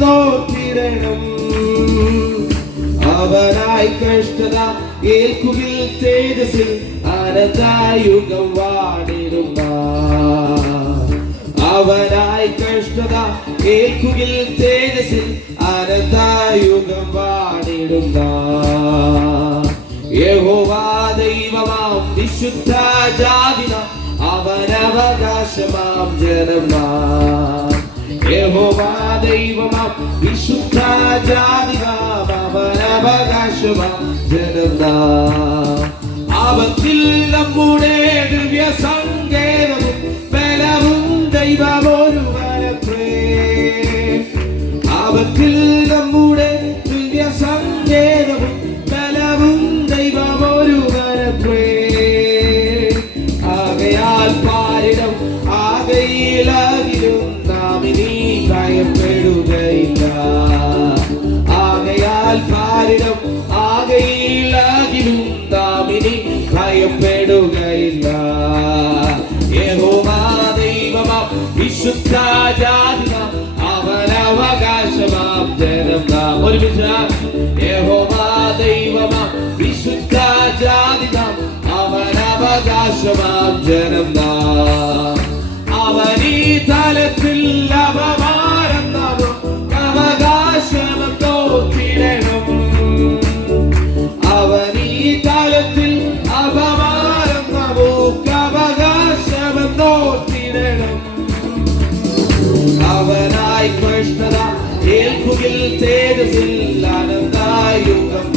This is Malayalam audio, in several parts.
നോക്കിടണം. അവനായി കഷ്ടത ഏൽക്കുകിൽ തേജസ്സിൽ അനന്തയുഗം വാണിടുന്ന. അവനായി കഷ്ടത ഏൽക്കുകിൽ തേജസ്സിൽ അനന്തയുഗം വാണിടുന്ന. യഹോവാ ദൈവമാം വിശുദ്ധ ജാതിനാം അവനവകാശമാം ജനം നാം. യഹോവാ ദൈവമാം വിശുദ്ധ ജാതിനാം അവനവകാശമാം ജനം നാം. അവത്തിൽ നമ്മുടെ ദിവ്യ സങ്കേതവും ബലവും ദൈവമൊരുവനത്രേ. അവത്തിൽ നമ്മുടെ ദിവ്യ സങ്കേതവും ബലവും ദൈവമൊരുവനത്രേ. ആകയാൽ പാരിടം ആകയിലാകിലും നാം ഇനി ഭയപ്പെടുകയില്ല. ആകയാൽ പാരിടം ആകയിലാകിലും നാം ഇനി ഭയപ്പെടുകയില്ല. യഹോവാ ദൈവമാം വിശുദ്ധ ജാതിനാം അവനവകാശമാം ജനം നാം. ഒരുമിച്ച് യഹോവാ ദൈവമാം വിശുദ്ധ ജാതിനാം അവനവകാശമാം ജനം നാം. അവനീ തലത്തിൽ അപമാനം നാമം അവകാശം തോറ്റിടണം. അവനീ തലത്തിൽ അപമാനം നമുക്ക് അവകാശം തോറ്റിടണം. അവനായി കഷ്ടത ഏൽക്കുകിൽ തേജസ്സിൽ അനന്തയുഗം.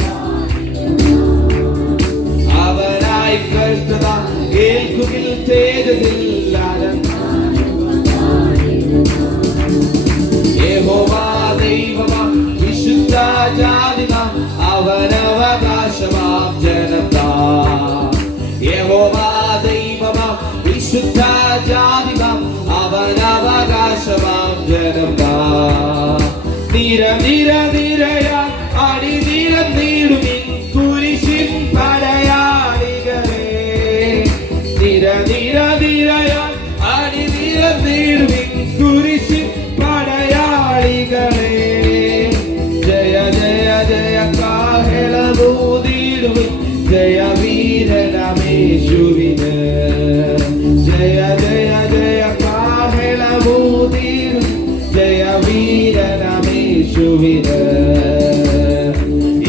അവനായി കഷ്ടത ഏൽക്കുകിൽ തേജസ്സിൽ യഹോവാ ദൈവമാം വിശുദ്ധ ജാതിനാം അവനവകാശമാം ജനം നാം. യഹോവാ ദൈവമാം വിശുദ്ധ ജാതിനാം അവനവകാശമാം ജനം നാം. നിര നിര നിരയാ അടിനിരം നീടുമിൻ കുരിശിൻ പടയാളികളെ. നിര നിര നിരയാ അടിനിരം നീടുമിൻ കുരിശിൻ പടയാളികളെ. ജയ ജയ ജയ കാഹളമൂതിടുവിൻ ജയവീരനമേശുവിന്. ജയ ജയ ജയ കാഹളമൂതിടുവിൻ ജയവീരനമേശുവിന്.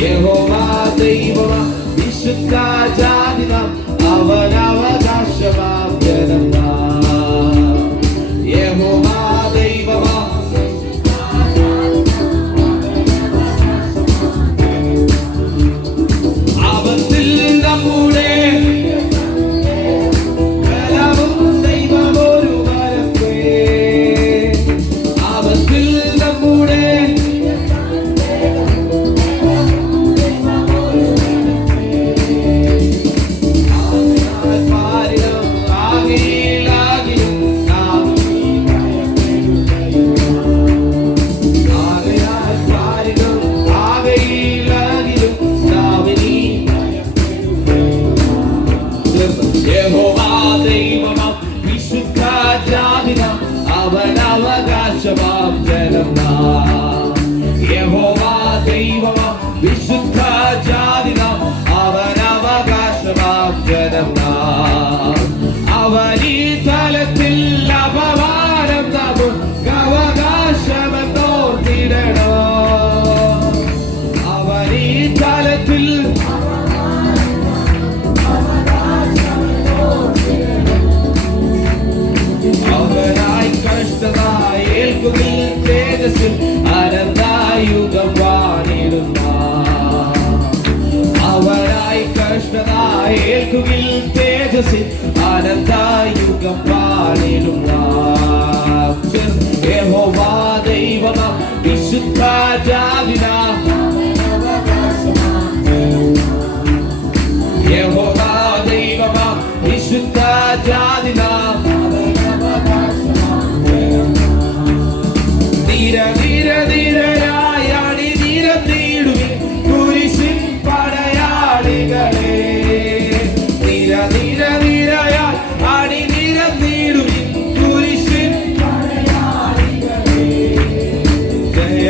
യഹോവാ ദൈവമാം വിശുദ്ധ ജാതിനാം അവനവകാശമാം ജനം നാം. യഹോവാ ദൈവമാം അവത്തിൽ നമ്മുടെ ബലവും ദൈവമൊരുവനത്രേ. അവത്തിൽ നമ്മുടെ യഹോവാ ദൈവമാം വിശുദ്ധ ജാതിനാം അവനവകാശമാം ജനം നാം. യഹോവാ ദൈവമാം വിശുദ്ധ ജാതിനാം അവനവകാശമാം ജനം നാം. അവനീ തലത്തിൽ അപമാനം നമുക്ക് അവകാശമെന്നോർത്തിടണം. അവനീ തലത്തിൽ അവനായി കഷ്ടത ഏൽക്കുകിൽ തേജസ്സിൽ അനന്തയുഗം വാണിടുന്ന. അവനായി കഷ്ടത ഏൽക്കുകിൽ തേജസ്സിൽ അനന്തയുഗം വാണിടുന്ന. യഹോവാ ദൈവമാം വിശുദ്ധ ജാതിനാം. യഹോവാ ദൈവമാം വിശുദ്ധ ജാതിനാം നിര നിര നിരയായി അണിനിരം നീടുവിൻ കുരിശിൻ പടയാളികളെ. നിര നിര നിരയായി അണിനിരം നീടുവിൻ കുരിശിൻ പടയാളികളെ. ജയ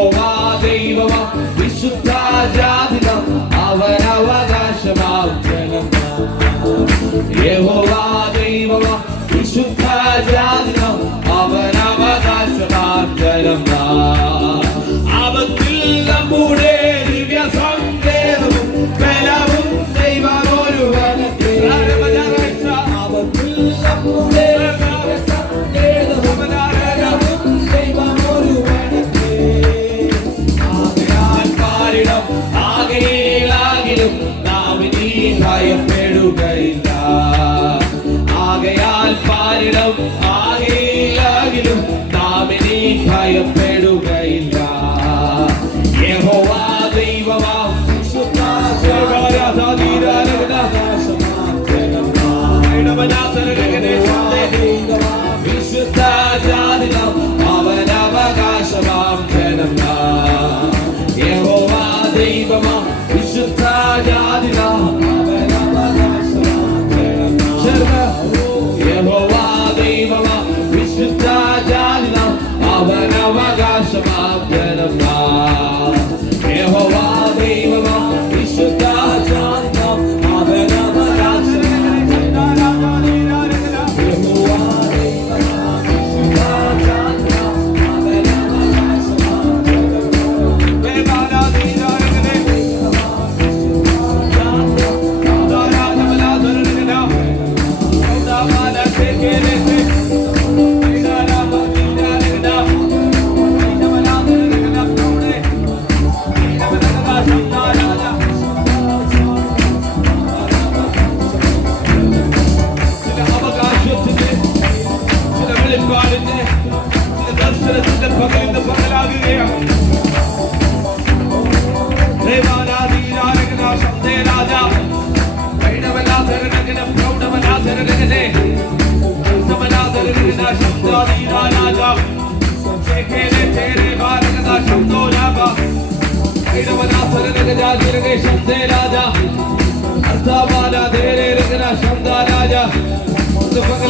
യഹോവാ ദൈവമാ വിശുദ്ധ ജാതിനാം അവൻ അവകാശമാം ജനം. യഹോവാ ദൈവമാ വിശുദ്ധ ജാതിനാം അവൻ അവകാശമാം ജനം. ആപത്തിൽ നമ്മുടെ ദിവ്യ സങ്കേതവും ബലവും ദൈവമൊരുവനത്രേ. ആപത്തിൽ നമ്മുടെ ദിവ്യ സങ്കേതവും ബലവും ദൈവമൊരുവനത്രേ. ആകയാൽ പാരിടം ആകയിലാകിലും നാം ഇനി ഭയപ്പെടുകയില്ല. ആകയാൽ പാരിടം ആകയിലാകിലും നാം ഇനി ഭയപ്പെടുകയില്ല. യഹോവാ ദൈവമാ വിശുദ്ധ ജാതിനാം അവൻ അവകാശമാം ജനം. യഹോവാ ദൈവമാ വിശുദ്ധ ജാതിനാം അവൻ അവകാശമാം ജനം. യഹോവാ ദൈവമാ വിശുദ്ധ ജാതിനാം അവൻ അവകാശമാം ജനം. യഹോവാ ദൈവമാ വിശുദ്ധ ജാതിനാം അവൻ അവകാശമാം ജനം. യഹോവാ ദൈവമാ വിശുദ്ധ ജാതിനാം അവൻ അവകാശമാം ജനം.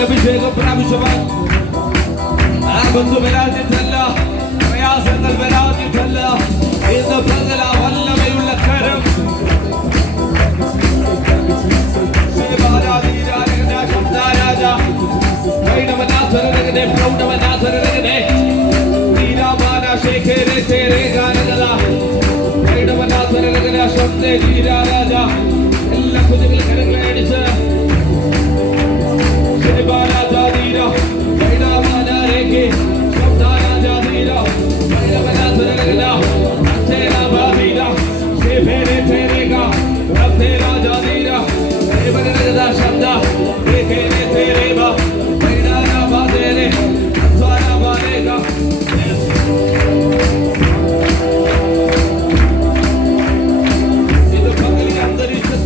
അഭിഷേകം പ്രാപിച്ചവൻ ആപത്ത് വരാഞ്ഞിട്ടല്ല, പ്രയാസങ്ങൾ വരാഞ്ഞിട്ടല്ല, ഇന്ന് പകല വല്ലമയുള്ള കരം എല്ലാ കുഞ്ഞുങ്ങളും കരങ്ങളെ അടിച്ച് അന്തരീക്ഷ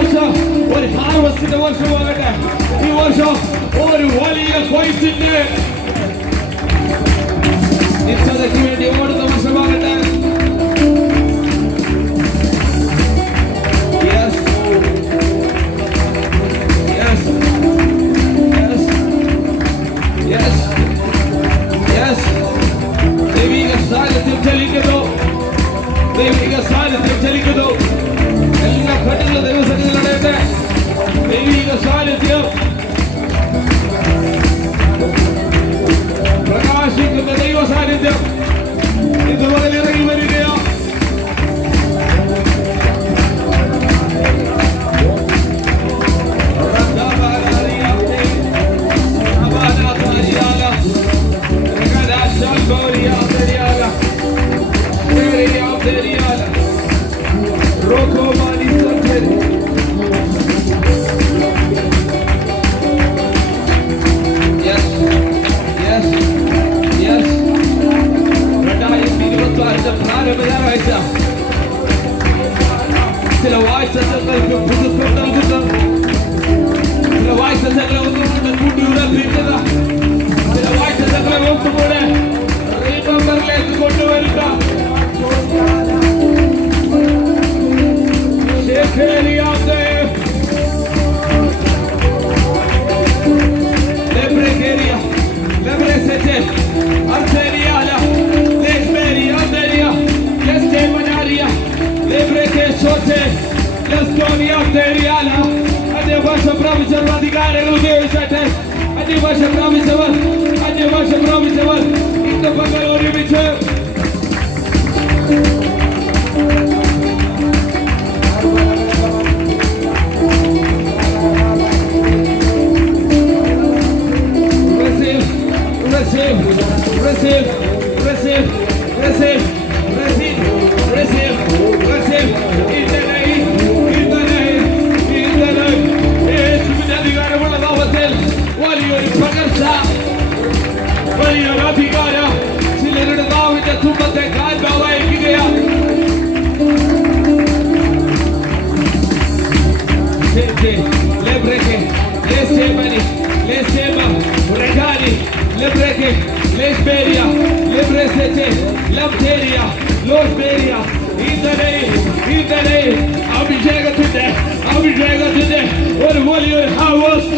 വർഷം ഒരു ഹാർവസ്റ്റിന്റെ വർഷമാകട്ടെ. ഈ വർഷം ഒരു വലിയ കൊയ്ത്തിന്റെ നിശ്ചയതയ്ക്ക് വേണ്ടി ഓടുന്ന വർഷമാകട്ടെ. ദൈവിക സാന്നിധ്യം ചലിക്കുന്നു. ദൈവിക സാന്നിധ്യം ചലിക്കുന്നു. എല്ലാ കണ്ണുകളും ദൈവസന്നിധിയിലുണ്ട്. ദൈവിക സാന്നിധ്യം പ്രകാശിക്കുന്ന ദൈവ സാന്നിധ്യം ഇതുപോലെ ഇറങ്ങി വരികയോ. ചില വായ്ചങ്ങൾക്ക് പുതുക്കം നൽകുന്ന, ചില വായ്ചകളെ ഒന്നുകൊണ്ട് കൂട്ടിയുറപ്പിക്കുന്ന, ചില വായ്ചകളെ ഒന്നുകൂടെ റിമെമ്പറിലേക്ക് കൊണ്ടുവരുക. അന്യഭാഷ പ്രാപിച്ചവർ അധികാരങ്ങൾ ഉപയോഗിച്ചട്ടെ. അന്യഭാഷ പ്രാപിച്ചവർ ഇന്ന് പകൽ ഒരുമിച്ച് അധികാരമുള്ള നാമത്തിൽ വലിയൊരു പകർച്ച, വലിയൊരു അധികാരം ചിലരുടെ നാവിന്റെ തുമ്പത്തെ കാൽഭാവായിരിക്കുകയാണ്. അഭിഷേകത്തിന്റെ ഒരു വലിയൊരു ഹാവസ്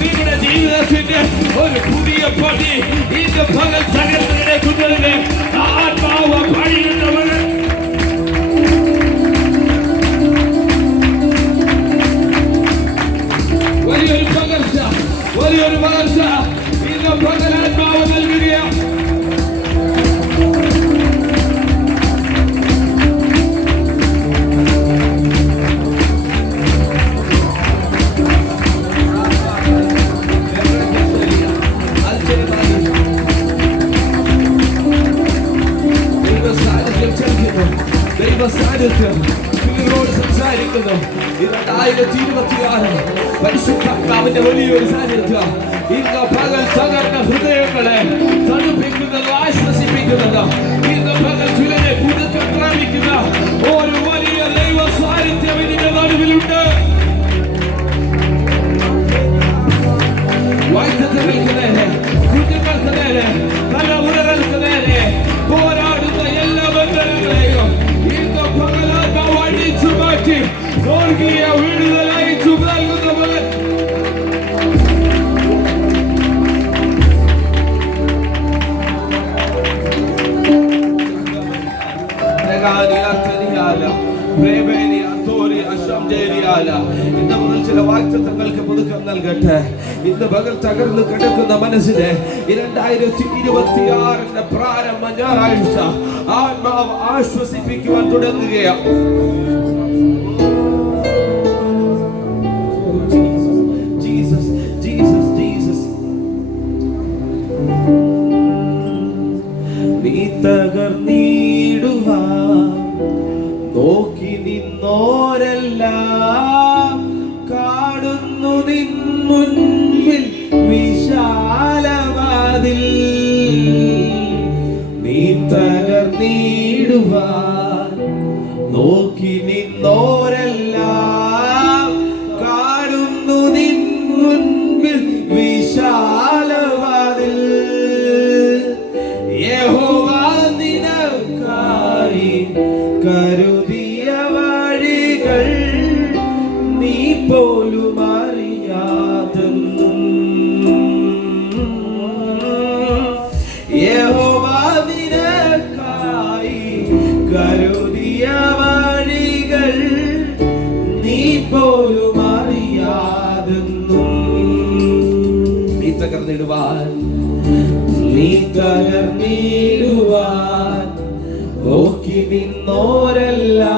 നിങ്ങളുടെ ജീവിതത്തിന്റെ ഒരു പുതിയ പണി ഇന്ന് പകൽ തകർന്നു കിടക്കുന്നത് ആത്മാവ് പണിയുന്നവര് വലിയൊരു പകർച്ച ഇന്ന് പകൽ ആത്മാവ് നൽകുകയാണ്. നിങ്ങളോട് സംസാരിക്കുന്നു. 2026 പരിശുദ്ധാത്മാവിന്റെ വലിയൊരു സാന്നിധ്യം ഇന്ന് പകൽ തകർന്ന ഹൃദയങ്ങളെ തണുപ്പിക്കുന്നത്, ആശ്വസിപ്പിക്കുന്നത്, ഇന്ന് പകൽ ചിലരെ പുതുക്കം പ്രാപിക്കുന്ന ഒരു വലിയ ദൈവ സാന്നിധ്യം ഇതിന്റെ നടുവിലുണ്ട്. വായ്ത്തങ്ങൾക്ക് നേരെ, കുഞ്ഞുങ്ങൾക്ക് നേരെ, തലമുറകൾക്ക് നേരെ പോരാടുന്ന എല്ലാ ബന്ധനങ്ങളെയും ഇന്ന് പകലാത്മാവ് അടിച്ചു മാറ്റി സ്വർഗീയ വിടുതലയച്ചു നൽകുന്നവൻ. ഇന്ന് മുതൽ ചില വാഗ്ദത്തങ്ങൾക്ക് പുതുക്കം നൽകട്ടെ. ഇന്ന് പകൽ തകർന്ന് കിടക്കുന്ന മനസ്സിനെ 2026 പ്രാരംഭ ഞായറാഴ്ച ആത്മാവ് ആശ്വസിപ്പിക്കുവാൻ തുടങ്ങുകയാണ്. പോലും അറിയാതെന്നും യഹോവ നിനക്കായി കരുതിയ വഴികൾ നീ പോലും അറിയാതെന്നും നീ തകർന്നിടുവാൻ നോക്കി നിന്നോരെല്ലാം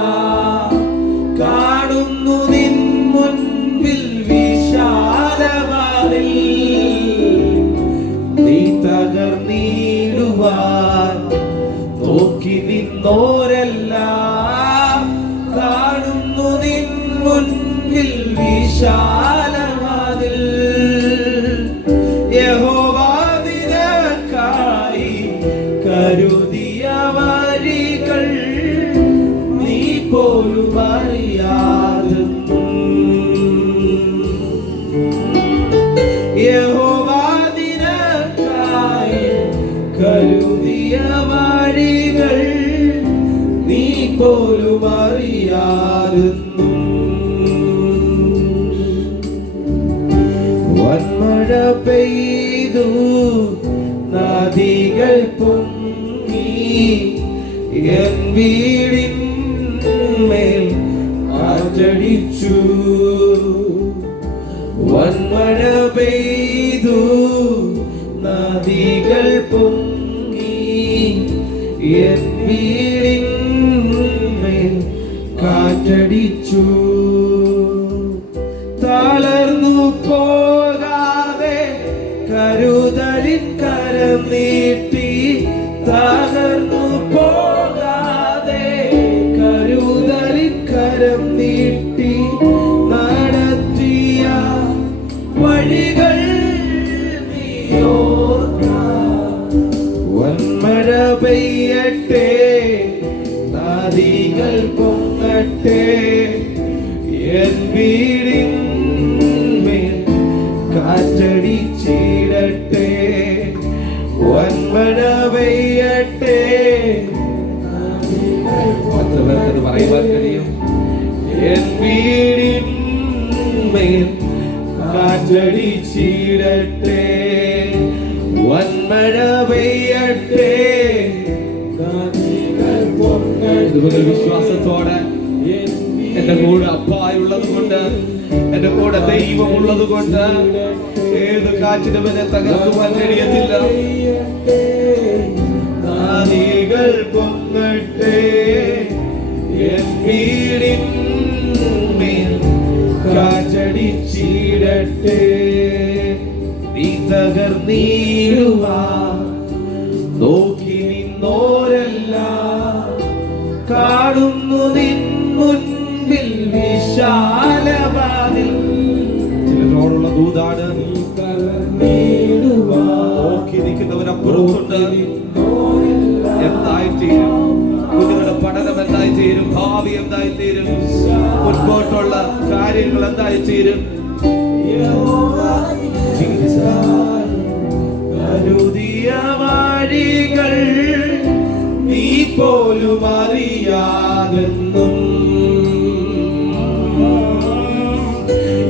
കാണുന്നു നിൻ മുൻപിൽ വിശാലവാതിൽ നീ തകർന്നിടുവാൻ നോക്കി നിന്നോരെല്ലാം കാണുന്നു നിൻ മുൻപിൽ വിശാലവാതിൽ യഹോവ നിനക്കായി കരുതിയ വഴികൾ നീ പോലും അറിയാതെന്നും യഹോവ നിനക്കായി കരുതിയ വഴികൾ നീ പോലും അറിയാതെന്നും വന്മഴ പെയ്തു നദികൾ പൊങ്ങി എൻ വീടിന്മേൽ കാറ്റടിച്ചു വന്മഴ പെയ്തു നദികൾ പൊങ്ങി എൻ വീടിന്മേൽ കാറ്റടിച്ചു തളർന്നു പോകാതെ കരുതലിൻ കരം നീട്ടി തകർന്നു പോകാതെ കരുതലിൻ കരം നീട്ടി നടത്തിയ വഴികൾ വന്മഴ പെയ്യട്ടെ നദികൾ പൊങ്ങട്ടെ എൻ വീടിന്മേൽ കാറ്റടിച്ചിടട്ടെ വന്മഴ പെയ്യട്ടെ പറയുവാൻ കഴിയും എൻ വീടിന്മേൽ കാറ്റടിച്ചിടട്ടെ വന്മഴ പെയ്യട്ടെ ഇതുപോലെ വിശ്വാസത്തോടെ എന്റെ കൂടെ അപ്പായുള്ളത് കൊണ്ട് എന്റെ കൂടെ ദൈവം ഉള്ളത് കൊണ്ട് ഏത് കാറ്റിനും എന്നെ തകർക്കുവാൻ കഴിയത്തില്ല നദികൾ പൊങ്ങട്ടെ എൻ വീടിന്മേൽ കാറ്റടിച്ചിടട്ടെ നീ തകർന്നിടുവാൻ നോക്കി നിന്നോരെല്ലാം കാണുന്നു നിൻ മുൻപിൽ വിശാലവാതിൽ ചിലരോടുള്ള ദൂതാണ് നോക്കി നിൽക്കുന്നവരപ്പുറത്തുണ്ട് എന്തായിത്തീരും കുഞ്ഞുങ്ങളുടെ പഠനം എന്തായിത്തീരും ഭാവി എന്തായിത്തീരും മുൻപോട്ടുള്ള കാര്യങ്ങൾ എന്തായിത്തീരും കരുതിയ വഴികൾ നീ പോലും അറിയാതെന്നും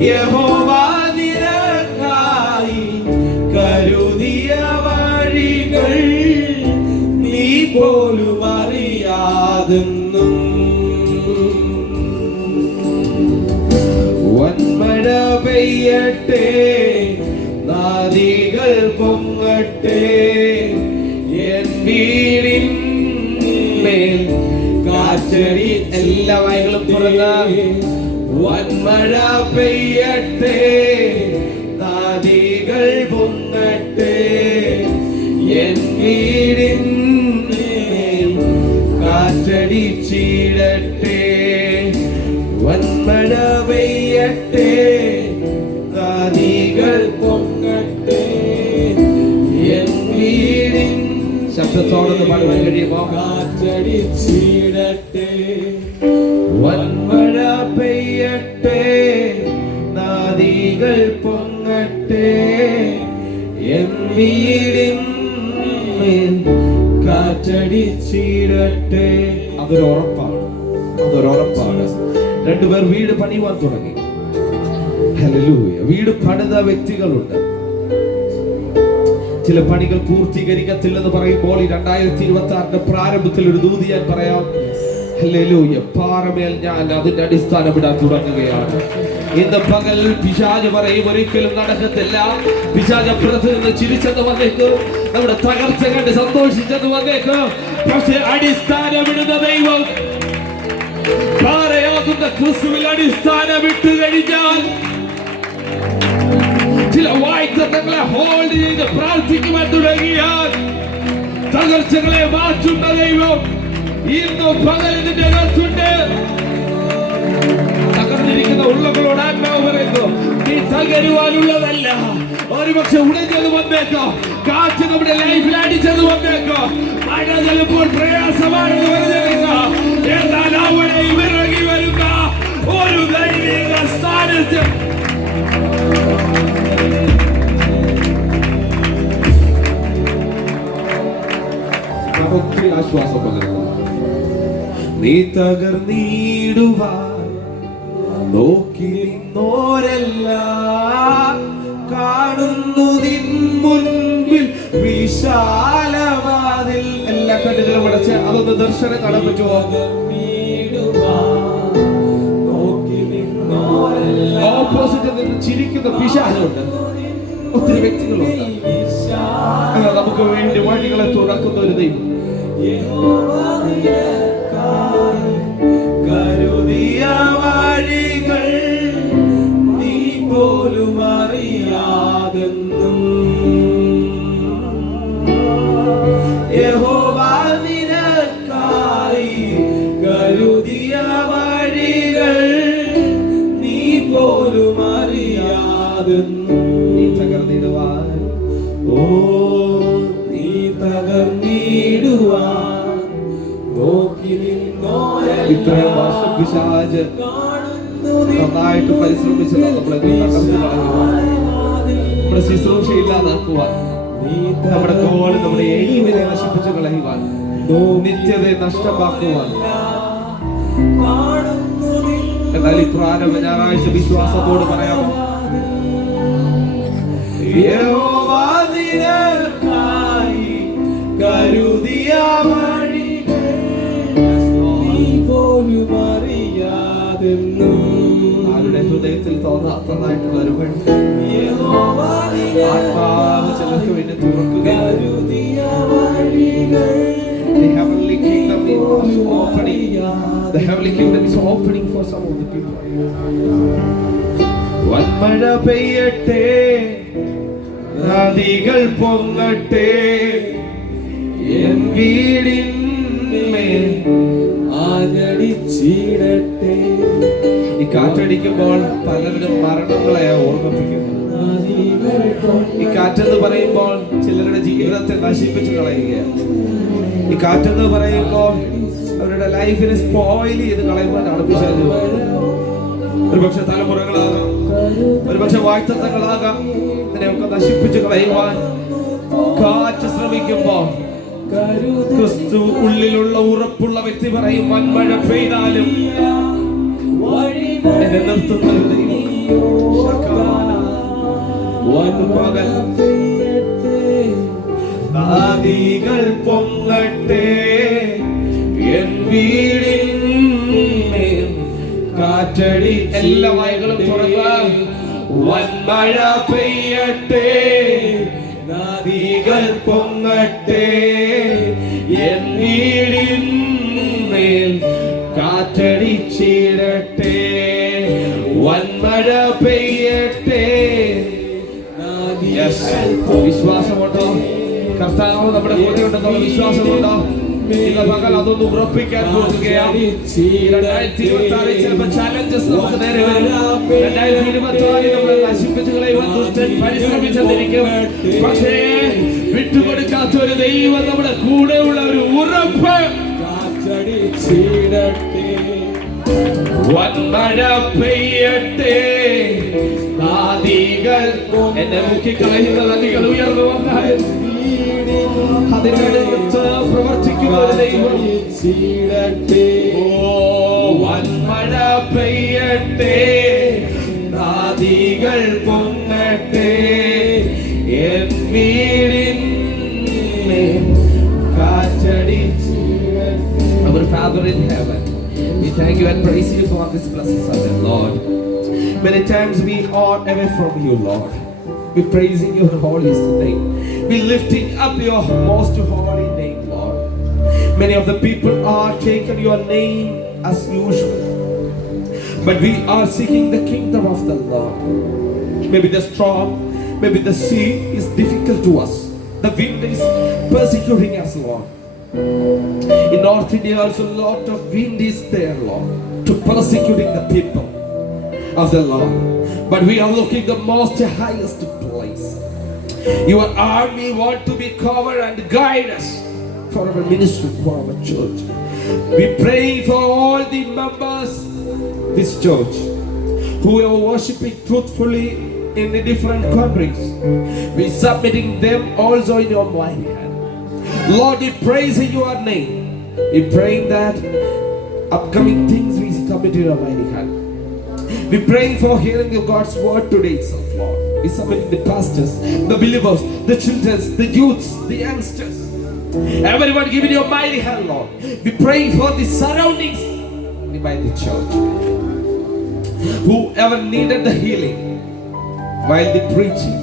യഹോവ നിനക്കായി കരുതിയ വഴികൾ നീ പോലും അറിയാതെന്നും വന്മഴ പെയ്യട്ടെ നദികൾ പൊങ്ങട്ടെ എൻ വീടിന്മേൽ കാറ്റടി എല്ലാ വയകളും തുറന്ന് വന്മഴ പെയ്യട്ടെ നദികൾ പൊങ്ങട്ടെ എൻ വീടിന്മേൽ കാറ്റടിച്ചിടട്ടെ വന്മഴ പെയ്യട്ടെ നദികൾ പൊങ്ങട്ടെ എൻ വീടിൻ ശബ്ദത്തോടൊന്ന് പാടുവാൻ കഴിയുമോ കാറ്റടിച്ചിടട്ടെ വന്മഴ പെയ്യട്ടെ നദികൾ പൊങ്ങട്ടെ എൻ വീടിന്മേൽ കാറ്റടിച്ചിടട്ടെ അതൊരുറപ്പാണ് രണ്ടുപേർ വീട് പണിയുവാൻ തുടങ്ങി ഹല്ലേലൂയ. വീട് പണിത വ്യക്തികളുണ്ട്. ചില പണികൾ പൂർത്തീകരിക്കത്തില്ലെന്ന് പറയുമ്പോൾ ഈ 2026 പ്രാരംഭത്തിൽ ഒരു ദൂത് ഞാൻ പറയാം. ഹല്ലേലൂയ. പാറമേൽ ഞാൻ അതിന്റെ അടിസ്ഥാനമിടാൻ തുടങ്ങുകയാണ്. ഇന്ന് പകൽ പിശാച് പറയും ഒരിക്കലും നടക്കത്തില്ല. പിശാച് അപ്പുറത്ത് നിന്ന് ചിരിച്ചെന്ന് വന്നേക്ക്, നമ്മുടെ തകർച്ച കണ്ട് സന്തോഷിച്ചെന്ന് വന്നേക്ക്. പക്ഷെ അടിസ്ഥാനമിടുന്ന ദൈവം, പാറയാകുന്ന ക്രിസ്തുവിൽ അടിസ്ഥാനമിട്ട് കഴിഞ്ഞാൽ ചില വായ്ത്തങ്ങളെ ഹോൾഡ് ചെയ്ത് പ്രാർത്ഥിക്കുവാൻ തുടങ്ങിയാൽ തകർച്ചകളെ മാറ്റുന്ന ദൈവം ഇന്ന് പകലിന്റെ അകത്തുണ്ട്. തകർന്നിരിക്കുന്ന ഉള്ളകളോട് ആത്മാവ് പറയുന്നു, നീ തകരുവാനുള്ളതല്ല. ഒരുപക്ഷെ ഉടഞ്ഞത് വന്നേക്കാം, കാറ്റ് നമ്മുടെ ലൈഫിൽ അടിച്ചത് വന്നേക്കാം, മഴ ചിലപ്പോൾ പ്രയാസമാണെന്ന് പറഞ്ഞേക്കാം. എന്നാൽ അവിടെ ഇറങ്ങി വരുന്ന ഒരു ദൈവിക സാന്നിധ്യം ഒത്തിരി ആശ്വാസം പകരുന്നു. നീ തകർന്നിടുവാൻ നോക്കി നിന്നോരെല്ലാം കാണുന്നു നിൻ മുൻപിൽ വിശാലവാതിൽ. എല്ലാ കണ്ണുകളും അടച്ച് അതൊന്ന് ദർശനം കാണാൻ പറ്റുമോ? ഓപ്പോസിറ്റ് നിന്ന് ചിരിക്കുന്ന പിശാചുണ്ട്, ഒത്തിരി വ്യക്തികളുണ്ട്. നമുക്ക് വേണ്ടി വഴികളെ തുറക്കുന്ന ഒരു ദൈവം. കരുതിയ വഴികൾ നീ പോലും അറിയാതെന്നും യഹോവ നിനക്കായി കരുതിയ വഴികൾ നീ പോലും അറിയാതെന്നും. നീ തകർന്നിടുവാൻ, ഓ നീ തകർന്നിടുവാൻ നോക്കി നിന്നോരെ. ഇത്രയും വർഷം പിശാച് നന്നായിട്ട് പരിശ്രമിച്ചത് നമ്മളെ തകർത്ത് കളയുവാൻ, നമ്മുടെ ശുശ്രൂഷ ഇല്ലാതാക്കുവാൻ, നമ്മുടെ കോല് നമ്മുടെ എയിമിനെ നശിപ്പിച്ചു കളയുവാൻ, നിത്യതയെ നഷ്ടമാക്കുവാൻ. എന്നാൽ ഈ പ്രാരംഭ ഞായറാഴ്ച വിശ്വാസത്തോട് പറയാമോ? യഹോവ നിനക്കായി കരുതിയ വഴികൾ നീ പോലും അറിയാതെന്നും. ആരുടെ ഹൃദയത്തിൽ തോന്നാത്തതായിട്ടുള്ള ഒരു ആത്മാവ് ചിലർക്ക് വേണ്ടി തുറക്കുകയും The heavenly kingdom is opening. The heavenly kingdom is opening for some of the people. വന്മഴ പെയ്യട്ടെ, നദികൾ പൊങ്ങട്ടെ, എൻ വീടിന്മേൽ ആഞ്ഞടിച്ചിടട്ടെ. ഈ കാറ്റടിക്കുമ്പോൾ പലരും മരണങ്ങളെ ഓർമ്മിപ്പിക്കുന്നു. ഈ കാറ്റെന്ന് പറയുമ്പോൾ ചിലരുടെ ജീവിതത്തെ നശിപ്പിച്ചു കളയുകയാണ്. ഈ കാറ്റെന്ന് പറയുമ്പോൾ അവരുടെ ലൈഫിനെ സ്പോയിൽ ചെയ്ത് കളയുവാനാണ് പിശാച്. ഒരുപക്ഷെ തലമുറകളാകാം, ഒരുപക്ഷെ വാഴ്ത്തങ്ങളാകാം, ഇതിനെയൊക്കെ നശിപ്പിച്ചു കളയുവാൻ കാറ്റ് ശ്രമിക്കുമ്പോൾ ക്രിസ്തു ഉള്ളിലുള്ള ഉറപ്പുള്ള വ്യക്തി പറയും, വൻമഴ പെയ്താലും എന്നെ നിർത്തുന്ന നദികൾ പൊങ്ങട്ടെ, എൻ വീടിന്മേൽ കാറ്റടി. എല്ലാ വയകളും തുറക്കാൻ. വൻമഴ പെയ്യട്ടെ, നദികൾ പൊങ്ങട്ടെ, എൻ വീടിന്മേൽ കാറ്റടിച്ചിടട്ടെ. വൻമഴ പെയ്യട്ടെ. വിശ്വാസമുണ്ടോ? കർത്താവ് നമ്മുടെ കൂടെ ഉണ്ടെന്നുള്ള വിശ്വാസമുണ്ടോ? ഇന്ന് പകൽ അതൊന്ന് ഉറപ്പിക്കാൻ പോകുകയാണ്. 2026 ചിലപ്പോൾ ചാലഞ്ചസ് നമുക്ക് നേരെ വരും. 2026 നമ്മളെ നശിപ്പിച്ചു കളയുവാൻ ദുഷ്ടൻ പരിശ്രമിച്ചെന്നിരിക്കും. പക്ഷേ വിട്ടുകൊടുക്കാത്ത ഒരു ദൈവം നമ്മുടെ കൂടെയുള്ള ഒരു ഉറപ്പ്. വൻമഴ പെയ്യട്ടെ, നദികൾ എന്നെ മുക്കിക്കളയുന്ന നദികൾ ഉയർന്നു വന്നാൽ അതിനടുത്ത് പ്രവർത്തിക്കുന്ന ഒരു ദൈവം. ഓ വൻമഴ പെയ്യട്ടെ, നദികൾ പൊങ്ങട്ടെ എൻ വീടിൻ കാറ്റടിച്ച്. Our Father in heaven, we thank you and praise you for this blessed Sunday, Lord. Many times we are away from you, Lord. We praising your holy name. We lifting up your most holy name, Lord. Many of the people are taking your name as usual, but we are seeking the kingdom of the Lord. Maybe the storm, maybe the sea is difficult to us. The wind is persecuting us, Lord. In North India also a lot of wind is there, Lord, to persecuting the people of the Lord. But we are looking the most highest place. Your army want to be covered and guide us for our ministry, for our church. We pray for all the members this church who are worshiping truthfully in the different countries. We submitting them also in your mighty hand. Lord, we praise your name. We praying that upcoming things we submit in your mighty hand. We praying for hearing of God's word today itself, Lord. We submitting the pastors, the believers, the children, the youths, the youngsters. Everyone give it your mighty hand, Lord. We praying for the surroundings by the church. Whoever needed the healing while the preaching,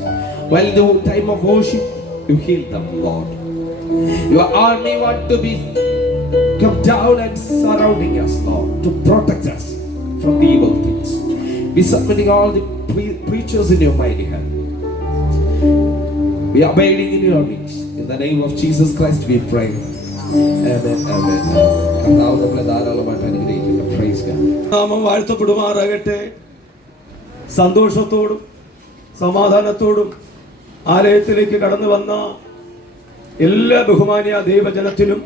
while the time of worship, you heal them, Lord. Your army want to be come down and surrounding us, Lord, to protect us from the evil things. We submitting all the preachers in your mighty hand. We are abiding in your midst. In the name of Jesus Christ we pray. Amen. Amen. Praise God. നാമം വാഴ്ത്തപ്പെടുമാറാകട്ടെ. സന്തോഷത്തോടും സമാധാനത്തോടും ആലയത്തിലേക്ക് കടന്നു വന്ന എല്ലാ ബഹുമാന്യ ദൈവജനത്തിനും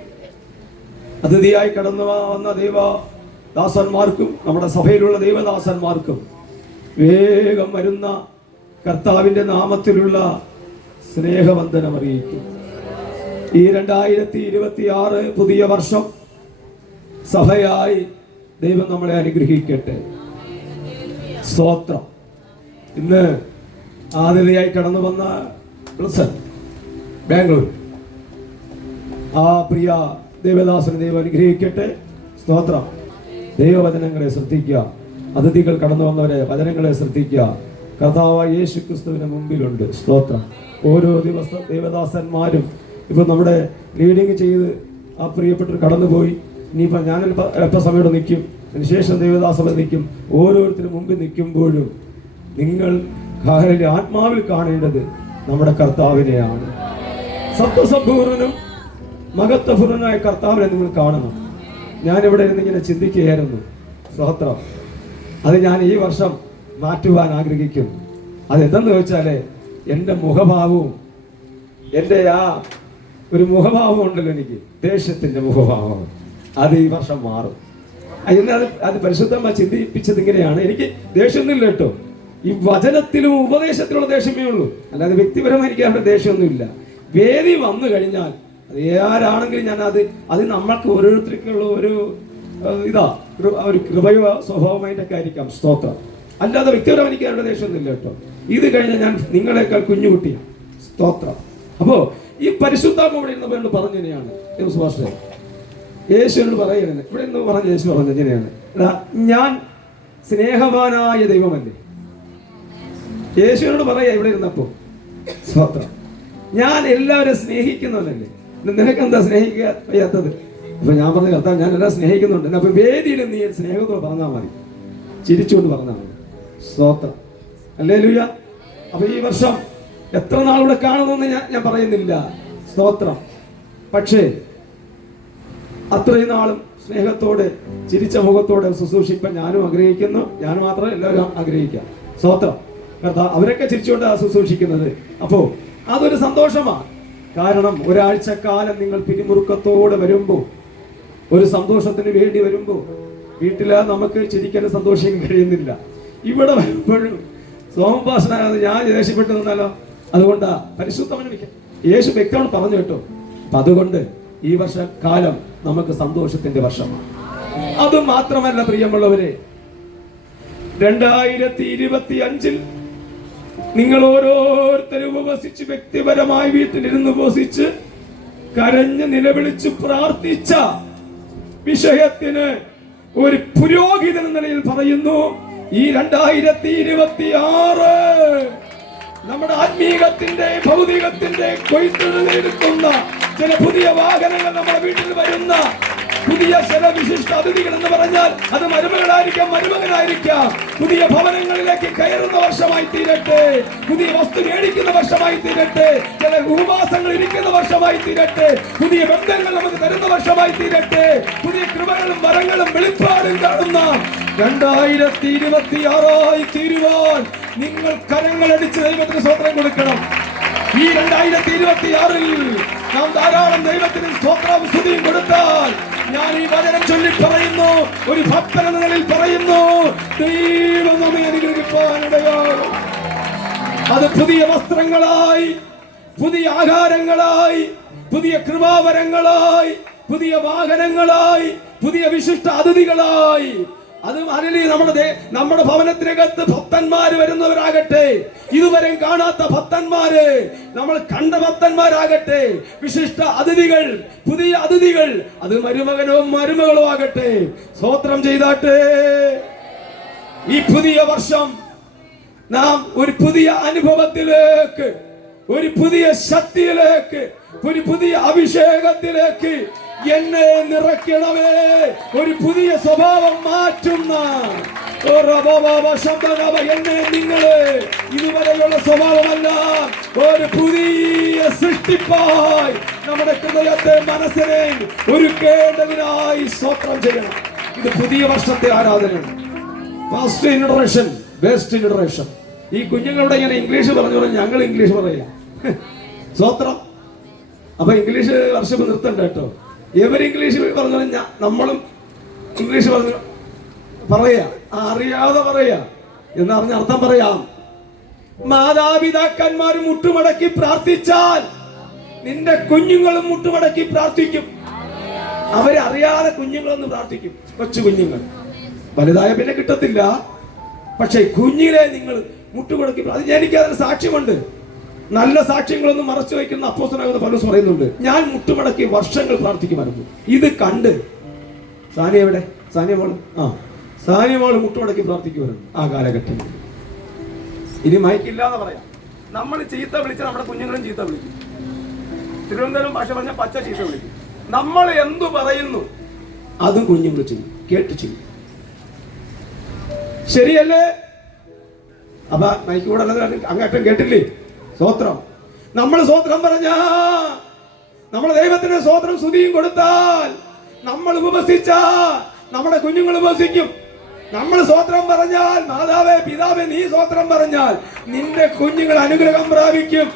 അതിഥിയായി കടന്നു വന്ന ദൈവദാസന്മാർക്കും നമ്മുടെ സഭയിലുള്ള ദൈവദാസന്മാർക്കും വേഗം വരുന്ന കർത്താവിൻ്റെ നാമത്തിലുള്ള സ്നേഹവന്ദനം അറിയിക്കും. ഈ 2026 പുതിയ വർഷം സഭയായി ദൈവം നമ്മളെ അനുഗ്രഹിക്കട്ടെ. സ്തോത്രം. ഇന്ന് ആതിഥിയായി കടന്നു വന്ന ബാംഗ്ലൂർ ആ പ്രിയ ദേവദാസനെ ദൈവം അനുഗ്രഹിക്കട്ടെ. സ്തോത്രം. ദൈവവചനങ്ങളെ ശ്രദ്ധിക്കുക. അതിഥികൾ കടന്നു വന്നവരെ വചനങ്ങളെ ശ്രദ്ധിക്കുക. കർത്താവായ യേശു ക്രിസ്തുവിന് മുമ്പിലുണ്ട്. സ്തോത്രം. ഓരോ ദിവസം ദേവദാസന്മാരും ഇപ്പം നമ്മുടെ ലീഡിങ് ചെയ്ത് ആ പ്രിയപ്പെട്ടവർ കടന്നുപോയി. ഇനിയിപ്പോൾ ഞാൻ അല്പസമയം നിൽക്കും, അതിനുശേഷം ദേവദാസഭ നിൽക്കും. ഓരോരുത്തരും മുമ്പിൽ നിൽക്കുമ്പോഴും നിങ്ങൾ ആത്മാവിൽ കാണേണ്ടത് നമ്മുടെ കർത്താവിനെയാണ്. സത്വസമ്പൂർണനും മഹത്വപൂർണനായ കർത്താവിനെ നിങ്ങൾ കാണണം. ഞാനിവിടെ ഇരുന്ന് ഇങ്ങനെ ചിന്തിക്കുകയായിരുന്നു. സ്തോത്രം. അത് ഞാൻ ഈ വർഷം മാറ്റുവാൻ ആഗ്രഹിക്കും. അതെന്തെന്ന് ചോദിച്ചാൽ എൻ്റെ മുഖഭാവവും എൻ്റെ ആ ഒരു മുഖഭാവം ഉണ്ടല്ലോ, എനിക്ക് ദേഷ്യത്തിൻ്റെ മുഖഭാവം, അത് ഈ വർഷം മാറും. അത് പരിശുദ്ധമായി ചിന്തിപ്പിച്ചത് ഇങ്ങനെയാണ്. എനിക്ക് ദേഷ്യമൊന്നുമില്ല കേട്ടോ. ഈ വചനത്തിലും ഉപദേശത്തിലുള്ള ദേഷ്യമേ ഉള്ളൂ, അല്ലാതെ വ്യക്തിപരമായി എനിക്ക് അവിടെ ദേഷ്യമൊന്നുമില്ല. വേദി വന്നു കഴിഞ്ഞാൽ അത് ആരാണെങ്കിലും ഞാൻ അത് നമ്മൾക്ക് ഓരോരുത്തർക്കുള്ള ഒരു ഒരു കൃപയോ സ്വഭാവമായിട്ടൊക്കെ ആയിരിക്കാം. സ്തോത്രം. അല്ലാതെ വ്യക്തിപരമായി എനിക്ക് അവരുടെ ദേഷ്യമൊന്നുമില്ല കേട്ടോ. ഇത് കഴിഞ്ഞാൽ ഞാൻ നിങ്ങളെക്കാൾ കുഞ്ഞുകുട്ടിയാണ്. സ്തോത്രം. അപ്പോൾ ഈ പരിശുദ്ധാത്മ ഇവിടെ ഇരുന്ന് പറഞ്ഞതിനെയാണ് സുഭാഷേ യേശുവിനോട് പറയുന്നത്. ഇവിടെ നിന്ന് പറഞ്ഞ യേശു പറഞ്ഞതിനെയാണ്, ഞാൻ സ്നേഹവാനായ ദൈവമല്ലേ. യേശുവിനോട് പറയാ ഇവിടെ ഇരുന്നപ്പോൾ. സ്തോത്രം. ഞാൻ എല്ലാവരും സ്നേഹിക്കുന്നവനല്ലേ, നിനക്കെന്താ സ്നേഹിക്കാൻ വയ്യാത്തത്? അപ്പൊ ഞാൻ പറഞ്ഞ കർത്താവ് ഞാൻ എല്ലാം സ്നേഹിക്കുന്നുണ്ട്. അപ്പൊ വേദിയിൽ നീ സ്നേഹത്തോട് പറഞ്ഞാൽ മതി, ചിരിച്ചുകൊണ്ട് പറഞ്ഞാൽ മതി. സ്തോത്രം. ഹല്ലേലൂയ. അപ്പൊ ഈ വർഷം എത്ര നാളിവിടെ കാണുമെന്ന് ഞാൻ പറയുന്നില്ല. സ്തോത്രം. പക്ഷേ അത്രയും നാളും സ്നേഹത്തോടെ ചിരിച്ച മുഖത്തോടെ ശുശ്രൂഷിക്കാൻ ഞാനും ആഗ്രഹിക്കുന്നു. ഞാൻ മാത്രം എല്ലാവരും ആഗ്രഹിക്കാം. സ്തോത്രം. കർത്താവ് അവരൊക്കെ ചിരിച്ചുകൊണ്ടാണ് ശുശ്രൂഷിക്കുന്നത്. അപ്പോൾ അതൊരു സന്തോഷമാണ്. കാരണം ഒരാഴ്ചക്കാലം നിങ്ങൾ പിരിമുറുക്കത്തോടെ വരുമ്പോൾ, ഒരു സന്തോഷത്തിന് വേണ്ടി വരുമ്പോൾ, വീട്ടില് നമുക്ക് ചിരിക്കാനും സന്തോഷിക്കാൻ കഴിയുന്നില്ല. ഇവിടെ വരുമ്പോഴും സോമഭാഷനാകാതെ ഞാൻ ദേഷ്യപ്പെട്ടു നിന്നാലോ. അതുകൊണ്ടാ പരിശുദ്ധമന യേശു വ്യക്തമാണ് പറഞ്ഞു കേട്ടോ. അപ്പൊ അതുകൊണ്ട് ഈ വർഷക്കാലം നമുക്ക് സന്തോഷത്തിന്റെ വർഷമാണ്. അത് മാത്രമല്ല പ്രിയമുള്ളവരെ, 2025 നിങ്ങൾ ഓരോരുത്തരും ഉപവസിച്ച് വ്യക്തിപരമായി വീട്ടിലിരുന്ന് ഉപവസിച്ച് കരഞ്ഞ് നിലവിളിച്ച് പ്രാർത്ഥിച്ച വിഷയത്തിന് ഒരു പുരോഹിതൻ എന്ന നിലയിൽ പറയുന്നു, ഈ 2026 നമ്മുടെ ആത്മീകത്തിന്റെ ഭൗതികത്തിന്റെ കൊയ്ത്തെഴുന്നേൽക്കുന്ന ചില പുതിയ വാഹനങ്ങൾ നമ്മുടെ വീട്ടിൽ വരുന്ന പുതിയ ചില വിശിഷ്ട അതിഥികൾ എന്ന് പറഞ്ഞാൽ അത് മരുമകളായിരിക്കാം, മരുമകനായിരിക്കാം. പുതിയ ഭവനങ്ങളിലേക്ക് കയറുന്ന വർഷമായി തീരട്ടെ, പുതിയ വസ്തു മേടിക്കുന്ന വർഷമായി തീരട്ടെ, ചില ഉപവാസങ്ങൾ ഇരിക്കുന്ന വർഷമായി തീരട്ടെ, പുതിയ ബന്ധങ്ങൾ നമുക്ക് തരുന്ന വർഷമായി തീരട്ടെ, പുതിയ കൃപകളും വരങ്ങളും വെളിപ്പാടും കാണുന്ന 2026 തീരുവാൻ നിങ്ങൾ കരങ്ങളടിച്ച് ദൈവത്തിന് സ്തോത്രം കൊടുക്കണം. ഈ 2026 നാം ധാരാളം ദൈവത്തിന് സ്തോത്രവും സ്തുതിയും കൊടുത്താൽ, ഞാൻ ഈ വചനം ചൊല്ലി പറയുന്നു, ഒരു ഭക്തൻ എന്ന നിലയിൽ പറയുന്നു, ദൈവം നമ്മെ അനുഗ്രഹിക്കാനിടയാകും. അത് പുതിയ വസ്ത്രങ്ങളായി, പുതിയ ആഹാരങ്ങളായി, പുതിയ കൃപാവരങ്ങളായി, പുതിയ വാഹനങ്ങളായി, പുതിയ വിശിഷ്ട അതിഥികളായി, അത് നമ്മുടെ ഭവനത്തിനകത്ത് ഭക്തന്മാര് വരുന്നവരാകട്ടെ, ഇതുവരെ കാണാത്ത ഭക്തന്മാര്, നമ്മൾ കണ്ട ഭക്തന്മാരാകട്ടെ, വിശിഷ്ട അതിഥികൾ, പുതിയ അതിഥികൾ, അത് മരുമകനോ മരുമകളോ ആകട്ടെ, സ്തോത്രം ചെയ്താട്ടെ. ഈ പുതിയ വർഷം നാം ഒരു പുതിയ അനുഭവത്തിലേക്ക്, ഒരു പുതിയ ശക്തിയിലേക്ക്, ഒരു പുതിയ അഭിഷേകത്തിലേക്ക് എന്നെ നിറയ്ക്കണമേ. ഒരു പുതിയ സ്വഭാവം മാറ്റുന്ന എന്നെ നിങ്ങള് ഇതുവരെയുള്ള സ്വഭാവമല്ല, ഒരു പുതിയ സൃഷ്ടിപ്പായി നമ്മുടെ ഹൃദയത്തെ മനസ്സിനെ ഒരുക്കേണ്ടതിനായി സ്തോത്രം ചെയ്യണം. ഇത് പുതിയ വർഷത്തെ ആരാധനയാണ്. First introduction, best introduction. ഈ കുഞ്ഞുങ്ങളുടെ ഇങ്ങനെ ഇംഗ്ലീഷ് പറഞ്ഞു ഞങ്ങൾ ഇംഗ്ലീഷ് പറയാം, സ്തോത്രം. അപ്പൊ ഇംഗ്ലീഷ് വർഷം നിർത്തണ്ട കേട്ടോ. എവർ ഇംഗ്ലീഷ് പറഞ്ഞു നമ്മളും ഇംഗ്ലീഷ് പറഞ്ഞു പറയാ, അറിയാതെ പറയാ എന്ന് പറഞ്ഞ അർത്ഥം പറയാം. മാതാപിതാക്കന്മാർ മുട്ടുമടക്കി പ്രാർത്ഥിച്ചാൽ നിന്റെ കുഞ്ഞുങ്ങളും മുട്ടുമടക്കി പ്രാർത്ഥിക്കും. അവരറിയാതെ കുഞ്ഞുങ്ങളൊന്ന് പ്രാർത്ഥിക്കും, കൊച്ചു കുഞ്ഞുങ്ങൾ. വലുതായ പിന്നെ കിട്ടത്തില്ല, പക്ഷെ കുഞ്ഞിലെ നിങ്ങൾ മുട്ടുമടക്കി പ്രാർത്ഥിക്കും. എനിക്ക് അതിന് സാക്ഷ്യമുണ്ട്. നല്ല സാക്ഷ്യങ്ങളൊന്നും മറച്ചു വയ്ക്കുന്ന അപ്പോസ്തലനാകുന്ന പൗലോസ് പറയുന്നുണ്ട്, ഞാൻ മുട്ടുമടക്കി വർഷങ്ങൾ പ്രാർത്ഥിക്കുമായിരുന്നു. ഇത് കണ്ട് സാനിയ എവിടെ? സാനിയ മോള് മുട്ടുമടക്കി പ്രാർത്ഥിക്കുമായിരുന്നു ആ കാലഘട്ടത്തിൽ. ഇനി മയക്കില്ലാതെ പറയാം, നമ്മൾ ചീത്ത വിളിച്ച നമ്മുടെ കുഞ്ഞുങ്ങളും ചീത്ത വിളിക്കും. തിരുവനന്തപുരം ഭാഷ പറഞ്ഞ പച്ച ചീത്ത വിളിക്കും. നമ്മൾ എന്തു പറയുന്നു അതും കുഞ്ഞുങ്ങൾ ചെയ്യും, കേട്ട് ചെയ്യും. ശരിയല്ലേ? അപ്പൊ മൈക്ക് കൂടെ അങ്ങേറ്റം കേട്ടില്ലേ? സ്തോത്രം. നമ്മൾ സ്തോത്രം പറഞ്ഞ, നമ്മൾ ദൈവത്തിന് സ്തോത്രം സ്തുതിയും കൊടുത്താൽ, നമ്മൾ ഉപവസിച്ച നമ്മുടെ കുഞ്ഞുങ്ങൾ ഉപവസിക്കും. നമ്മൾ സ്തോത്രം പറഞ്ഞാൽ, മാതാവേ പിതാവേ നീ സ്തോത്രം പറഞ്ഞാൽ നിന്റെ കുഞ്ഞുങ്ങൾ അനുഗ്രഹം പ്രാപിക്കും.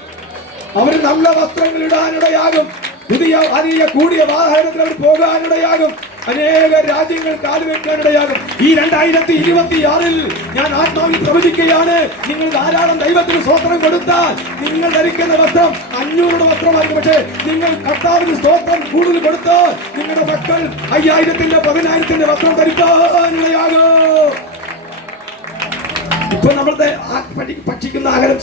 അവർ നല്ല വസ്ത്രങ്ങൾ ഇടാനിടയാകും, പുതിയ വലിയ കൂടിയ വാഹനത്തിൽ അവർ പോകാനിടയാകും, അനേക രാജ്യങ്ങൾ കാലുവെക്കാനിടയാകും. ഈ 2026 ഞാൻ ആത്മാവിൽ പ്രവചിക്കുകയാണ്, നിങ്ങൾ ധാരാളം ദൈവത്തിന് സ്തോത്രം കൊടുത്താൽ നിങ്ങൾ ധരിക്കുന്ന വസ്ത്രം 500 വസ്ത്രമായിരിക്കും. പക്ഷേ നിങ്ങൾ കർത്താവിന് സ്തോത്രം കൂടുതൽ കൊടുത്താൽ നിങ്ങളുടെ മക്കൾ 5000-ന്റെ 10,000-ന്റെ വസ്ത്രം ധരിക്കാനിടയാകും. ഇപ്പൊ നമ്മളുടെ ഭക്ഷിക്കുന്ന ആഹാരം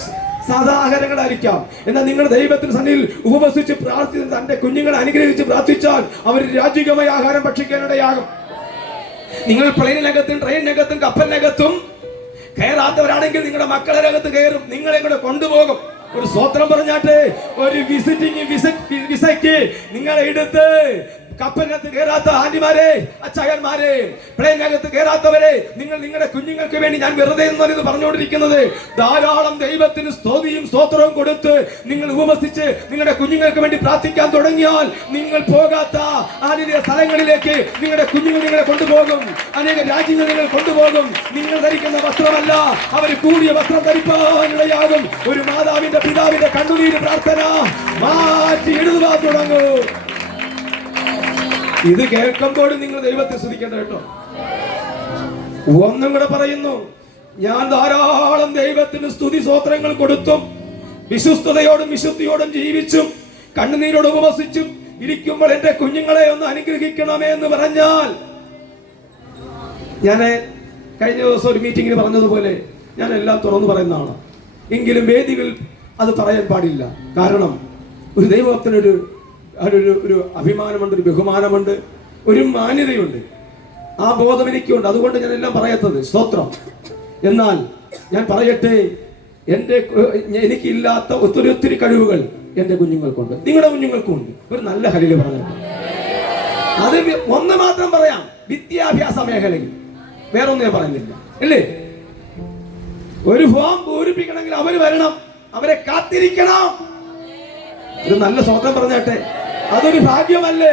സാധാ ആഹാരങ്ങളായിരിക്കാം. എന്നാൽ നിങ്ങൾ ദൈവത്തിന് സന്നിധിയിൽ ഉപവസിച്ച് പ്രാർത്ഥിച്ച് തന്റെ കുഞ്ഞുങ്ങളെ അനുഗ്രഹിച്ച് പ്രാർത്ഥിച്ചാൽ അവർ രാജ്യമായ ആഹാരം ഭക്ഷിക്കാനിടയാകും. നിങ്ങൾ പ്ലെയിനകത്തും ട്രെയിനകത്തും കപ്പലിനകത്തും കയറാത്തവരാണെങ്കിൽ നിങ്ങളുടെ മക്കളകത്ത് കയറും, നിങ്ങളെ കൂടെ കൊണ്ടുപോകും. ഒരു സ്തോത്രം പറഞ്ഞാട്ടെ. ഒരു വിസയ്ക്ക് നിങ്ങളെ എടുത്ത് കപ്പലിനകത്ത് കയറാത്ത ആന്റിമാരെ, അച്ചായന്മാരെ, പ്ലെയിനകത്ത് കയറാത്തവരെ, നിങ്ങൾ നിങ്ങളുടെ കുഞ്ഞുങ്ങൾക്ക് വേണ്ടി ഞാൻ വെറുതെ എന്ന് പറഞ്ഞുകൊണ്ടിരിക്കുന്നത്, ധാരാളം ദൈവത്തിന് സ്തുതിയും സ്തോത്രവും കൊടുത്ത് നിങ്ങൾ ഉപവസിച്ച് നിങ്ങളുടെ കുഞ്ഞുങ്ങൾക്ക് വേണ്ടി പ്രാർത്ഥിക്കാൻ തുടങ്ങിയാൽ നിങ്ങൾ പോകാത്ത അനേക സ്ഥലങ്ങളിലേക്ക് നിങ്ങളുടെ കുഞ്ഞുങ്ങൾ നിങ്ങളെ കൊണ്ടുപോകും, അനേക രാജ്യങ്ങൾ നിങ്ങൾ കൊണ്ടുപോകും. നിങ്ങൾ ധരിക്കുന്ന വസ്ത്രമല്ല, അവർ കൂടിയ വസ്ത്രം ധരിപ്പാനിടയാകും. ഒരു മാതാവിന്റെ പിതാവിന്റെ കണ്ണുനീര് പ്രാർത്ഥന മാറ്റി എഴുതുവാൻ തുടങ്ങും. ഇത് കേൾക്കുമ്പോഴും നിങ്ങൾ ദൈവത്തെ സ്തുതിക്കേണ്ട കേട്ടോ. ഒന്നും കൂടെ പറയുന്നു, ഞാൻ ധാരാളം ദൈവത്തിന് സ്തുതി സ്തോത്രങ്ങൾ കൊടുത്തും വിശ്വസ്തയോടും വിശുദ്ധിയോടും ജീവിച്ചും കണ്ണുനീരോട് ഉപവസിച്ചും ഇരിക്കുമ്പോൾ എന്റെ കുഞ്ഞുങ്ങളെ ഒന്ന് അനുഗ്രഹിക്കണമേ എന്ന് പറഞ്ഞാൽ, ഞാൻ കഴിഞ്ഞ ദിവസം ഒരു മീറ്റിങ്ങിന് പറഞ്ഞതുപോലെ ഞാൻ എല്ലാം തുറന്നു പറയുന്നതാണ്. എങ്കിലും വേദികൾ അത് പറയാൻ പാടില്ല. കാരണം ഒരു ദൈവത്തിനൊരു ഒരു അഭിമാനമുണ്ട്, ഒരു ബഹുമാനമുണ്ട്, ഒരു മാന്യതയുണ്ട്. ആ ബോധം എനിക്കുണ്ട്. അതുകൊണ്ട് ഞാൻ എല്ലാം പറയാത്തത്. സ്തോത്രം. എന്നാൽ ഞാൻ പറയട്ടെ, എനിക്കില്ലാത്ത ഒത്തിരി കഴിവുകൾ എൻ്റെ കുഞ്ഞുങ്ങൾക്കുണ്ട്, നിങ്ങളുടെ കുഞ്ഞുങ്ങൾക്കും ഉണ്ട്. ഒരു നല്ല ഹല്ലേലൂയ പറഞ്ഞു. അത് ഒന്ന് മാത്രം പറയാം, വിദ്യാഭ്യാസ മേഖലയിൽ. വേറൊന്നും ഞാൻ പറയുന്നില്ല, അല്ലേ? ഒരു ഫോം പൂരിപ്പിക്കണമെങ്കിൽ അവര് വരണം, അവരെ കാത്തിരിക്കണം. ഒരു നല്ല സ്വന്തം പറഞ്ഞാട്ടെ, അതൊരു ഭാഗ്യമല്ലേ?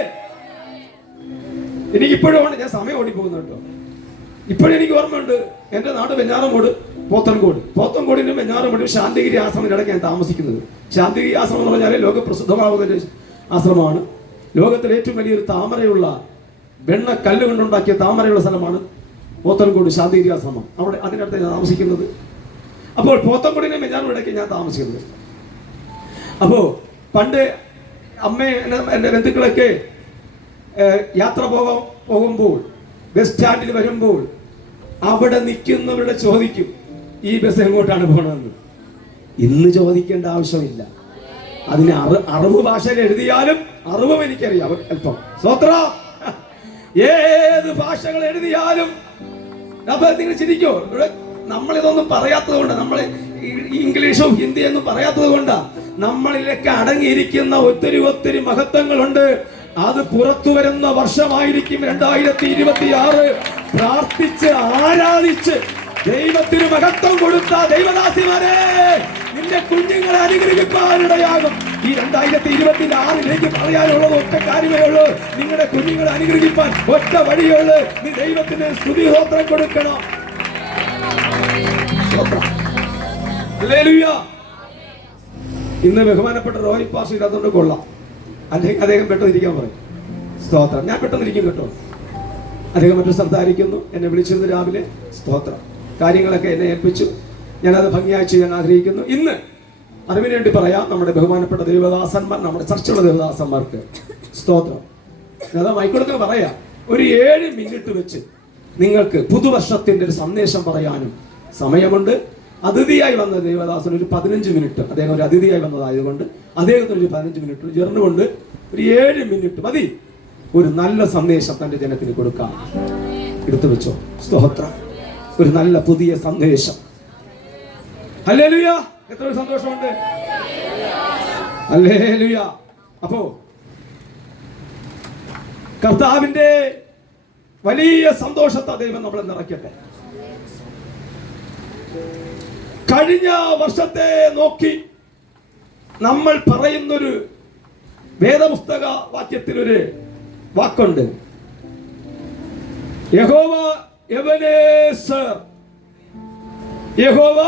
എനിക്കിപ്പോഴും ഞാൻ സമയം ഓടിപ്പോകുന്നു കേട്ടോ. ഇപ്പോഴും എനിക്ക് ഓർമ്മയുണ്ട്, എൻ്റെ നാട് വെഞ്ഞാറമൂട്, പോത്തൻകോടിന്റെ വെഞ്ഞാറമൂട് ശാന്തിഗിരി ആശ്രമത്തിൻ്റെ ഇടയ്ക്ക് ഞാൻ താമസിക്കുന്നത്. ശാന്തിഗിരി ആശ്രമം എന്ന് പറഞ്ഞാൽ ലോകപ്രസിദ്ധമാകുന്ന ആശ്രമമാണ്. ലോകത്തിലെ ഏറ്റവും വലിയൊരു താമരയുള്ള വെണ്ണ കല്ല് കൊണ്ടുണ്ടാക്കിയ താമരയുള്ള സ്ഥലമാണ് പോത്തൻകോട് ശാന്തിഗിരി ആശ്രമം. അവിടെ അതിനടുത്ത് ഞാൻ താമസിക്കുന്നത്. അപ്പോൾ പോത്തൻകോടിന്റെ വെഞ്ഞാറമൂട് ഇടയ്ക്ക് ഞാൻ താമസിക്കുന്നത്. അപ്പോൾ പണ്ട് എൻ്റെ ബന്ധുക്കളൊക്കെ യാത്ര പോകുമ്പോൾ ബസ് സ്റ്റാൻഡിൽ വരുമ്പോൾ അവിടെ നിൽക്കുന്നവരുടെ ചോദിക്കും, ഈ ബസ് എങ്ങോട്ടാണ് പോകണമെന്ന്. ഇന്ന് ചോദിക്കേണ്ട ആവശ്യമില്ല. അതിന് അറബ് ഭാഷയിൽ എഴുതിയാലും അറിവും എനിക്കറിയാം അല്പം. സ്വത്ര ഏത് ഭാഷകൾ എഴുതിയാലും നിങ്ങൾ ചിരിക്കോ? ഇവിടെ നമ്മളിതൊന്നും പറയാത്തത് കൊണ്ട്, നമ്മൾ ഇംഗ്ലീഷും ഹിന്ദിയൊന്നും പറയാത്തത് കൊണ്ടാ നമ്മളിലൊക്കെ അടങ്ങിയിരിക്കുന്ന ഒത്തിരി മഹത്വങ്ങളുണ്ട്. അത് പുറത്തു വരുന്ന വർഷമായിരിക്കും 2026. പ്രാർത്ഥിച്ച് ആരാധിച്ച് ദൈവത്തിന് മഹത്വം കൊടുത്ത ദൈവദാസിമാരെ, നിന്റെ കുഞ്ഞുങ്ങളെ അനുഗ്രഹിക്കാനിടയാകും. ഈ 2026 പറയാനുള്ളത് ഒറ്റ കാര്യമേ ഉള്ളൂ. നിങ്ങളുടെ കുഞ്ഞുങ്ങളെ അനുഗ്രഹിക്കാൻ ഒറ്റ വഴിയുള്ളൂ. നീ ദൈവത്തിന് സ്തുതിസ്തോത്രം കൊടുക്കണം. ഹല്ലേലൂയ. ഇന്ന് ബഹുമാനപ്പെട്ട റോയ് പാസ്റ്റർ അതുകൊണ്ട് കൊള്ളാം, അല്ലെങ്കിൽ അദ്ദേഹം പെട്ടെന്നിരിക്കാൻ പറയും. സ്തോത്രം. ഞാൻ പെട്ടെന്നിരിക്കും കേട്ടോ. അദ്ദേഹം മറ്റൊരു സംസാരിക്കുന്നു, എന്നെ വിളിച്ചിരുന്നു രാവിലെ. സ്തോത്രം. കാര്യങ്ങളൊക്കെ എന്നെ ഏൽപ്പിച്ചു. ഞാനത് ഭംഗിയായി ചെയ്യാൻ ആഗ്രഹിക്കുന്നു. ഇന്ന് അതിനു വേണ്ടി പറയാം, നമ്മുടെ ബഹുമാനപ്പെട്ട ദൈവദാസന്മാർ, നമ്മുടെ ചർച്ചയുള്ള ദൈവദാസന്മാർക്ക് സ്തോത്രം. അതാ മൈക്കൊടുക്കാൻ പറയാം, ഒരു 7 മിനിറ്റ് വെച്ച് നിങ്ങൾക്ക് പുതുവർഷത്തിന്റെ ഒരു സന്ദേശം പറയാനും സമയമുണ്ട്. അതിഥിയായി വന്ന ദൈവദാസൻ ഒരു 15 മിനിറ്റ്, അദ്ദേഹം ഒരു അതിഥിയായി വന്നതായതുകൊണ്ട് അദ്ദേഹത്തിന് ഒരു 15 മിനിറ്റ് ചേർന്നുകൊണ്ട് ഒരു 7 മിനിറ്റ് മതി ഒരു നല്ല സന്ദേശം തന്റെ ജനത്തിന് കൊടുക്കാം. എടുത്തു വെച്ചോ. സ്തോത്രം. ഒരു നല്ല പുതിയ സന്ദേശം. ഹല്ലേലൂയ. എത്ര സന്തോഷമുണ്ട്. ഹല്ലേലൂയ. അപ്പോ കർത്താവിന്റെ വലിയ സന്തോഷത്തെ ദൈവം നമ്മളെ നിറയ്ക്കട്ടെ. കഴിഞ്ഞ വർഷത്തെ നോക്കി നമ്മൾ പറയുന്നൊരു വേദപുസ്തക വാക്യത്തിലൊരു വാക്കുണ്ട്, യഹോവ എബനേസർ. യഹോവ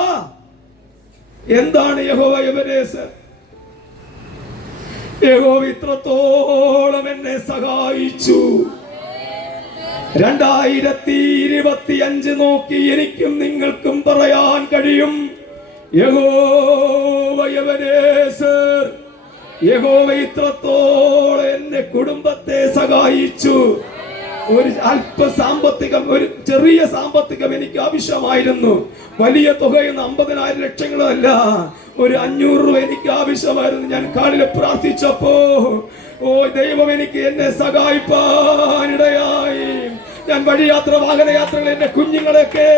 എന്താണ്? യഹോവ എബനേസർ. യഹോവ ഇത്രത്തോളം എന്നെ സഹായിച്ചു. 2025 നോക്കി എനിക്കും നിങ്ങൾക്കും പറയാൻ കഴിയും, യഹോവ എബനേസർ. യഹോവ ഇത്രത്തോളം എന്നെ കുടുംബത്തെ സഹായിച്ചു. ഒരു അല്പ സാമ്പത്തികം, ഒരു ചെറിയ സാമ്പത്തികം എനിക്ക് ആവശ്യമായിരുന്നു. വലിയ തുകയൊന്നും 50,000 ലക്ഷങ്ങളല്ല, ഒരു 500 രൂപ എനിക്ക് ആവശ്യമായിരുന്നു. ഞാൻ കാലിൽ പ്രാർത്ഥിച്ചപ്പോ ദൈവം എനിക്ക് എന്നെ സഹായിപ്പാനിടയായി. ഞാൻ വഴിയാത്ര, വാഹനയാത്രകൾ, എന്റെ കുഞ്ഞുങ്ങളൊക്കെ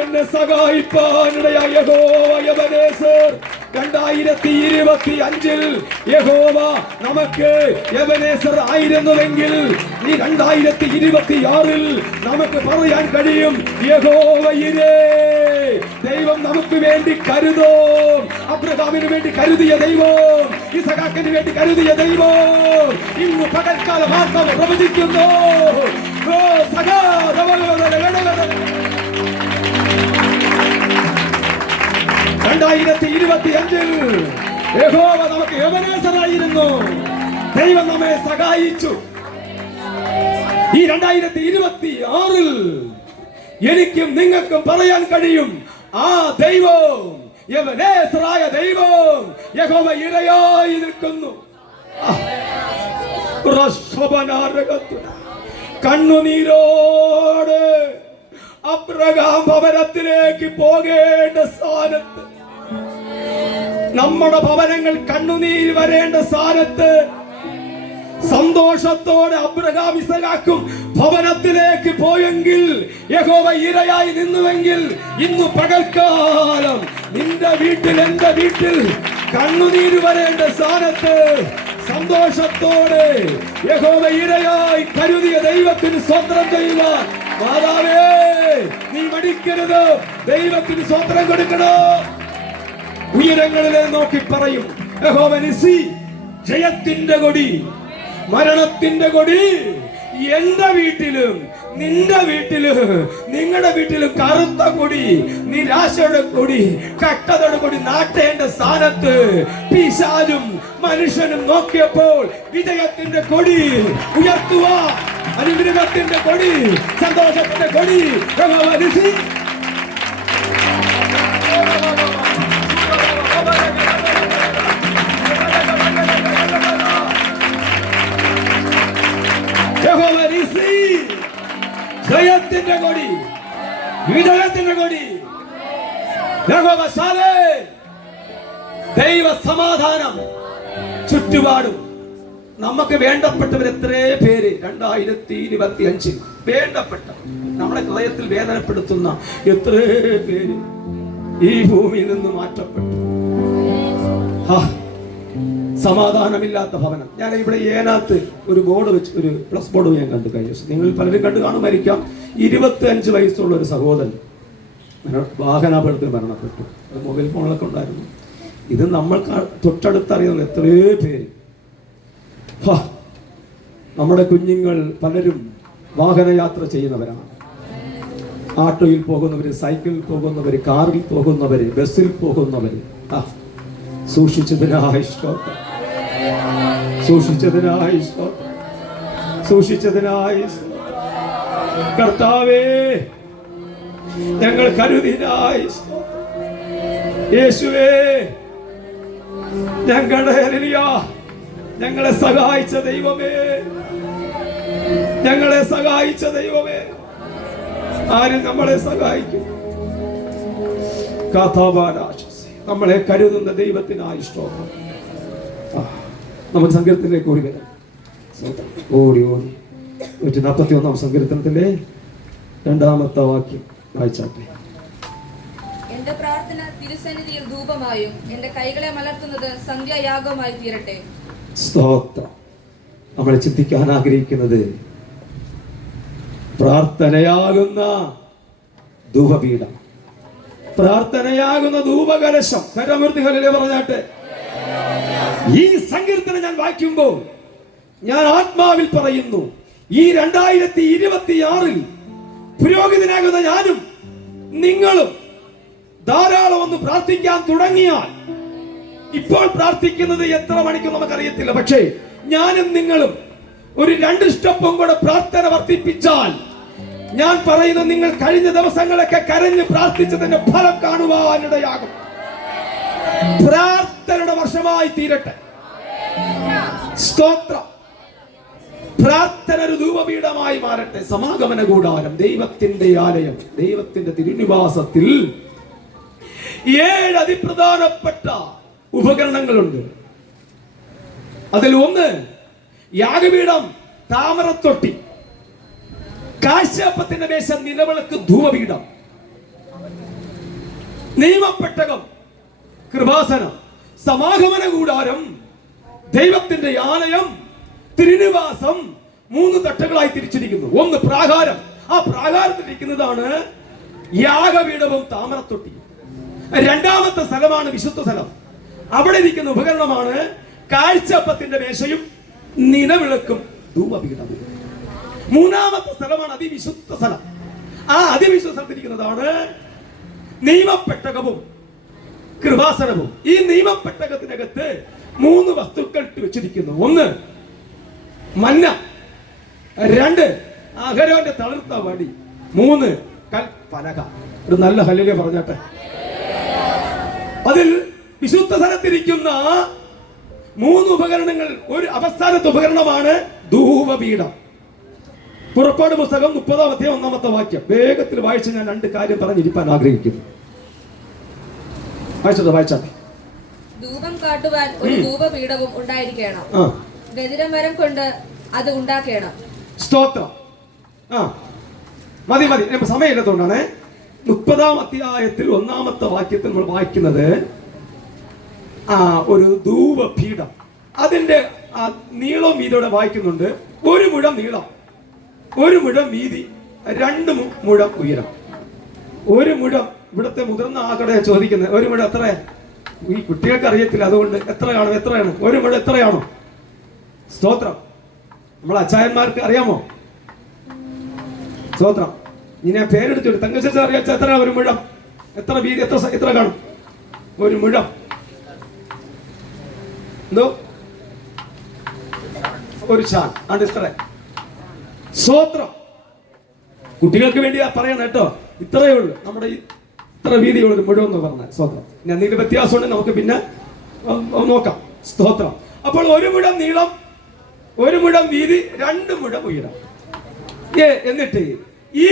എന്നെ സഹായിപ്പാനിടയായി. യഹോവ എബനേസർ. 2025 യഹോവ നമുക്ക് എബനേസർ ആയിരുന്നുവെങ്കിൽ ഈ 2026 നമുക്ക് പറയാൻ കഴിയും, യഹോവ ഇരേ. ദൈവം നമുക്ക് വേണ്ടി കരുതും. അബ്രഹാമിന് വേണ്ടി കരുതിയ ദൈവം, ഇസഹാക്കിന് വേണ്ടി കരുതിയ ദൈവം ഇന്ന് പകൽക്കാല വാർത്ത പ്രവചിക്കുന്നു. 2025 യഹോവ നമുക്ക് എബനേസറായിരുന്നു. ദൈവം നമ്മെ സഹായിച്ചു. ഈ 2026 എനിക്കും നിങ്ങൾക്കും പറയാൻ കഴിയും, ആ ദൈവം, എബനേസറായ ദൈവം, യഹോവ ഇരയായി നിൽക്കുന്നു. കണ്ണുനീരോട് അബ്രഹാം ഭവനത്തിലേക്ക് പോകേണ്ട സ്ഥാനത്ത്, നമ്മുടെ ഭവനങ്ങൾ കണ്ണുനീർ വരേണ്ട സ്ഥാനത്ത് സന്തോഷത്തോടെ അബ്രഹാം ഇസഹാക്കും ഭവനത്തിലേക്ക് പോയെങ്കിൽ, യഹോവ ഇരയായി നിന്നുവെങ്കിൽ, ഇന്ന് പകൽക്കാലം നിന്റെ വീട്ടിൽ, എന്റെ വീട്ടിൽ കണ്ണുനീര് വരേണ്ട സ്ഥാനത്ത് സന്തോഷത്തോടെ യഹോവ ഇരയായി കരുതിയ ദൈവത്തിന് സ്വന്തം ചെയ്യുവാൻ മാതാവേ നീ മടിക്കരുത്. ദൈവത്തിന് സ്വന്തം കൊടുക്കണം. ഉയരങ്ങളിലെ നോക്കി പറയും, യഹോവ നിസി, ജയത്തിന്റെ കൊടി, മരണത്തിന്റെ കൊടി എന്റെ വീട്ടിലും നിന്റെ വീട്ടിലും നിങ്ങളുടെ വീട്ടിലും കറുത്ത കൊടി, നിരാശയുടെ കൊടി, കട്ടതയുടെ കൊടി നാട്ടേണ്ട സ്ഥാനത്ത് പിശാചും മനുഷ്യനും നോക്കിയപ്പോൾ വിജയത്തിന്റെ കൊടി ഉയർത്തുക, അനുഗ്രഹത്തിന്റെ കൊടി, സന്തോഷത്തിന്റെ കൊടി ജയത്തിന്റെ കൊടി, വിജയത്തിന്റെ കൊടി, ദൈവ സമാധാനം ചുറ്റുപാടും. നമുക്ക് വേണ്ടപ്പെട്ടവർ എത്രയോ പേര് 2025 വേണ്ടപ്പെട്ട, നമ്മുടെ ഹൃദയത്തിൽ വേദനപ്പെടുത്തുന്ന എത്രയോ പേര് ഈ ഭൂമിയിൽ നിന്ന് മാറ്റപ്പെട്ടു. സമാധാനമില്ലാത്ത ഭവനം. ഞാൻ ഇവിടെ ഏനാത്ത് ഒരു ബോർഡ് വെച്ച്, ഒരു പ്ലസ് ബോർഡ് ഞാൻ കണ്ടു കഴിഞ്ഞു. നിങ്ങൾ പലരും കണ്ടു കാണുമായിരിക്കാം. 25 വയസ്സുള്ള ഒരു സഹോദരൻ വാഹനാപകടത്തിൽ മരണപ്പെട്ടു. മൊബൈൽ ഫോണിലൊക്കെ ഉണ്ടായിരുന്നു. ഇത് നമ്മൾ തൊട്ടടുത്തറിയുന്ന എത്രയോ പേര്. നമ്മുടെ കുഞ്ഞുങ്ങൾ പലരും വാഹനയാത്ര ചെയ്യുന്നവരാണ്. ആട്ടോയിൽ പോകുന്നവര്, സൈക്കിളിൽ പോകുന്നവര്, കാറിൽ പോകുന്നവര്, ബസ്സിൽ പോകുന്നവര്. സൂക്ഷിച്ചതിനായി സ്തോത്രം, സൂക്ഷിച്ചതിനായി സ്തോത്രം, സൂക്ഷിച്ചതിനായി കർത്താവേ ഞങ്ങൾ കരുതിനായി യേശുവേ ഞങ്ങളെ സഹായിച്ച ദൈവമേ, ഞങ്ങളെ സഹായിച്ച ദൈവമേ. ആരും നമ്മളെ സഹായിക്കും? നമ്മളെ കരുതുന്ന ദൈവത്തിനായി സ്തോത്രം. നമുക്ക് സങ്കീർത്തനത്തിലേക്ക് ഓടി വരാം. ഓടി 141 സങ്കീർത്തനത്തിലെ 2ാമത്തെ വാക്യം വായിച്ചാട്ടെ. എന്റെ പ്രാർത്ഥന തിരുസന്നിധിയിൽ ധൂപമായും എന്റെ കൈകളെ മലർത്തുന്നത് സന്ധ്യായാഗമായി തീരട്ടെ. സ്തോത്രം. നമ്മൾ ചിന്തിക്കാൻ ആഗ്രഹിക്കുന്നത് പ്രാർത്ഥനയാകുന്ന ധൂപപീഠം, പ്രാർത്ഥനയാകുന്ന ധൂപകലശം. കരമൂർത്തികളിലെ പറഞ്ഞാട്ടെ. ഈ സങ്കീർത്തനം ഞാൻ വായിക്കുമ്പോൾ ഞാൻ ആത്മാവിൽ പറയുന്നു, ഈ 2026 പുരോഹിതനാകുന്ന ഞാനും നിങ്ങളും ധാരാളം ഒന്ന് പ്രാർത്ഥിക്കാൻ തുടങ്ങിയാൽ, ഇപ്പോൾ പ്രാർത്ഥിക്കുന്നത് എത്ര മണിക്കും നമുക്കറിയത്തില്ല, പക്ഷേ ഞാനും നിങ്ങളും ഒരു 2 സ്റ്റെപ്പും കൂടെ പ്രാർത്ഥന വർദ്ധിപ്പിച്ചാൽ, ഞാൻ പറയുന്നു, നിങ്ങൾ കഴിഞ്ഞ ദിവസങ്ങളൊക്കെ കരഞ്ഞ് പ്രാർത്ഥിച്ചതിന്റെ ഫലം കാണുവാനിടയാകും. പ്രാർത്ഥനയുടെ വർഷമായി തീരട്ടെ. സ്തോത്രം. പ്രാർത്ഥന ഒരു ധൂപപീഠമായി മാറട്ടെ. സമാഗമന കൂടാരം, ദൈവത്തിന്റെ ആലയം, ദൈവത്തിന്റെ തിരുനിവാസത്തിൽ 7 അതിപ്രധാനപ്പെട്ട ഉപകരണങ്ങളുണ്ട്. അതിൽ ഒന്ന് യാഗപീഠം, താമരത്തൊട്ടി, കാഴ്ചയപ്പത്തിന്റെ മേശ, നിലവിളക്ക്, ധൂപപീഠം, നിയമപ്പെട്ടകം, കൃപാസനം, സമാഗമന കൂടാരം, ദൈവത്തിന്റെ ആലയം, തിരുനിവാസം. 3 തട്ടുകളായി തിരിച്ചിരിക്കുന്നു. ഒന്ന് പ്രാകാരം. ആ പ്രാകാരത്തിലിരിക്കുന്നതാണ് യാഗപീഠവും താമരത്തൊട്ടിയും. 2ാമത്തെ സ്ഥലമാണ് വിശുദ്ധ സ്ഥലം. അവിടെ ഇരിക്കുന്ന ഉപകരണമാണ് കാഴ്ചയപ്പത്തിന്റെ മേശയും നിലവിളക്കും ധൂപപീഠവും. 3ാമത്തെ സ്ഥലമാണ് അതിവിശുദ്ധ സ്ഥലം. ആ അതിവിശുദ്ധ സ്ഥലത്തിരിക്കുന്നതാണ് നിയമപ്പെട്ടകവും കൃപാസനവും. ഈ നിയമപ്പെട്ടകത്തിനകത്ത് 3 വസ്തുക്കൾ വെച്ചിരിക്കുന്നു. ഒന്ന് മന്ന, 2 അഹരോന്റെ തളിർത്ത വടി, 3 കൽപ്പലക. ഒരു നല്ല ഹല്ലേലൂയ പറഞ്ഞാട്ടെ. അതിൽ വിശുദ്ധ സ്ഥലത്തിരിക്കുന്ന 3 ഉപകരണങ്ങൾ. ഒരു അവസാനത്തെ ഉപകരണമാണ് ധൂപപീഠം. പുറപ്പാട് പുസ്തകം 30-ാം അധ്യായം 1-ാമത്തെ വാക്യം വേഗത്തിൽ വായിച്ച് ഞാൻ 2 കാര്യം പറഞ്ഞിരിക്കാൻ ആഗ്രഹിക്കുന്നു. വായിച്ചാട്ടെ. ധൂപം കാട്ടുവാൻ ഒരു ധൂപപീഠവും ഉണ്ടായിരിക്കണം. ഗതിരം മരം കൊണ്ട് അത് ഉണ്ടാക്കണം. സ്തോത്രം. മതി സമയമില്ലാത്തതുകൊണ്ടാണ് 30-ാം അധ്യായത്തിൽ 1-ാമത്തെ വാക്യത്തിൽ നമ്മൾ വായിക്കുന്നത് ഒരു ധൂപപീഠം. അതിന്റെ നീളം വീതിയോടെ വായിക്കുന്നുണ്ട്. 1 മുഴം നീളം, 1 മുഴം വീതി, 2 മുഴം ഉയരം. 1 മുഴം. ഇവിടുത്തെ മുതിർന്ന ആകടെ ചോദിക്കുന്നത് 1 മുഴം എത്ര? ഈ കുട്ടികൾക്ക് അറിയത്തില്ല, അതുകൊണ്ട് എത്രയാണ് 1 മുഴം എത്രയാണോ? സ്തോത്രം. നമ്മളെ അച്ചായന്മാർക്ക് അറിയാമോ? സ്തോത്രം. ഇനി ഞാൻ പേരെടുത്തു. തങ്കശ്ശേരി അറിയാച്ച എത്ര 1 മുഴം? എത്ര വീതി, എത്ര കാണും? 1 മുഴം. എന്തോ 1 ചാൻ ആണ് ഇത്ര. സ്തോത്രം. കുട്ടികൾക്ക് വേണ്ടി പറയണം കേട്ടോ. ഇത്രയേ ഉള്ളൂ. നമ്മുടെ ഇത്ര വീതിയുള്ളൊരു മുഴുവൻ എന്ന് പറഞ്ഞ സ്തോത്രം. ഇനി എന്തെങ്കിലും വ്യത്യാസമുണ്ടെങ്കിൽ നമുക്ക് പിന്നെ നോക്കാം. സ്തോത്രം. അപ്പോൾ 1 മുഴം നീളം, 1 മുഴം വീതി, 2 മുഴം ഉയരം. എന്നിട്ട് ഈ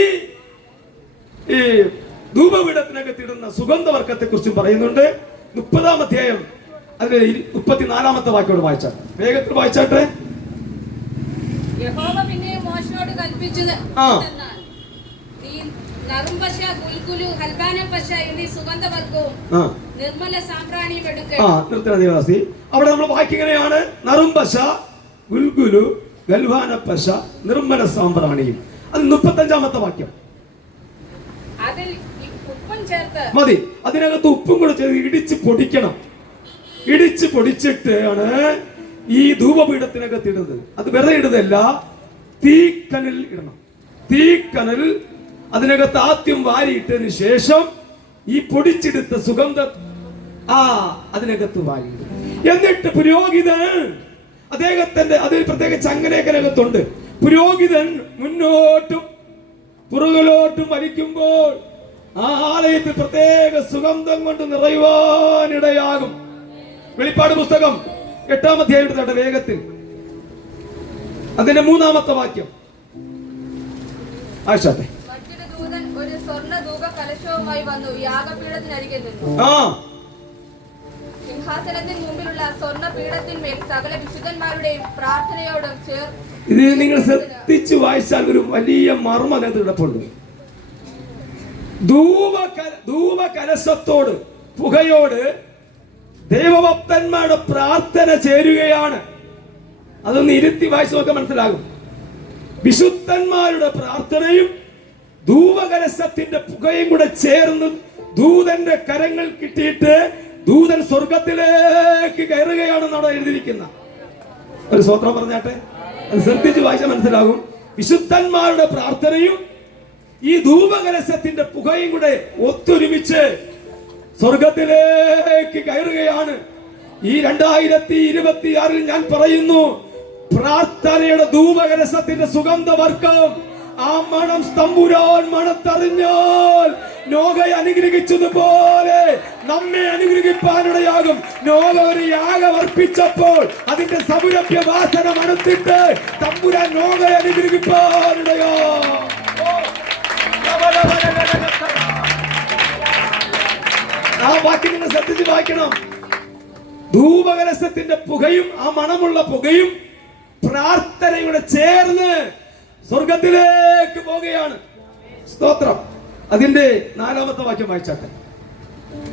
ധൂപപീഠത്തിനകത്ത് ഇടുന്ന സുഗന്ധവർഗത്തെ കുറിച്ചും പറയുന്നുണ്ട്. 30-ാം അധ്യായം അതിന്റെ 34-ാമത്തെ വാക്യോട് വായിച്ചാട്ടെ. വേഗത്തിൽ വായിച്ചാട്ടെ. യഹോവ പിന്നെയും മോശയോട് കൽപ്പിച്ചത് നറുംപശ, ഗുൽഗുലു, ഹൽബാനപശ എന്നീ സുഗന്ധവർഗവും നിർമ്മല സാമ്പ്രാണിയും എടുക്കുക. അവിടെ നമ്മൾ വായിക്കുകയാണ് നറുംപശ, ഗുൽഗുലു, ഗൽവാനപശ, നിർമ്മല സാമ്പ്രാണിയും. അത് 35-ാമത്തെ വാക്യം. അതിൽ ഉപ്പും ചേർത്ത് മതി. അതിനകത്ത് ഉപ്പും കൂടെ ചേർത്ത് ഇടിച്ച് പൊടിക്കണം. ഇടിച്ച് പൊടിച്ചിട്ട് ആണ് ഈ ധൂപപീഠത്തിനകത്ത് ഇടുന്നത്. അത് വെറുതെ ഇടുന്നതല്ല, തീക്കനൽ ഇടണം. തീക്കനൽ അതിനകത്ത് ആദ്യം വാരിയിട്ടതിന് ശേഷം ഈ പൊടിച്ചെടുത്ത സുഗന്ധം അതിനകത്ത് വാരിയിടും. എന്നിട്ട് പുരോഹിതൻ അദ്ദേഹത്തിന്റെ അതിൽ പ്രത്യേകിച്ച് അങ്ങനെയൊക്കെ പുരോഹിതൻ മുന്നോട്ടും പുറകിലോട്ടും വലിക്കുമ്പോൾ ആ ആലയത്തിൽ പ്രത്യേക സുഗന്ധം കൊണ്ട് നിറയുവാനിടയാകും. വെളിപ്പാട് പുസ്തകം 8-ാം അധ്യായം എടുത്താട്ടെ വേഗത്തിൽ. അതിന്റെ 3-ാമത്തെ വാക്യം ആയിഷാട്ടെ. മറ്റൊരു ദൂതൻ ഒരു സ്വർണ്ണ ധൂപ കലശവുമായി വന്നു യാഗപീഠത്തിനരികെ നിന്നു. സിംഹാസനത്തിന് മുമ്പിലുള്ള സ്വർണ്ണ പീഠത്തിന്മേൽ സകല വിശുദ്ധന്മാരുടെയും പ്രാർത്ഥനയോടും ഇത് നിങ്ങൾ ശ്രദ്ധിച്ചു വായിച്ചാൽ ഒരു വലിയ മർമ്മം അതിനകത്ത് കിടപ്പുണ്ട്. ധൂപകലശത്തോട്, പുകയോട് ദൈവഭക്തന്മാരുടെ പ്രാർത്ഥന ചേരുകയാണ്. അതൊന്ന് ഇരുത്തി വായിച്ചു നോക്കാൻ മനസ്സിലാകും. വിശുദ്ധന്മാരുടെ പ്രാർത്ഥനയും ധൂപകലശത്തിന്റെ പുകയും കൂടെ ചേർന്ന് ദൂതന്റെ കരങ്ങൾ കിട്ടിയിട്ട് ദൂതൻ സ്വർഗത്തിലേക്ക് കയറുകയാണെന്നാണ് എഴുതിയിരിക്കുന്ന. ഒരു സ്തോത്രം പറഞ്ഞാട്ടെ. അത് ശ്രദ്ധിച്ച് വായിച്ചാൽ മനസ്സിലാകും. വിശുദ്ധന്മാരുടെ പ്രാർത്ഥനയും ഈ ധൂപകലശത്തിന്റെ പുകയും കൂടെ ഒത്തൊരുമിച്ച് സ്വർഗത്തിലേക്ക് കയറുകയാണ്. ഈ 2026 ഞാൻ പറയുന്നു, പ്രാർത്ഥനയുടെ ധൂപകലശത്തിന്റെ സുഗന്ധവർഗം ആ മണം തമ്പുരാൻ മണത്തറിഞ്ഞാൽ നോഹയെ അനുഗ്രഹിച്ചതുപോലെ നമ്മെ അനുഗ്രഹിപ്പാനിടയാകും. നോഹ ഒരു യാഗം അർപ്പിച്ചപ്പോൾ അതിന്റെ സൗരഭ്യ വാസന മണത്തിട്ട് തമ്പുരാൻ നോഹയെ അനുഗ്രഹിപ്പാനിടയാകും. ആ വാക്യം നിങ്ങൾ ശ്രദ്ധിച്ച് വായിക്കണം. ധൂപകലശത്തിന്റെ പുകയും ആ മണമുള്ള പുകയും പ്രാർത്ഥനയുടെ ചേർന്ന് സ്വർഗത്തിലേക്ക് പോവുകയാണ്. സ്തോത്രം. അതിന്റെ 4-ാമത്തെ വാക്യം വായിച്ചാട്ടെ.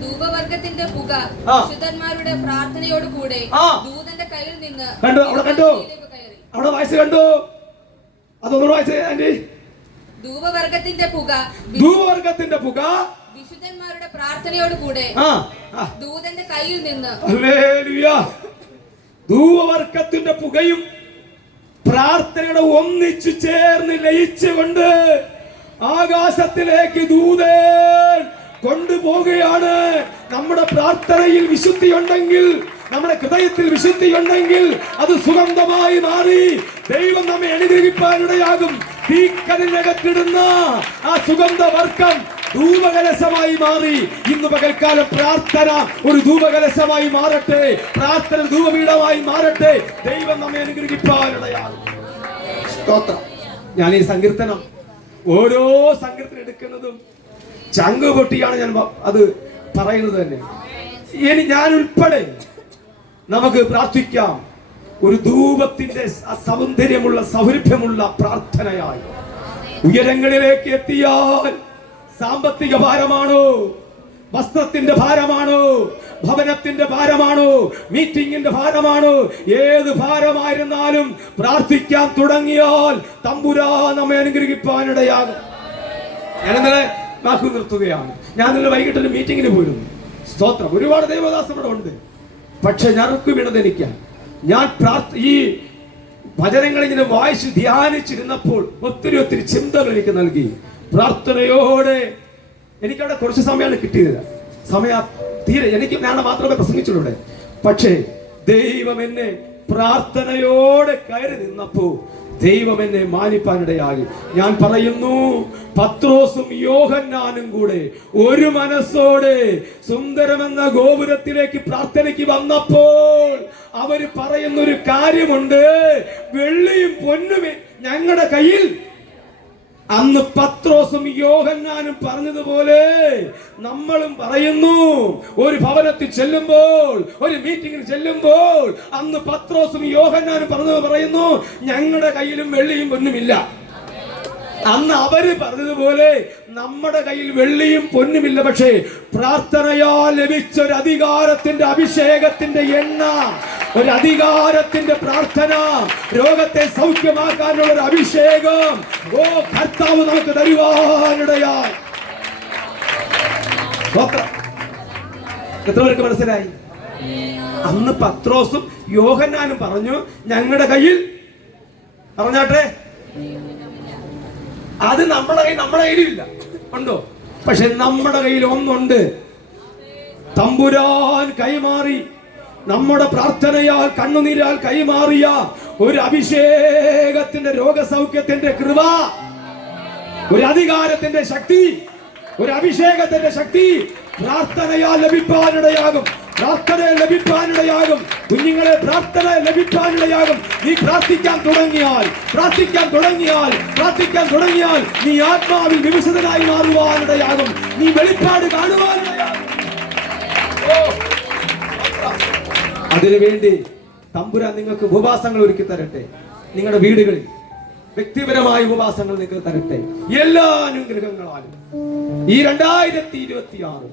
ധൂപവർഗത്തിന്റെ പുക വിശുദ്ധന്മാരുടെ പ്രാർത്ഥനയോട് കൂടെ ദൂതന്റെ കയ്യിൽ നിന്ന് അവിടെ വായിച്ചു കണ്ടു. അതൊന്നുകൂടെ വായിച്ചേ ആന്റി. ധൂപവർഗത്തിന്റെ പുക വിശുദ്ധന്മാരുടെ പ്രാർത്ഥനയോട് കൂടെ ദൂതന്റെ കയ്യിൽ നിന്ന്. ഹല്ലേലൂയ. ധൂപവർഗത്തിന്റെ പുകയും പ്രാർത്ഥനയുടെ ഒന്നിച്ചു ചേർന്ന് ലയിച്ചുകൊണ്ട് ആകാശത്തിലേക്ക് ദൂതൻ കൊണ്ടുപോവുകയാണ്. നമ്മുടെ പ്രാർത്ഥനയിൽ വിശുദ്ധി ഉണ്ടെങ്കിൽ, നമ്മുടെ ഹൃദയത്തിൽ വിശുദ്ധി ഉണ്ടെങ്കിൽ അത് സുഗന്ധമായി മാറി ദൈവം നമ്മെ അനുഗ്രഹിപ്പാനിടയാകും. തീക്കനകത്തിടുന്ന ആ സുഗന്ധവർഗം ധൂപകലശമായി മാറി. ഇന്ന് പകൽക്കാലം പ്രാർത്ഥന ഒരു ധൂപകലശമായി മാറട്ടെ. പ്രാർത്ഥന ധൂപപീഠമായി മാറട്ടെ. ദൈവം നമ്മെ അനുഗ്രഹിപ്പാനിടയാകും. സ്തോത്രം. ഞാൻ ഈ സങ്കീർത്തനം ഓരോ സങ്കീർത്തനം എടുക്കുന്നതും ചങ്ക് പൊട്ടിയാണ് ഞാൻ അത് പറയുന്നത് തന്നെ. ഇനി ഞാൻ ഉൾപ്പെടെ നമുക്ക് പ്രാർത്ഥിക്കാം. ഒരു ധൂപത്തിന്റെ സൗന്ദര്യമുള്ള സൗരഭ്യമുള്ള പ്രാർത്ഥനയായി ഉയരങ്ങളിലേക്ക് എത്തിയാൽ സാമ്പത്തിക ഭാരമാണോ, വസ്ത്രത്തിന്റെ ഭാരമാണോ, ഭവനത്തിന്റെ ഭാരമാണോ, മീറ്റിംഗിന്റെ ഭാരമാണോ, ഏത് ഭാരമായിരുന്നാലും പ്രാർത്ഥിക്കാൻ തുടങ്ങിയാൽ തമ്പുരാൻ നമ്മെ അനുഗ്രഹിപ്പാനിടയാകും. ഞാൻ ഇന്നലെ വാക്കു നിർത്തുകയാണ്. ഞാൻ ഇന്നലെ വൈകിട്ട് ഒരു മീറ്റിങ്ങിന് പോയിരുന്നു. സ്തോത്രം. ഒരുപാട് ദൈവദാസൻ ഇവിടെ ഉണ്ട്. പക്ഷെ ഞങ്ങൾക്ക് വീണതെനിക്കാൻ ഞാൻ ഈ ഭജനങ്ങൾ ഇങ്ങനെ വായിച്ച് ധ്യാനിച്ചിരുന്നപ്പോൾ ഒത്തിരി ചിന്തകൾ എനിക്ക് നൽകി. പ്രാർത്ഥനയോടെ എനിക്കവിടെ കുറച്ച് സമയമാണ് കിട്ടിയത്. തീരെ എനിക്ക് ഞാൻ മാത്രമേ പ്രസംഗിച്ചുള്ളൂ ഇവിടെ. പക്ഷേ ദൈവം എന്നെ പ്രാർത്ഥനയോടെ കയറി നിന്നപ്പോ ദൈവം എന്നെ മാനിപ്പാനിടയായി. ഞാൻ പറയുന്നു, പത്രോസും യോഹന്നാനും കൂടെ ഒരു മനസ്സോടെ സുന്ദരമെന്ന ഗോപുരത്തിലേക്ക് പ്രാർത്ഥനയ്ക്ക് വന്നപ്പോൾ അവര് പറയുന്നൊരു കാര്യമുണ്ട്, വെള്ളിയും പൊന്നും ഞങ്ങളുടെ കയ്യിൽ. അന്ന് പത്രോസും യോഹന്നാനും പറഞ്ഞതുപോലെ നമ്മളും പറയുന്നു. ഒരു ഭവനത്തിൽ ചെല്ലുമ്പോൾ, ഒരു മീറ്റിംഗിൽ ചെല്ലുമ്പോൾ അന്ന് പത്രോസും യോഹന്നാനും പറയുന്നു, ഞങ്ങളുടെ കയ്യിലും വെള്ളിയും പൊന്നുമില്ല. അന്ന് അവര് പറഞ്ഞതുപോലെ നമ്മുടെ കയ്യിൽ വെള്ളിയും പൊന്നുമില്ല. പക്ഷേ പ്രാർത്ഥനയാൽ ലഭിച്ച ഒരു അധികാരത്തിന്റെ അഭിഷേകത്തിന്റെ എണ്ണ, ഒരു അധികാരത്തിന്റെ പ്രാർത്ഥന, രോഗത്തെ സൗഖ്യമാക്കാനുള്ള ഒരു അഭിഷേകം കർത്താവ് നമുക്ക് തരുവാനിടയായി. എത്ര പേർക്ക് മനസ്സിലായി? അന്ന് പത്രോസും യോഹന്നാനും പറഞ്ഞു, ഞങ്ങളുടെ കയ്യിൽ പറഞ്ഞാട്ടെ, അത് നമ്മുടെ കയ്യിലില്ല. ഉണ്ടോ? പക്ഷെ നമ്മുടെ കയ്യിൽ ഒന്നുണ്ട്. തമ്പുരാൻ കൈമാറി, നമ്മുടെ പ്രാർത്ഥനയാൽ കണ്ണുനീരാൽ കൈമാറിയ ഒരു അഭിഷേകത്തിന്റെ രോഗസൗഖ്യത്തിന്റെ കൃപ, ഒരു അധികാരത്തിന്റെ ശക്തി, ഒരു അഭിഷേകത്തിന്റെ ശക്തി പ്രാർത്ഥനയാൽ ലഭിക്കാനിടയാകും. പ്രാർത്ഥനയെ ലഭിക്കാനിടയാകും. കുഞ്ഞുങ്ങളെ പ്രാർത്ഥന ലഭിക്കാനിടയാകും. നീ പ്രാർത്ഥിക്കാൻ തുടങ്ങിയാൽ നീ ആത്മാവിൽ വികസിതനായി മാറുവാനിടയാകും. നീ വെളിപ്പാട് കാണുവാനിടയാകും. അതിനുവേണ്ടി തമ്പുരാൻ നിങ്ങൾക്ക് ഉപവാസങ്ങൾ ഒരുക്കി തരട്ടെ. നിങ്ങളുടെ വീടുകളിൽ വ്യക്തിപരമായ ഉപവാസങ്ങൾ നിങ്ങൾക്ക് തരട്ടെ. എല്ലാ അനുഗ്രഹങ്ങളാലും ഈ 2026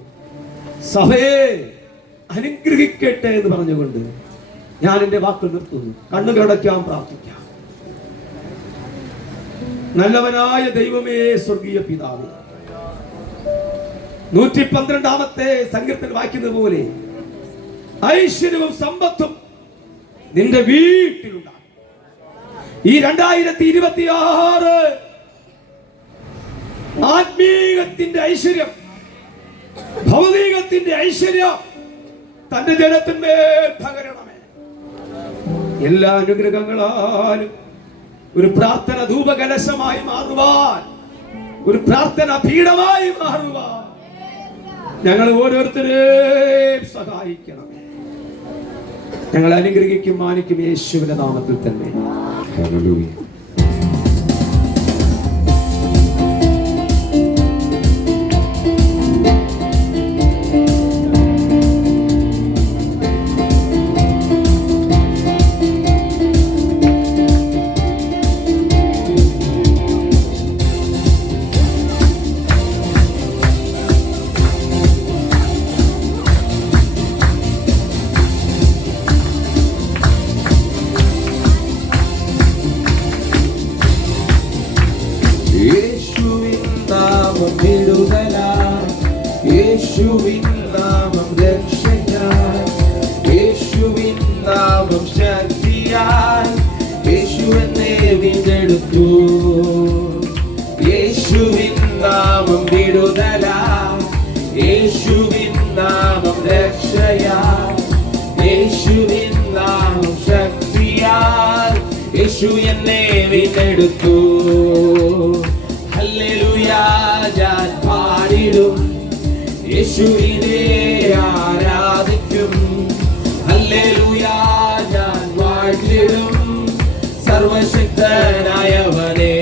സഭയെ അനുഗ്രഹിക്കട്ടെ എന്ന് പറഞ്ഞുകൊണ്ട് ഞാൻ എന്റെ വാക്കുകൾ നിർത്തുന്നു. കണ്ണുകളടയ്ക്കാൻ പ്രാർത്ഥിക്കാം. നല്ലവനായ ദൈവമേ, സ്വർഗീയ പിതാവേ, 112-ാമത്തെ സങ്കീർത്തനം വായിക്കുന്നത് പോലെ ഐശ്വര്യവും സമ്പത്തും നിന്റെ വീട്ടിലുണ്ടാകും. ഈ 2026 ആത്മീകത്തിന്റെ ഐശ്വര്യം, ഭൗതികത്തിന്റെ ഐശ്വര്യം തന്റെ ജനത്തിന്മേൽ പകരണമേ. എല്ലാ അനുഗ്രഹങ്ങളാലും ഒരു പ്രാർത്ഥന ധൂപകലശമായി മാറുവാൻ, ഒരു പ്രാർത്ഥന പീഠമായി മാറുവാൻ ഞങ്ങൾ ഓരോരുത്തരെയും സഹായിക്കണമേ. ഞങ്ങൾ അനുഗ്രഹിക്കും, മാനിക്കും യേശുവിന്റെ നാമത്തിൽ തന്നെ. ഹല്ലേലൂയ. യേശുവിൻ നാമം രക്ഷയായി, യേശുവിൻ നാമം ശക്തിയായി, യേശു എന്നെ വീണ്ടെടുത്തു. യേശുവിൻ നാമം വിടുതലായി, യേശുവിൻ നാമം രക്ഷയായി, യേശുവിൻ നാമം ശക്തിയായി, യേശു എന്നെ വീണ്ടെടുത്തു. ഹല്ലേലൂയ ഞാൻ പാടിടും, യേശുവിനെ ആരാധിക്കും. ഹല്ലേലൂയ ഞാൻ വാഴ്ത്തിടും സർവശക്തനായവനെ.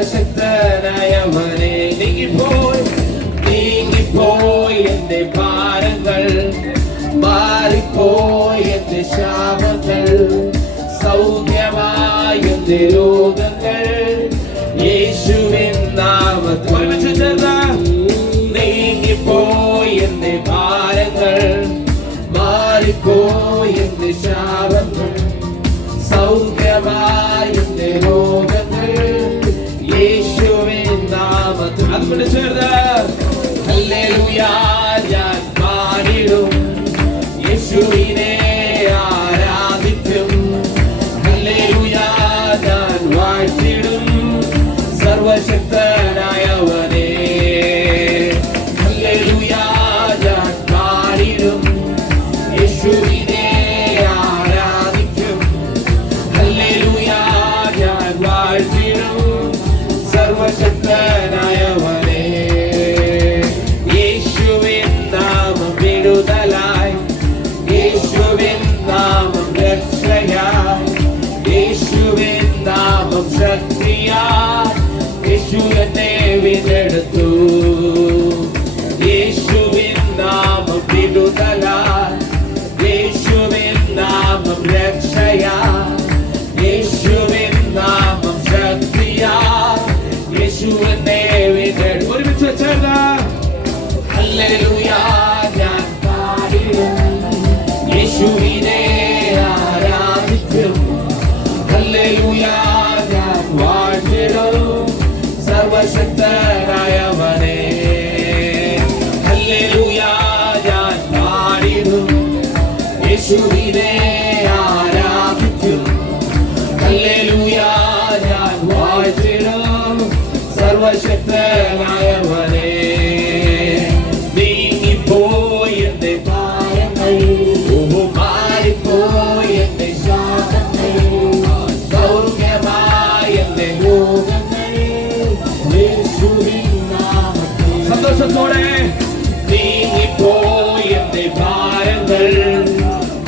സർവശക്തനായവനെ. നീങ്ങിപ്പോയി നീങ്ങിപ്പോയി എന്റെ ഭാരങ്ങൾ, മാറിപ്പോയി എന്റെ ശാപങ്ങൾ, സൗഖ്യമായി എന്റെ രോഗങ്ങൾ, യേശുവിൻ നാമത്തിൽ. ഒരുമിച്ച് ചേർന്ന് നീങ്ങിപ്പോയി എന്റെ ഭാരങ്ങൾ, മാറിപ്പോയി എന്റെ ശാപങ്ങൾ, സൗഖ്യമായി എന്റെ രോഗങ്ങൾ, യേശുവിൻ നാമത്തിൽ. അതുകൊണ്ട് ചേർന്ന് ഹല്ലേലൂയ ഞാൻ പാടിടും, യേശുവിനെ ആരാധിക്കും. ഹല്ലേലൂയ ഞാൻ വാഴ്ത്തിടും സർവശക്തനായവനെ. ഹല്ലേലൂയ ഞാൻ പാടിടും, യേശുവിനെ ആരാധിക്കും. ഹല്ലേലൂയ ഞാൻ വാഴ്ത്തിടും സർവശക്തനായവനെ. യേശുവിൻ നാമം വിടുതലായി, യേശുവിൻ നാമം രക്ഷയായി, യേശുവിൻ നാമം ശക്തിയായി, യേശു എന്നെ വീണ്ടെടുത്തു. യേശുവിൻ നാമം വിടുതലായി, യേശുവിൻ നാമം രക്ഷയായി, യേശുവിൻ നാമം ശക്തിയായി, യേശു എന്നെ വീണ്ടെടുത്തു. ഒരുമിച്ച് ചേർന്ന് ഹല്ലേലൂയ ഞാൻ പാടിടും, യേശുവിനെ ആരാധിക്കും. ഹല്ലേലൂയ ഞാൻ വാഴ്ത്തിടും സർവശക്തനായവനെ. ഹല്ലേലൂയ ഞാൻ പാടിടും, യേശുവിനെ ആരാധിക്കും. ഹല്ലേലൂയ ഞാൻ വാഴ്ത്തിടും സർവശക്തനായവനെ. നീങ്ങിപ്പോയി എന്റെ ഭാരങ്ങൾ, മാറിപ്പോയി എന്റെ ശാപങ്ങൾ, സൗഖ്യമായി എന്റെ രോഗങ്ങൾ, യേശുവിൻ നാമത്തിൽ. സന്തോഷത്തോടെ നീങ്ങിപ്പോയി എന്റെ ഭാരങ്ങൾ,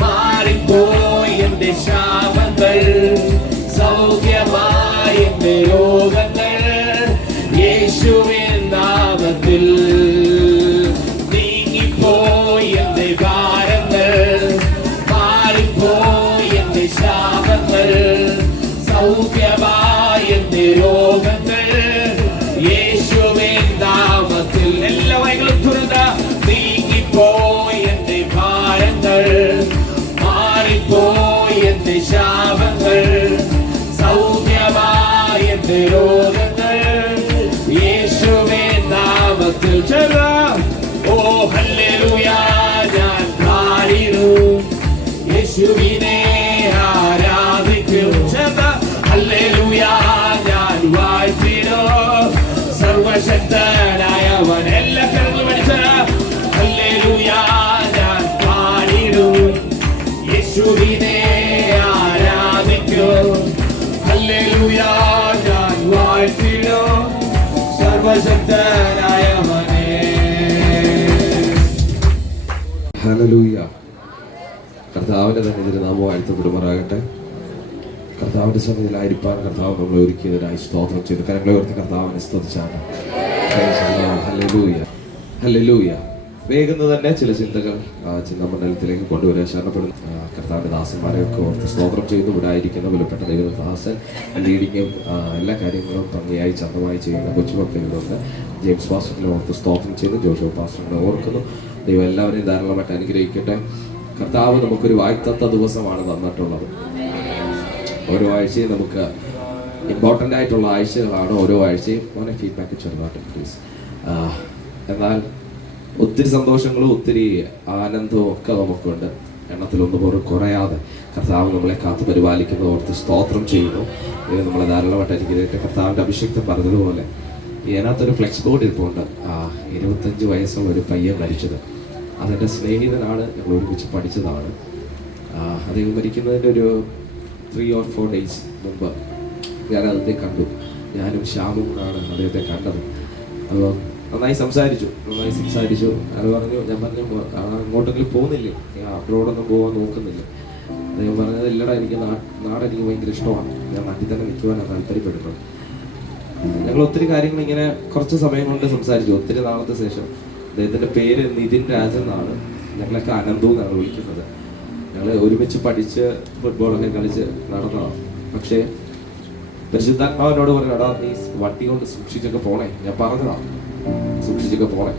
മാറിപ്പോയി എന്റെ ശാപങ്ങൾ, സൗഖ്യമായി എന്റെ രോഗങ്ങൾ, യേശുവിൻ നാമത്തിൽ. നീങ്ങിപ്പോയി എന്റെ ഭാരങ്ങൾ, മാറിപ്പോയി എന്റെ ശാപങ്ങൾ, സൗഖ്യമായി എന്റെ രോഗങ്ങൾ, യേശുവിൻ നാമത്തിൽ. എല്ലാ വൈകളും തുറന്ന് നീങ്ങിപ്പോയി എന്റെ ഭാരങ്ങൾ, മാറിപ്പോയി എന്റെ ശാപങ്ങൾ, സൗഖ്യമായി എന്റെ രോഗങ്ങൾ, യേശുവിൻ നാമത്തിൽ. ഓ ഹല്ലേലൂയ ഞാൻ പാടിടും, യേശുവിനെ ആരാധിക്കും. ഹല്ലേലൂയ ഞാൻ വാഴ്ത്തിടും സർവശക്തനായവൻ. എല്ലാ കരങ്ങളും അടിച്ച് ഹല്ലേലൂയ ഞാൻ പാടിടും, യേശുവിനെ ആരാധിക്കും. ഹല്ലേലൂയ ഞാൻ വാഴ്ത്തിടും സർവശക്തനായവനെ. ഹല്ലേലൂയ. കർത്താവിന്റെ തന്നെ തിരുനാമം വാഴ്ത്തപ്പെടുമാറാകട്ടെ. കർത്താവിന്റെ സന്നിധിയിലായിരിക്കാൻ കർത്താവ് നമ്മളെ ഒരുക്കിയതിനായി സ്തോത്രം ചെയ്തു. കരങ്ങളെ ഉയർത്തി കർത്താവിനെ സ്തുതിച്ചാണ്. Hallelujah hallelujah. വേഗം തന്നെ ചില ചിന്തകൾ ചിന്താമണ്ഡലത്തിലേക്ക് കൊണ്ടുവരാൻ ശരണപ്പെടുന്നു. കർത്താവിന്റെ ദാസന്മാരെയൊക്കെ ഓർത്ത് സ്തോത്രം ചെയ്തു. ഇവിടെ ആയിരിക്കുന്ന വിലപ്പെട്ട ദൈവദാസൻ ലീഡിങ്ങും എല്ലാ കാര്യങ്ങളും ഭംഗിയായി ചന്തമായി ചെയ്യുന്ന കൊച്ചുമക്കളുണ്ട്. ജെയിംസ് പാസ്റ്ററിനെ ഓർത്ത് സ്തോത്രം ചെയ്തു. ജോഷോ പാസ്റ്ററിനെ ഓർക്കുന്നു. ദൈവം എല്ലാവരെയും ധാരാളമായിട്ട് അനുഗ്രഹിക്കട്ടെ. കർത്താവ് നമുക്കൊരു വാഗ്ദത്ത ദിവസമാണ് തന്നിട്ടുള്ളത്. ഓരോ ആഴ്ചയും നമുക്ക് ഇമ്പോർട്ടൻ്റ് ആയിട്ടുള്ള ആഴ്ചകളാണ് ഓരോ ആഴ്ചയും. മോനെ ഫീഡ്ബാക്ക് ചെറുതായിട്ട് പ്ലീസ്. എന്നാൽ ഒത്തിരി സന്തോഷങ്ങളും ഒത്തിരി ആനന്ദവും ഒക്കെ നമുക്കുണ്ട്. എണ്ണത്തിലൊന്നും പോലും കുറയാതെ കർത്താവ് നമ്മളെ കാത്തു പരിപാലിക്കുന്നത് ഓർത്ത് സ്തോത്രം ചെയ്യുന്നു. നമ്മളെ ധാരാളമായിട്ട് അനുഗ്രഹിക്കട്ടെ. കർത്താവിൻ്റെ അഭിഷേക്തം പറഞ്ഞതുപോലെ ഇതിനകത്തൊരു ഫ്ലെക്സ് ബോർഡ് ഇരിപ്പുണ്ട്. 25 വയസ്സുള്ള ഒരു പയ്യൻ മരിച്ചത്. അതെൻ്റെ സ്നേഹിതനാണ്. ഞങ്ങൾ ഒരുമിച്ച് പഠിച്ചതാണ്. അദ്ദേഹം മരിക്കുന്നതിൻ്റെ ഒരു 3 or 4 days മുമ്പ് ഞാൻ അദ്ദേഹത്തെ കണ്ടു. ഞാനും ശ്യാമും ആണ് അദ്ദേഹത്തെ കണ്ടത്. അപ്പോൾ നന്നായി സംസാരിച്ചു. അത് പറഞ്ഞു. ഞാൻ പറഞ്ഞു അങ്ങോട്ടെങ്കിലും പോകുന്നില്ലേ, അബ്രോഡൊന്നും പോകാൻ നോക്കുന്നില്ല. അദ്ദേഹം പറഞ്ഞത് ഇല്ലടാ, എനിക്ക് നാടെനിക്ക് ഭയങ്കര ഇഷ്ടമാണ്, ഞാൻ നാട്ടിൽ തന്നെ നിൽക്കുവാനാണ് താല്പര്യപ്പെടുന്നത്. ഞങ്ങൾ ഒത്തിരി കാര്യങ്ങൾ ഇങ്ങനെ കുറച്ച് സമയം കൊണ്ട് സംസാരിച്ചു. ഒത്തിരി നാളത്തെ ശേഷം. അദ്ദേഹത്തിന്റെ പേര് നിതിൻ രാജൻ എന്നാണ്. ഞങ്ങളൊക്കെ അനന്തു എന്നാണ് വിളിക്കുന്നത്. ഞങ്ങൾ ഒരുമിച്ച് പഠിച്ച് ഫുട്ബോളൊക്കെ കളിച്ച് നടന്നതാണ്. പക്ഷേ പരിശുദ്ധാത്മാവിനോട് പറഞ്ഞു, എടാ നീ വണ്ടി കൊണ്ട് സൂക്ഷിച്ചൊക്കെ പോണേ. ഞാൻ പറഞ്ഞതാ, സൂക്ഷിച്ചൊക്കെ പോണേ.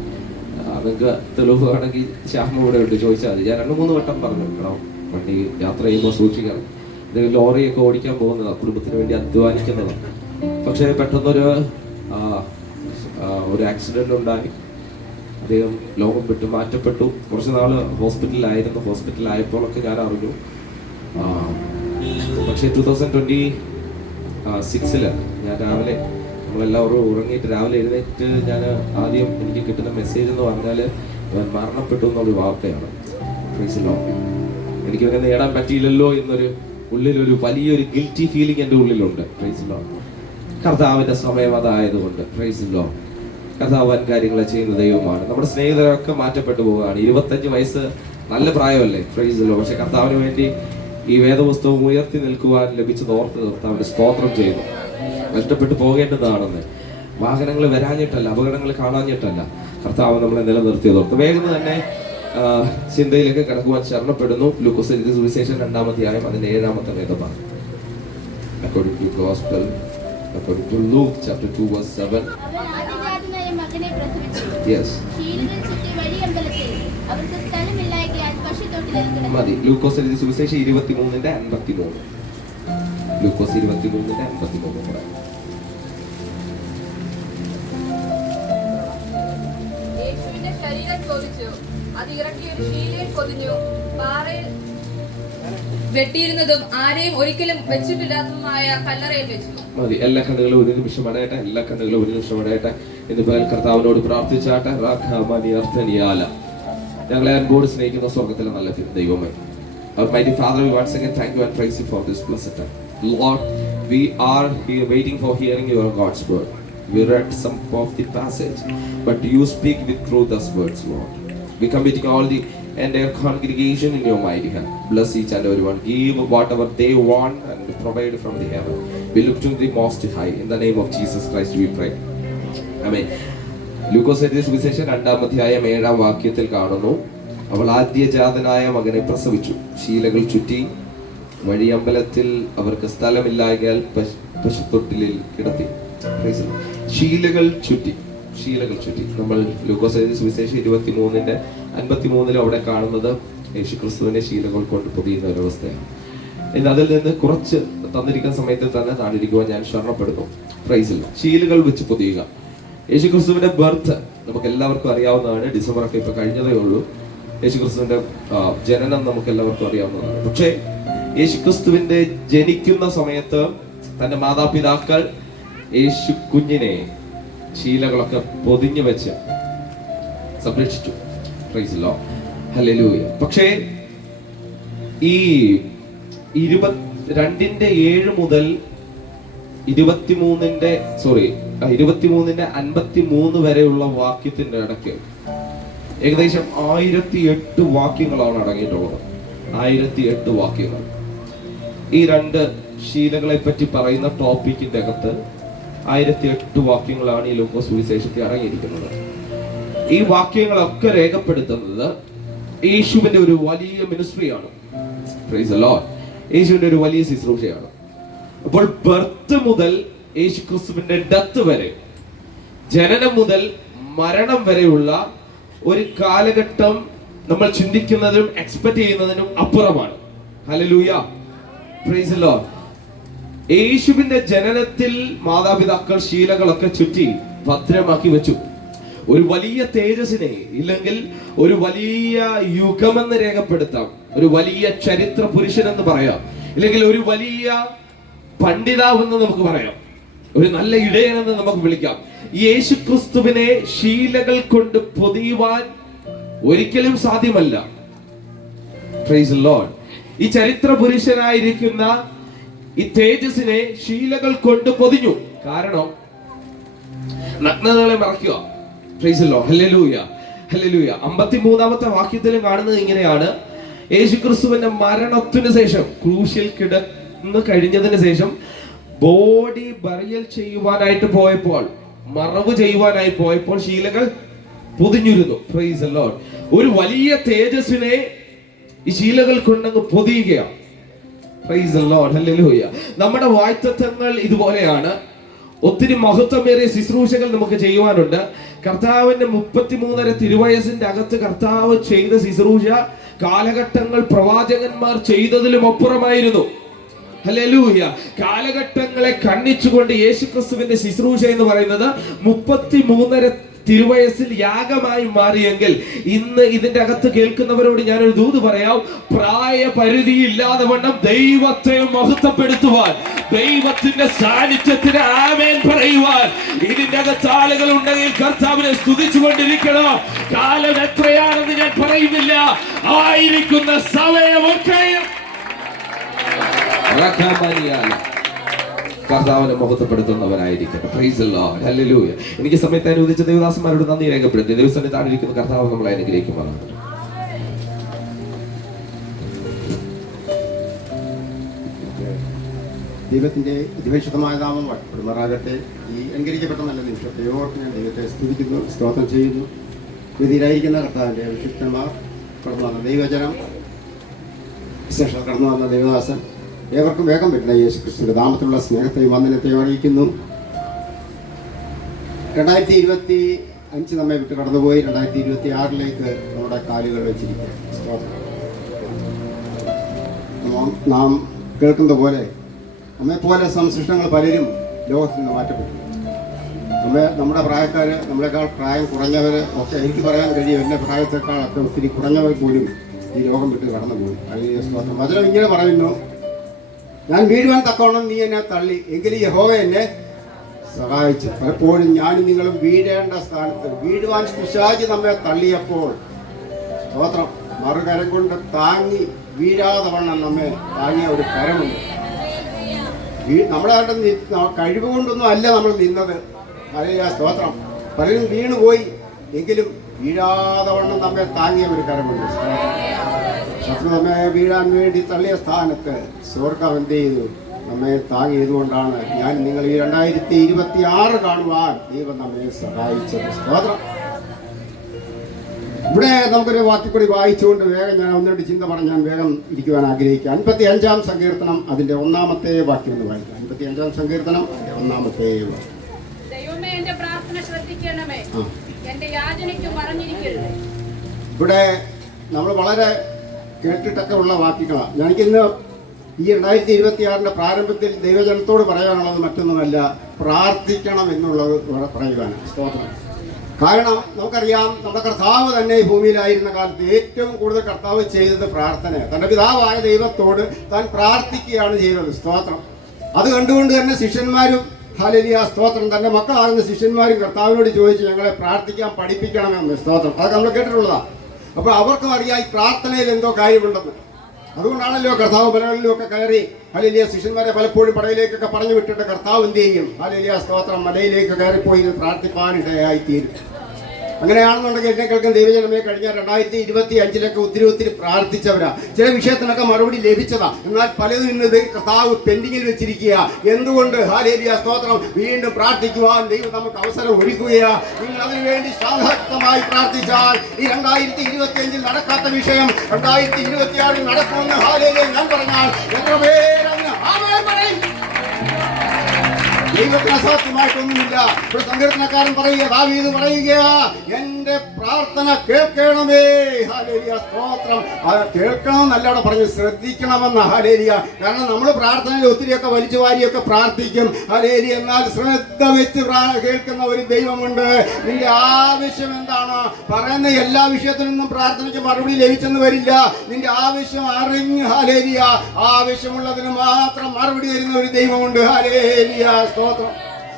നിങ്ങൾക്ക് തെളിവ് വേണമെങ്കിൽ ശ്യാമ ഇവിടെ ഉണ്ട്, ചോദിച്ചാൽ മതി. ഞാൻ 2-3 വട്ടം പറഞ്ഞു, എടാ വണ്ടി യാത്ര ചെയ്യുമ്പോൾ സൂക്ഷിക്കണം. ലോറിയൊക്കെ ഓടിക്കാൻ പോകുന്നതാണ്, കുടുംബത്തിന് വേണ്ടി അധ്വാനിക്കുന്നതാണ്. പക്ഷേ പെട്ടെന്നൊരു ആക്സിഡന്റ് ഉണ്ടായി. അദ്ദേഹം ലോകം വിട്ട് മാറ്റപ്പെട്ടു. കുറച്ച് നാള് ഹോസ്പിറ്റലിലായിരുന്നു. ഹോസ്പിറ്റലിലായപ്പോഴൊക്കെ ഞാൻ അറിഞ്ഞു. പക്ഷേ 2026 ഞാൻ രാവിലെ, നമ്മളെല്ലാവരും ഉറങ്ങിയിട്ട് രാവിലെ എഴുന്നേറ്റ് ഞാൻ ആദ്യം എനിക്ക് കിട്ടുന്ന മെസ്സേജ് എന്ന് പറഞ്ഞാൽ അവൻ മരണപ്പെട്ടു എന്നൊരു വാർത്തയാണ്. എനിക്കവനെ നേടാൻ പറ്റിയില്ലല്ലോ എന്നൊരു ഉള്ളിലൊരു വലിയൊരു ഗിൽറ്റി ഫീലിംഗ് എൻ്റെ ഉള്ളിലുണ്ട്. കർത്താവിന്റെ സമയം അതായതുകൊണ്ട് കർത്താവ് വൻ കാര്യങ്ങൾ ചെയ്യുന്ന ദൈവമാണ്. നമ്മുടെ സ്നേഹിതരൊക്കെ മാറ്റപ്പെട്ടു പോവുകയാണ്. 25 വയസ്സ് നല്ല പ്രായമല്ലേ? പക്ഷെ കർത്താവിന് വേണ്ടി ഈ വേദപുസ്തകം ഉയർത്തി നിൽക്കുവാൻ ലഭിച്ചത് ഓർത്ത് കർത്താവിന്റെ സ്തോത്രം ചെയ്യുന്നു. നഷ്ടപ്പെട്ടു പോകേണ്ടതാണെന്ന്. വാഹനങ്ങൾ വരാഞ്ഞിട്ടല്ല, അപകടങ്ങൾ കാണാഞ്ഞിട്ടല്ല, കർത്താവ് നമ്മളെ നിലനിർത്തിയതോർത്ത്. വേഗം തന്നെ ചിന്തയിലേക്ക് കടക്കുവാൻ ശരണപ്പെടുന്നു. ലൂക്കോസ് എഴുതിയ സുവിശേഷം 2-ാം അധ്യായം അതിന്റെ 7-ാമത്തെ വേദഭാഗം. According to Gospel, according to Luke chapter 2 verse 7. Yes. മതി. ലൂക്കോസ് എഴുതിയ സുവിശേഷം 23:53. ലൂക്കോസ് 23:53. യേശുവിന്റെ ശരീരം ചോദിച്ചു, അത് ഇറക്കി ഒരു ശീലയിൽ പൊതിഞ്ഞു, പാറയിൽ വെട്ടിയിരുന്നതും ആരെയും ഒരിക്കലും വെച്ചിട്ടില്ലാത്തതുമായ കല്ലറയിൽ വെച്ചു. മതി. എല്ലാ കണ്ണുകളും ഒരു നിമിഷം അടയട്ടെ. എല്ലാ കണ്ണുകളും ഒരു നിമിഷം അടയട്ടെ. ഇന്ന് പകൽ കർത്താവിനോട് പ്രാർത്ഥിച്ചാട്ടെ. ഞങ്ങളെ അൻപോട് സ്നേഹിക്കുന്ന സ്വർഗത്തിലെ നല്ല ദൈവമേ, our mighty Father, we once again thank you and praise you for this blessed time. Lord, we are here waiting for hearing your God's word. We read some of the passage, but you speak with truth as words, Lord. We committing all the entire congregation in your mighty hand. Bless each and everyone. Give whatever they want and provide from the heaven. We look to the most high. In the name of Jesus Christ we pray. Amen. ലൂക്കോസ് എഴുതിയ സുവിശേഷം 2-ാം അധ്യായം 7-ാം വാക്യത്തിൽ കാണുന്നു, അവൾ ആദ്യജാതനായ മകനെ പ്രസവിച്ചു. ശീലകൾ ചുറ്റി. വഴിയമ്പലത്തിൽ അവർക്ക് സ്ഥലമില്ലായകയാൽ പശുത്തൊട്ടിലിൽ കിടത്തി. ശീലകൾ ചുറ്റി. നമ്മൾ ലൂക്കോസ് എഴുതിയ സുവിശേഷം 23:53 അവിടെ കാണുന്നത് യേശുക്രിസ്തുവിനെ ശീലകൾ കൊണ്ട് പൊതിയുന്ന ഒരവസ്ഥയാണ്. ഇന്ന് അതിൽ നിന്ന് കുറച്ച് തന്നിരിക്കുന്ന സമയത്തിൽ തന്നെ താണ്ടിരിക്കുവാൻ ഞാൻ ശരണപ്പെടുന്നു. ശീലകൾ വെച്ച് പൊതിയുക. യേശുക്രിസ്തുവിന്റെ ബർത്ത് നമുക്ക് എല്ലാവർക്കും അറിയാവുന്നതാണ്. ഡിസംബറൊക്കെ ഇപ്പൊ കഴിഞ്ഞതേ ഉള്ളൂ. യേശുക്രിസ്തുവിന്റെ ജനനം നമുക്ക് എല്ലാവർക്കും അറിയാവുന്നതാണ്. പക്ഷേ യേശുക്രിസ്തുവിന്റെ ജനിക്കുന്ന സമയത്ത് തന്റെ മാതാപിതാക്കൾ യേശു കുഞ്ഞിനെ ശീലകളൊക്കെ പൊതിഞ്ഞു വെച്ച് സംരക്ഷിച്ചു. ഹല്ലേലൂയ. പക്ഷേ ഈ 22:7 മുതൽ 23:53 വരെയുള്ള വാക്യത്തിന്റെ ഇടയ്ക്ക് ഏകദേശം 1008 വാക്യങ്ങളാണ് അടങ്ങിയിട്ടുള്ളത്. 1008 വാക്യങ്ങൾ. ഈ 2 ശീലകളെ പറ്റി പറയുന്ന ടോപ്പിക്കിന്റെ അകത്ത് 1008 വാക്യങ്ങളാണ് ഈ ലൂക്കോസ് സുവിശേഷത്തിൽ അടങ്ങിയിരിക്കുന്നത്. ഈ വാക്യങ്ങളൊക്കെ രേഖപ്പെടുത്തുന്നത് യേശുവിന്റെ ഒരു വലിയ മിനിസ്ട്രിയാണ്. Price the Lord. യേശുവിന്റെ ഒരു വലിയ ശുശ്രൂഷയാണ്. അപ്പോൾ ബർത്ത് മുതൽ യേശുക്രിസ്തുവിന്റെ ഡെത്ത് വരെ, ജനനം മുതൽ മരണം വരെയുള്ള ഒരു കാലഘട്ടം നമ്മൾ ചിന്തിക്കുന്നതിനും എക്സ്പെക്ട് ചെയ്യുന്നതിനും അപ്പുറമാണ്. ഹല്ലേലൂയ. Price the Lord. യേശുവിന്റെ ജനനത്തിൽ മാതാപിതാക്കൾ ശീലകളൊക്കെ ചുറ്റി ഭദ്രമാക്കി വെച്ചു. ഒരു വലിയ തേജസ്സിനെ, ഇല്ലെങ്കിൽ ഒരു വലിയ യുഗമെന്ന് രേഖപ്പെടുത്താം, ഒരു വലിയ ചരിത്ര പുരുഷൻ എന്ന് പറയാം, ഇല്ലെങ്കിൽ ഒരു വലിയ പണ്ഡിതാവെന്ന് നമുക്ക് പറയാം, ഒരു നല്ല ഇടയനെന്ന് നമുക്ക് വിളിക്കാം. യേശുക്രിസ്തുവിനെ ശീലകൾ കൊണ്ട് പൊതിയുവാൻ ഒരിക്കലും സാധ്യമല്ല. Praise the Lord. ഈ ചരിത്ര പുരുഷനായിരിക്കുന്ന ഈ തേജസ്സിനെ ശീലകൾ കൊണ്ട് പൊതിഞ്ഞു. കാരണം നഗ്നതകളെ മറയ്ക്കുക. Praise the Lord. Hallelujah. Hallelujah. 53-ാമത്തെ വാക്യത്തിലും കാണുന്നത് ഇങ്ങനെയാണ്: യേശുക്രിസ്തുവിന്റെ മരണത്തിന് ശേഷം, ക്രൂശിൽ കിടന്നു കഴിഞ്ഞതിന് ശേഷം ബോഡി ബറിയൽ ചെയ്യുവാനായിട്ട് പോയപ്പോൾ, മറവ് ചെയ്യുവാനായി പോയപ്പോൾ ശീലകൾ പൊതിഞ്ഞിരുന്നു. Praise the Lord. ഒരു വലിയ തേജസ്സിനെ ഈ ശീലകൾ കൊണ്ടങ്ങ് പൊതിയുകയാണ്. Praise the Lord. ഹല്ലേലൂയ. നമ്മുടെ വായ്ത്തത്വങ്ങൾ ഇതുപോലെയാണ്. ഒത്തിരി മഹത്വമേറിയ ശുശ്രൂഷകൾ നമുക്ക് ചെയ്യുവാനുണ്ട്. കർത്താവിന്റെ 33.5 തിരുവയസ്സിന്റെ അകത്ത് കർത്താവ് ചെയ്ത ശുശ്രൂഷ കാലഘട്ടങ്ങൾ പ്രവാചകന്മാർ ചെയ്തതിലും അപ്പുറമായിരുന്നു. ഹല്ലേലൂയ. കാലഘട്ടങ്ങളെ ഖണ്ഡിച്ചുകൊണ്ട് യേശുക്രിസ്തുവിന്റെ ശുശ്രൂഷ എന്ന് പറയുന്നത് 33.5 തിരുവയസ്സിൽ യാഗമായി മാറിയെങ്കിൽ ഇന്ന് ഇതിന്റെ അകത്ത് കേൾക്കുന്നവരോട് ഞാനൊരു ദൂത് പറയാം. പ്രായപരിധി ഇല്ലാതെ വണ്ണം ദൈവത്തെ മഹത്വപ്പെടുത്തുവാൻ, ദൈവത്തിന്റെ സാന്നിധ്യത്തിന് ആമേൻ പറയുവാൻ ഇതിന്റെ അകത്ത് ആളുകൾ ഉണ്ടെങ്കിൽ കർത്താവിനെ സ്തുതിച്ചുകൊണ്ടിരിക്കണം. കാലം എത്രയാണെന്ന് ഞാൻ പറയുന്നില്ല, ആയിരിക്കുന്ന സമയമൊക്കെയും കർത്താവിനെ മഹത്വപ്പെടുത്തുന്നവരായിരിക്കട്ടെ. Praise the Lord. ഹല്ലേലൂയ. എനിക്ക് സമയത്ത് അനുവദിച്ച ദേവദാസന്മാരോട് നന്ദി രേഖപ്പെടുത്തി. ദൈവസന്നിധിയിലിരിക്കുന്ന കർത്താവ് നമ്മളെ അനുഗ്രഹിക്കുമാറാകട്ടെ. ദൈവത്തിൻ്റെ അതിപരിശുദ്ധമായ നാമം വാഴ്ത്തപ്പെടുമാറാകട്ടെ. ഈ അനുഗ്രഹിക്കപ്പെട്ട നല്ല നിമിഷത്തെ ഓർത്ത് ഞാൻ ദൈവത്തെ സ്തുതിക്കുന്നു, സ്തോത്രം ചെയ്യുന്നു. വേദിയിലായിരിക്കുന്ന കർത്താവിൻ്റെ വിശുദ്ധന്മാർ, കടന്നു വന്ന ദൈവജനം, വിശേഷം കടന്നു വന്ന ദൈവദാസൻ, ഏവർക്കും വേഗം വരുന്ന യേശു ക്രിസ്തുവിന്റെ നാമത്തിലുള്ള സ്നേഹത്തെയും വന്ദനത്തെയും അറിയിക്കുന്നു. 2025 നമ്മെ വിട്ട് കടന്നുപോയി. 2026 നമ്മുടെ കാലുകൾ വെച്ചിരിക്കുക. നാം കേൾക്കുന്ന പോലെ നമ്മെപ്പോലെ സംസൃഷ്ടങ്ങൾ പലരും ലോകത്തിൽ നിന്ന് മാറ്റപ്പെട്ടു. നമ്മുടെ പ്രായക്കാർ, നമ്മളെക്കാൾ പ്രായം കുറഞ്ഞവർ ഒക്കെ, എനിക്ക് പറയാൻ കഴിയും, എൻ്റെ പ്രായത്തെക്കാളൊക്കെ ഒത്തിരി കുറഞ്ഞവർ പോലും ഈ ലോകം വിട്ട് കടന്നുപോയി. അതിന് വചനം ഇങ്ങനെ പറയുന്നു: ഞാൻ വീഴുവാൻ തക്കവണ്ണം നീ എന്നെ തള്ളി, എങ്കിലും യഹോവ എന്നെ സഹായിച്ചു. പലപ്പോഴും ഞാനും നിങ്ങളും വീഴേണ്ട സ്ഥാനത്ത് വീഴുവാൻ പിശാച് നമ്മെ തള്ളിയപ്പോൾ സ്തോത്രം, മറുകരം കൊണ്ട് താങ്ങി വീഴാതെ വണ്ണം നമ്മെ താങ്ങിയ ഒരു കരമുണ്ട്. നമ്മളാരുടെ കഴിവ് കൊണ്ടൊന്നും അല്ല നമ്മൾ നിന്നത്. അല്ലെങ്കിൽ സ്തോത്രം, പലരും വീണുപോയി, എങ്കിലും വീഴാതെ വണ്ണം നമ്മെ താങ്ങിയ ഒരു കരമുണ്ട്. ശത്രു നമ്മെ വീഴാൻ വേണ്ടി തള്ളിയ സ്ഥാനത്ത് സ്വർഗ്ഗം എന്ത് ചെയ്തു? നമ്മെ താങ്ങിയതുകൊണ്ടാണ് ഞാൻ നിങ്ങൾ ഈ 2026 കാണുവാൻ ദൈവം നമ്മെ സഹായിച്ചത്. സ്തോത്രം. ഇവിടെ നമുക്കൊരു വാക്യക്കൂടി വായിച്ചുകൊണ്ട് വേഗം ഞാൻ ഒന്നുകൊണ്ട് ചിന്ത പറഞ്ഞ് ഞാൻ വേഗം ഇരിക്കുവാൻ ആഗ്രഹിക്കുക. 55-ാം സങ്കീർത്തനം അതിന്റെ 1-ാമത്തെ വാക്യം ഒന്ന് വായിക്കാം. 55-ാം സങ്കീർത്തനം അതിന്റെ 1-ാമത്തെ വാക്യം. ദൈവമേ, എന്റെ പ്രാർത്ഥന ശ്രദ്ധിക്കണമേ, എന്റെ യാചനയ്ക്ക് മറഞ്ഞിരിക്കരുത്. ഇവിടെ നമ്മൾ വളരെ കേട്ടിട്ടൊക്കെ ഉള്ള വാക്യങ്ങളാണ്. എനിക്കിന്ന് ഈ 2026 പ്രാരംഭത്തിൽ ദൈവജനത്തോട് പറയാനുള്ളത് മറ്റൊന്നുമല്ല, പ്രാർത്ഥിക്കണം എന്നുള്ളത് പറയുവാനാണ്. സ്തോത്രം. കാരണം നമുക്കറിയാം, നമ്മുടെ കർത്താവ് തന്നെ ഈ ഭൂമിയിലായിരുന്ന കാലത്ത് ഏറ്റവും കൂടുതൽ കർത്താവ് ചെയ്തത് പ്രാർത്ഥന. തൻ്റെ പിതാവായ ദൈവത്തോട് താൻ പ്രാർത്ഥിക്കുകയാണ് ചെയ്തത്. സ്തോത്രം. അത് കണ്ടുകൊണ്ട് തന്നെ ശിഷ്യന്മാരും, ഹല്ലേലൂയ സ്തോത്രം, തൻ്റെ മക്കളാകുന്ന ശിഷ്യന്മാരും കർത്താവിനോട് ചോദിച്ചു, ഞങ്ങളെ പ്രാർത്ഥിക്കാൻ പഠിപ്പിക്കണമെന്ന്. സ്തോത്രം. അത് നമ്മൾ കേട്ടിട്ടുള്ളതാണ്. അപ്പോൾ അവർക്കും അറിയാം ഈ പ്രാർത്ഥനയിൽ എന്തോ കാര്യമുണ്ടെന്ന്. അതുകൊണ്ടാണല്ലോ കർത്താവ് പലകളിലും ഒക്കെ കയറി ഹല്ലേലൂയ ശിഷ്യന്മാരെ പലപ്പോഴും പടയിലേക്കൊക്കെ പറഞ്ഞു വിട്ടിട്ട് കർത്താവ് എന്ത് ചെയ്യും? ഹല്ലേലൂയ സ്തോത്രം, മലയിലേക്ക് കയറിപ്പോയി പ്രാർത്ഥിപ്പാനിടയായിത്തീരും. അങ്ങനെയാണെന്നുണ്ടെങ്കിൽ എന്നെ കേൾക്കുന്ന ദൈവജനമേ, കഴിഞ്ഞ 2025 ഒത്തിരി പ്രാർത്ഥിച്ചവരാ. ചില വിഷയത്തിനൊക്കെ മറുപടി ലഭിച്ചതാ. എന്നാൽ പലതും ഇന്നത് കർത്താവ് പെൻഡിങ്ങിൽ വെച്ചിരിക്കുക. എന്തുകൊണ്ട്? ഹല്ലേലൂയ സ്തോത്രം. വീണ്ടും പ്രാർത്ഥിക്കുവാൻ ദൈവം നമുക്ക് അവസരം ഒരുക്കുകയാ. നിങ്ങൾ അതിനുവേണ്ടി ശക്തമായി പ്രാർത്ഥിച്ചാൽ ഈ 2025 നടക്കാത്ത വിഷയം 2026 നടക്കുമെന്ന് ഹല്ലേലൂയ ഞാൻ പറഞ്ഞാൽ എത്ര പേരങ്ങ് ആമേൻ പറയും. ദൈവത്തിന് അസാധ്യമായിട്ടൊന്നുമില്ല. ഇവിടെ സങ്കീർത്തനക്കാരൻ പറയുക, ദാവീദ് പറയുക, എന്റെ പ്രാർത്ഥന കേൾക്കണമേ. ഹല്ലേലൂയ സ്തോത്രം. അത് കേൾക്കണമെന്നല്ല അവിടെ പറഞ്ഞു, ശ്രദ്ധിക്കണമെന്ന്. ഹല്ലേലൂയ. കാരണം നമ്മൾ പ്രാർത്ഥനയിൽ ഒത്തിരിയൊക്കെ വലിച്ചു വാരിയൊക്കെ പ്രാർത്ഥിക്കും. ഹല്ലേലൂയ. എന്നാൽ ശ്രദ്ധ വെച്ച് കേൾക്കുന്ന ഒരു ദൈവമുണ്ട്. നിന്റെ ആവശ്യം എന്താണ്? പറയുന്ന എല്ലാ വിഷയത്തിൽ നിന്നും പ്രാർത്ഥനയ്ക്ക് മറുപടി ലഭിച്ചെന്ന് വരില്ല. നിന്റെ ആവശ്യം അറിഞ്ഞ് ഹല്ലേലൂയ ആവശ്യമുള്ളതിന് മാത്രം മറുപടി തരുന്ന ഒരു ദൈവമുണ്ട്. ഹല്ലേലൂയ സ്തോത്രം.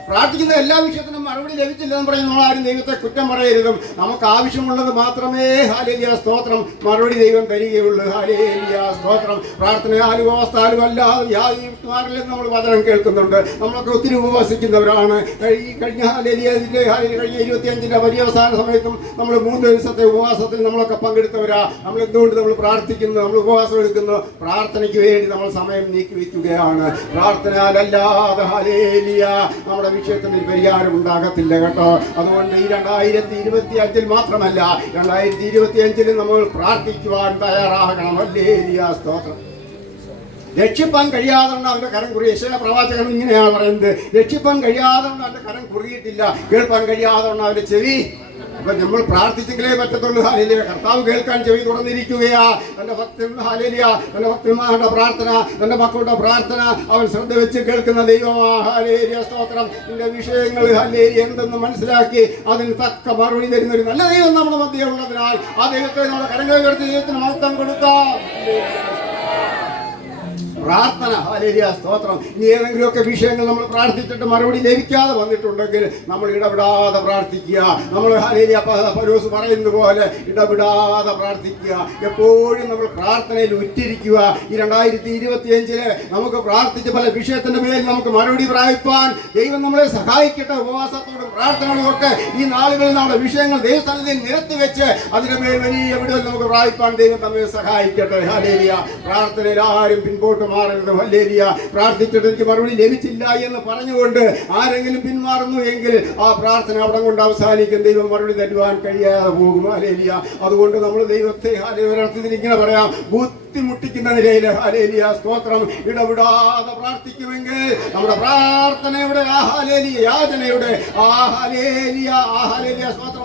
പ്രാർത്ഥിക്കുന്ന എല്ലാ വിഷയത്തിനും മറുപടി ലഭിച്ചില്ലെന്ന് പറയും നമ്മൾ ആരും ദൈവത്തെ കുറ്റം പറയരുതും. നമുക്ക് ആവശ്യമുള്ളത് മാത്രമേ ഹല്ലേലൂയ സ്തോത്രം മറുപടി ദൈവം തരികയുള്ളൂ. ഹല്ലേലൂയ സ്തോത്രം. പ്രാർത്ഥനയാലും ഉപവാസത്താലും അല്ലാതെ യാതൊരുമാരിലും നമ്മൾ വചനം കേൾക്കുന്നുണ്ട്. നമ്മളൊക്കെ ഒത്തിരി ഉപവസിക്കുന്നവരാണ്. കഴിഞ്ഞ ഹല്ലേലൂയ കഴിഞ്ഞ 25-ന്റെ പര്യവസാന സമയത്തും നമ്മൾ 3 ദിവസത്തെ ഉപവാസത്തിൽ നമ്മളൊക്കെ പങ്കെടുത്തവരാ. നമ്മൾ എന്തുകൊണ്ട് നമ്മൾ പ്രാർത്ഥിക്കുന്നു, നമ്മൾ ഉപവാസം എടുക്കുന്നു? പ്രാർത്ഥനയ്ക്ക് വേണ്ടി നമ്മൾ സമയം നീക്കി വയ്ക്കുകയാണ്. പ്രാർത്ഥനയാലല്ലാതെ ഹല്ലേലൂയ നമ്മുടെ വിഷയത്തിന് പരിഹാരം ഉണ്ടാകത്തില്ല കേട്ടോ. അതുകൊണ്ട് ഈ 2025 മാത്രമല്ല 2025 നമ്മൾ പ്രാർത്ഥിക്കുവാൻ തയ്യാറാകണം. ഹല്ലേലൂയ സ്തോത്രം. രക്ഷിപ്പാൻ കഴിയാതെ അവന്റെ കരം കുറി. യെശയ്യാ പ്രവാചകൻ ഇങ്ങനെയാണ് പറയുന്നത്, രക്ഷിപ്പാൻ കഴിയാതെ അവന്റെ കരം കുറിയിട്ടില്ല, കേൾപ്പാൻ കഴിയാതെ അവന്റെ ചെവി. അപ്പൊ നമ്മൾ പ്രാർത്ഥിച്ചെങ്കിലേ പറ്റത്തുള്ളൂ. ഹല്ലേലൂയ. കർത്താവ് കേൾക്കാൻ ചെവി തുറന്നിരിക്കുകയാ. തന്റെ ഭക്തന്മാരുടെ പ്രാർത്ഥന, തന്റെ മക്കളുടെ പ്രാർത്ഥന അവൻ ശ്രദ്ധ വെച്ച് കേൾക്കുന്ന ദൈവമാ. ഹല്ലേലൂയ സ്തോത്രം. നിന്റെ വിഷയങ്ങൾ ഹല്ലേലൂയ എന്തെന്ന് മനസ്സിലാക്കി അതിന് തക്ക മറുപടി തരുന്ന ഒരു നല്ല ദൈവം നമ്മുടെ മധ്യേ ഉള്ളതിനാൽ ആ ദൈവത്തെ നമ്മുടെ കരങ്ങൾ ഉയർത്തി ദൈവത്തിന് മഹത്വം കൊടുക്കാം. പ്രാർത്ഥന. ഹല്ലേലൂയ സ്തോത്രം. ഇനി ഏതെങ്കിലുമൊക്കെ വിഷയങ്ങൾ നമ്മൾ പ്രാർത്ഥിച്ചിട്ട് മറുപടി ലഭിക്കാതെ വന്നിട്ടുണ്ടെങ്കിൽ നമ്മൾ ഇടപെടാതെ പ്രാർത്ഥിക്കുക. നമ്മൾ ഹല്ലേലൂയ പൗലോസ് പറയുന്നത് പോലെ ഇടപെടാതെ പ്രാർത്ഥിക്കുക. എപ്പോഴും നമ്മൾ പ്രാർത്ഥനയിൽ ഉറ്റിരിക്കുക. ഈ 2025 നമുക്ക് പ്രാർത്ഥിച്ച് പല വിഷയത്തിന്റെ മേൽ നമുക്ക് മറുപടി പ്രാപിപ്പാൻ ദൈവം നമ്മളെ സഹായിക്കട്ടെ. ഉപവാസത്തോടും പ്രാർത്ഥനയോടും ഒക്കെ ഈ നാളുകളിൽ നമ്മുടെ വിഷയങ്ങൾ ദൈവസ്ഥാനത്തിൽ നിരത്തി വെച്ച് അതിന്റെ മേൽ വലിയ വിടുതൽ നമുക്ക് പ്രാപിപ്പാൻ ദൈവം നമ്മെ സഹായിക്കട്ടെ. ഹല്ലേലൂയ. പ്രാർത്ഥനയിൽ ആരും പിൻപോട്ട് മാറരുത്. ഹല്ലേലൂയ. പ്രാർത്ഥിച്ചിട്ട് എനിക്ക് മറുപടി ലഭിച്ചില്ല എന്ന് പറഞ്ഞുകൊണ്ട് ആരെങ്കിലും പിന്മാറുന്നു എങ്കിൽ ആ പ്രാർത്ഥന അവിടെ കൊണ്ട് അവസാനിക്കും. ദൈവം മറുപടി തരുവാൻ കഴിയാതെ പോകും. ഹല്ലേലൂയ. അതുകൊണ്ട് നമ്മൾ ദൈവത്തെ ഒരർത്ഥത്തിൽ ഇങ്ങനെ പറയാം, ബുദ്ധിമുട്ടിക്കുന്ന നിലയിൽ ഹല്ലേലൂയ സ്തോത്രം ഇടപെടാതെ പ്രാർത്ഥിക്കുമെങ്കിൽ നമ്മുടെ പ്രാർത്ഥനയുടെ ആ ഹല്ലേലൂയ യാചനയുടെ ആ ഹല്ലേലൂയ സ്തോത്രം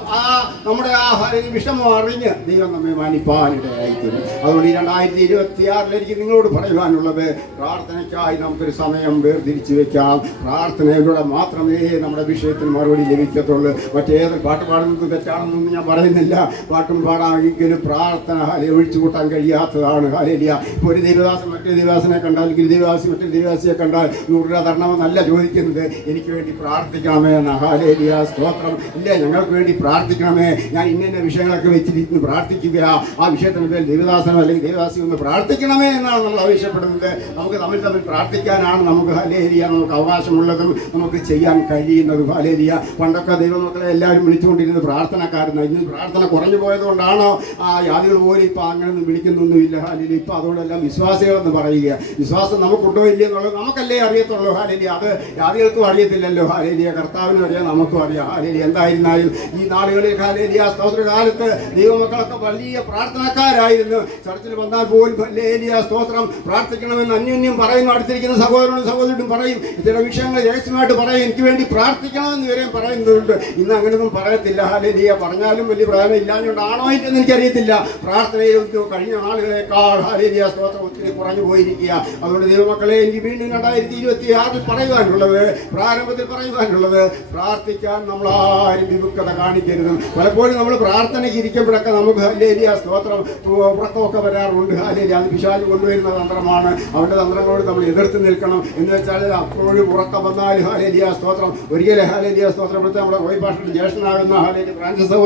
നമ്മുടെ ആ വിഷമം അറിഞ്ഞ് ദൈവം നമ്മെ മാനിപ്പാനിടയായിത്തീരും. അതുകൊണ്ട് ഈ 2026 എനിക്ക് നിങ്ങളോട് പറയുവാനുള്ളത്, പ്രാർത്ഥനയ്ക്കായി നമുക്കൊരു സമയം വേർതിരിച്ചു വെക്കാം. പ്രാർത്ഥനയിലൂടെ മാത്രമേ നമ്മുടെ വിഷയത്തിന് മറുപടി ലഭിക്കത്തുള്ളൂ. മറ്റേത് പാട്ട് പാടുന്നത് തെറ്റാണെന്നൊന്നും ഞാൻ പറയുന്നില്ല. പാട്ടും പാടാമെങ്കിലും പ്രാർത്ഥന ഒഴിച്ചു കൂട്ടാൻ കഴിയാത്തതാണ്. ഹല്ലേലൂയ. ഇപ്പോൾ ഒരു ദൈവദാസൻ മറ്റൊരു ദൈവദാസനെ കണ്ടാൽ, ദൈവദാസി മറ്റൊരു ദൈവദാസിയെ കണ്ടാൽ 100 രൂപ തരണമെന്നല്ല ചോദിക്കുന്നത്, എനിക്ക് വേണ്ടി പ്രാർത്ഥിക്കണമേ എന്ന്. ഹല്ലേലൂയ സ്തോത്രം. ഇല്ല, ഞങ്ങൾക്ക് വേണ്ടി പ്രാർത്ഥിക്കണമേ, ഞാൻ ഇന്ന വിഷയങ്ങളൊക്കെ വെച്ചിരിക്കുന്നു പ്രാർത്ഥിക്കുക, ആ വിഷയത്തിന് പേരിൽ ദൈവദാസനോ അല്ലെങ്കിൽ ദൈവദാസി ഒന്ന് പ്രാർത്ഥിക്കണമേ എന്നാണ് നമ്മൾ ആവശ്യപ്പെടുന്നത്. നമുക്ക് തമ്മിൽ പ്രാർത്ഥിക്കാനാണ് നമുക്ക് ഹല്ലേലൂയ നമുക്ക് അവകാശമുള്ളതും നമുക്ക് ചെയ്യാൻ കഴിയുന്നതും. ഹല്ലേലൂയ. പണ്ടൊക്കെ ദൈവമക്കളെ എല്ലാവരും വിളിച്ചുകൊണ്ടിരുന്നത് പ്രാർത്ഥനക്കാരെന്ന്. ഇന്ന് പ്രാർത്ഥന കുറഞ്ഞു പോയതുകൊണ്ടാണോ ആ യാതികൾ പോലും ഇപ്പം അങ്ങനെയൊന്നും വിളിക്കുന്നൊന്നുമില്ല. ഹല്ലേലൂയ. ഇപ്പം അതുകൊണ്ടെല്ലാം വിശ്വാസികളെന്ന് പറയുക. വിശ്വാസം നമുക്കുണ്ടോ ഇല്ല എന്നുള്ളത് നമുക്കല്ലേ അറിയത്തുള്ളൂ. ഹല്ലേലൂയ. അത് യാതികൾക്കും അറിയത്തില്ലല്ലോ. ഹല്ലേലൂയ. കർത്താവിനും അറിയാം, നമുക്കും അറിയാം. ഹല്ലേലൂയ. എന്തായിരുന്നാലും ഈ നാളുകളിൽ ഹല്ലേലൂയ സ്തോത്രകാലത്ത് ദൈവമക്കളൊക്കെ വലിയ പ്രാർത്ഥനക്കാരായിരുന്നു. ചർച്ചിൽ വന്നാൽ പോലും ഹല്ലേലൂയ സ്തോത്രം പ്രാർത്ഥിക്കണമെന്ന് അന്യോന്യം പറയുന്നു. അടുത്തിരിക്കുന്ന സഹോദരനും സഹോദരനും പറയും, ചില വിഷയങ്ങൾ രഹസ്യമായിട്ട് പറയും, എനിക്ക് വേണ്ടി പ്രാർത്ഥിക്കണമെന്ന് ഇവരെയും പറയുന്നുണ്ട്. ഇന്ന് അങ്ങനെയൊന്നും പറയത്തില്ല. ഹല്ലേലൂയ. പറഞ്ഞാലും വലിയ പ്രധാനം ഇല്ലാഞ്ഞുകൊണ്ടാണോ എന്ന് എനിക്കറിയത്തില്ല. പ്രാർത്ഥനയിൽ കഴിഞ്ഞ നാളുകളെക്കാൾ ഹല്ലേലൂയ സ്തോത്രം ഒത്തിരി കുറഞ്ഞു പോയിരിക്കുക. അതുകൊണ്ട് ദൈവമക്കളെ, എനിക്ക് വീണ്ടും 2026 പറയുവാനുള്ളത്, പ്രാരംഭത്തിൽ പറയുവാനുള്ളത്, പ്രാർത്ഥിക്കാൻ നമ്മൾ ആരും വിമുക്തത കാണിക്കരുതും. പലപ്പോഴും നമ്മൾ പ്രാർത്ഥനയ്ക്ക് ഇരിക്കുമ്പോഴൊക്കെ നമുക്ക് ഹല്ലേലൂയ സ്തോത്രം ഉറക്കമൊക്കെ വരാറുണ്ട്. ഹല്ലേലൂയ. അത് പിശാച് കൊണ്ടുവരുന്ന തന്ത്രമാണ്. അവന്റെ തന്ത്രങ്ങളോട് നമ്മൾ എതിർത്ത് നിൽക്കണം. എന്ന് വെച്ചാൽ അപ്പോഴും ഉറക്കം വന്നാൽ ഹല്ലേലൂയ സ്തോത്രം ഒരിക്കലും ഹല്ലേലൂയ സ്തോത്രം ഇവിടുത്തെ നമ്മുടെ റോയ് പാസ്റ്റർ ജ്യേഷ്ഠനാകുന്ന ഹല്ലേലൂയ ഫ്രാൻസിസ്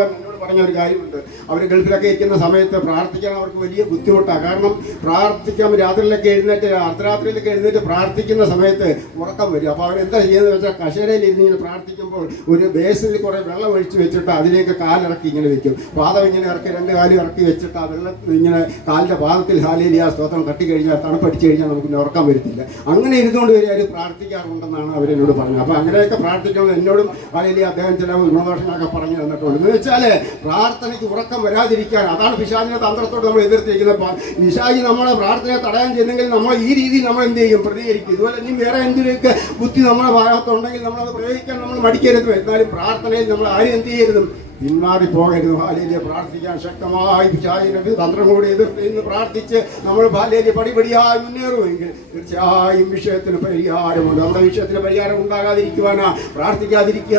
പറഞ്ഞ ഒരു കാര്യമുണ്ട്. അവർ ഗൾഫിലൊക്കെ ഇരിക്കുന്ന സമയത്ത് പ്രാർത്ഥിക്കാൻ അവർക്ക് വലിയ ബുദ്ധിമുട്ടാണ്. കാരണം പ്രാർത്ഥിക്കാൻ രാത്രിയിലൊക്കെ എഴുന്നേറ്റ് അർദ്ധരാത്രിയിലൊക്കെ എഴുന്നേറ്റ് പ്രാർത്ഥിക്കുന്ന സമയത്ത് ഉറക്കം വരും. അപ്പോൾ അവരെന്താ ചെയ്യുന്നത് വെച്ചാൽ കസേരയിൽ ഇരുന്ന് ഇങ്ങനെ പ്രാർത്ഥിക്കുമ്പോൾ ഒരു ബേസിൽ കുറേ വെള്ളം ഒഴിച്ച് വെച്ചിട്ട് അതിലേക്ക് കാലിറക്കി ഇങ്ങനെ വെക്കും. പാദം ഇങ്ങനെ ഇറക്കി 2 കാലും ഇറക്കി വെച്ചിട്ട് ആ വെള്ളം ഇങ്ങനെ കാലിൻ്റെ പാദത്തിൽ ഹല്ലേലൂയ സ്തോത്രം തട്ടി കഴിഞ്ഞാൽ തണുപ്പടിച്ച് കഴിഞ്ഞാൽ നമുക്ക് ഉറക്കം വരത്തില്ല. അങ്ങനെ ഇരുന്നുകൊണ്ട് വരെ അവർ പ്രാർത്ഥിക്കാറുണ്ടെന്നാണ് അവരെന്നോട് പറഞ്ഞത്. അപ്പോൾ അങ്ങനെയൊക്കെ പ്രാർത്ഥിക്കണം എന്നോടും ഹല്ലേലൂയ അദ്ദേഹം ചില ഗുണദോഷങ്ങളൊക്കെ പറഞ്ഞു തന്നിട്ടുണ്ട്. എന്ന് വെച്ചാൽ പ്രാർത്ഥനയ്ക്ക് ഉറക്കം വരാതിരിക്കാൻ, അതാണ് പിശാചിന്റെ തന്ത്രത്തോട് നമ്മൾ എതിർത്തിരിക്കുന്നത്. പിശാചി നമ്മളെ പ്രാർത്ഥനയെ തടയാൻ ചെന്നെങ്കിൽ നമ്മൾ ഈ രീതിയിൽ നമ്മൾ എന്ത് ചെയ്യും? പ്രതികരിക്കും. ഇതുപോലെ ഇനി വേറെ എന്തിനൊക്കെ ബുദ്ധി നമ്മുടെ ഭാഗത്തുണ്ടെങ്കിൽ നമ്മളത് പ്രയോഗിക്കാൻ നമ്മൾ മടിക്കരുത്. എന്നാലും പ്രാർത്ഥനയിൽ നമ്മൾ ആരും എന്ത് ചെയ്യരുതും പിന്മാറി പോകരുത്. ഹാലേലിയ പ്രാർത്ഥിക്കാൻ ശക്തമായി പിശാചിന്റെ തന്ത്രം കൂടി എതിർത്ത് ഇന്ന് പ്രാർത്ഥിച്ച് നമ്മൾ ഹാലേലിയ പടിപടിയായി മുന്നേറുമെങ്കിൽ തീർച്ചയായും വിഷയത്തിന് പരിഹാരമുണ്ട്. നമ്മുടെ വിഷയത്തിന് പരിഹാരം ഉണ്ടാകാതിരിക്കുവാനാ പ്രാർത്ഥിക്കാതിരിക്കുക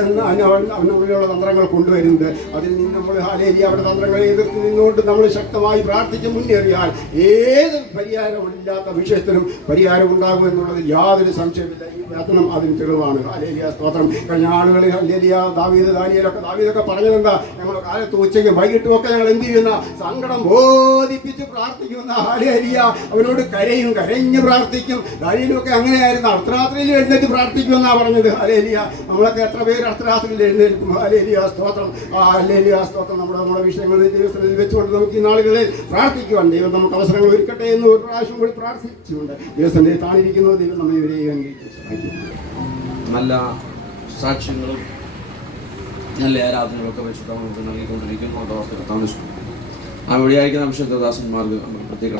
അവനുള്ളിലുള്ള തന്ത്രങ്ങൾ കൊണ്ടുവരുന്നത്. അതിൽ നിന്ന് നമ്മൾ ഹാലേലിയ അവരുടെ തന്ത്രങ്ങളെ എതിർത്ത് നിന്നുകൊണ്ട് നമ്മൾ ശക്തമായി പ്രാർത്ഥിച്ച് മുന്നേറിയാൽ ഏത് പരിഹാരമില്ലാത്ത വിഷയത്തിനും പരിഹാരം ഉണ്ടാകുമെന്നുള്ളതിൽ യാതൊരു സംശയമില്ല. ഈ വചനം അതിന് തെളിവാണ്. ഹല്ലേലൂയ സ്തോത്രം. കഴിഞ്ഞ ആളുകളിൽ ഹല്ലേലൂയ ദാവീദൊക്കെ പറഞ്ഞതെന്താ? ഞങ്ങൾ കാലത്ത് ഉച്ചയ്ക്ക് വൈകിട്ടും ഒക്കെ ഞങ്ങൾ എന്ത് ചെയ്യുന്ന സങ്കടം ബോധിപ്പിച്ച് പ്രാർത്ഥിക്കുന്ന. ഹല്ലേലൂയ അവനോട് കരഞ്ഞ് പ്രാർത്ഥിക്കും. ദാവീദൊക്കെ അങ്ങനെയായിരുന്നു. അർദ്ധരാത്രിയിൽ എഴുന്നേറ്റ് പ്രാർത്ഥിക്കുമെന്നാണ് പറഞ്ഞത്. ഹല്ലേലൂയ നമ്മളൊക്കെ എത്ര പേര് അർദ്ധരാത്രിയിൽ എഴുന്നേൽക്കും? ഹല്ലേലൂയ സ്തോത്രം. ഹല്ലേലൂയ സ്തോത്രം. നമ്മുടെ വിഷയങ്ങളിൽ ദിവസത്തിൽ വെച്ചുകൊണ്ട് നമുക്ക് ഈ നാളുകളിൽ പ്രാർത്ഥിക്കുവാൻ ദൈവം നമുക്ക് അവസരങ്ങൾ ഒരുക്കട്ടെ എന്ന് ഒരു പ്രാവശ്യം കൂടി പ്രാർത്ഥിച്ചുകൊണ്ട് ദിവസത്തെ താണിരിക്കുന്നത് ദൈവം നമ്മെ ഇവരെയും നല്ല സാക്ഷ്യങ്ങളും നല്ല ആരാധനകളൊക്കെ വെച്ചിട്ട് നമുക്ക് നൽകിക്കൊണ്ടിരിക്കുന്നു. ആ വഴിയായിരിക്കുന്ന അഭിഷേകദാസന്മാർക്ക് നമുക്ക് പ്രത്യേക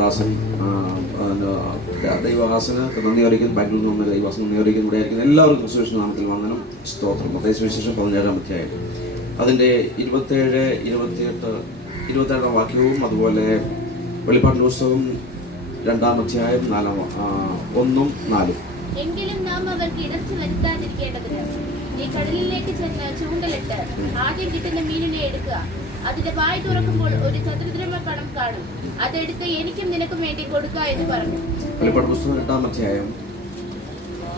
ദാസൻ ദൈവദാസന് നന്ദി അറിയിക്കുന്നു. ബാംഗ്ലൂരിൽ നിന്ന് ദൈവദാസൻ നന്ദി അറിയിക്കുന്നു. ഇവിടെ ആയിരിക്കുന്ന എല്ലാവർക്കും സുവിശേഷ നാമത്തിൽ വന്ദനം, സ്തോത്രം. മത്തായി സുവിശേഷം 17-ാം അധ്യായം അതിൻ്റെ 27, 28, 27-ാം വാക്യവും അതുപോലെ വെളിപ്പാടിന്റെ പുസ്തകം 2-ാം അധ്യായം 1-ഉം 4-ഉം. എങ്കിലും നാം അവർക്ക് ഇടർച്ച വരുത്താതിരിക്കേണ്ടതിന് നീ കടലിലേക്ക് ചെന്ന് ചൂണ്ടലിട്ട് ആദ്യം കിട്ടുന്ന മീനിനെ എടുക്കുക. അതിന്റെ വായ് തുറക്കുമ്പോൾ ഒരു ചതുരദ്രവ്യ പണം കാണും. അതെടുത്ത് എനിക്കും നിനക്കും വേണ്ടി കൊടുക്കുക എന്ന് പറഞ്ഞു. വെളിപ്പാട് പുസ്തകം 2-ാം അധ്യായം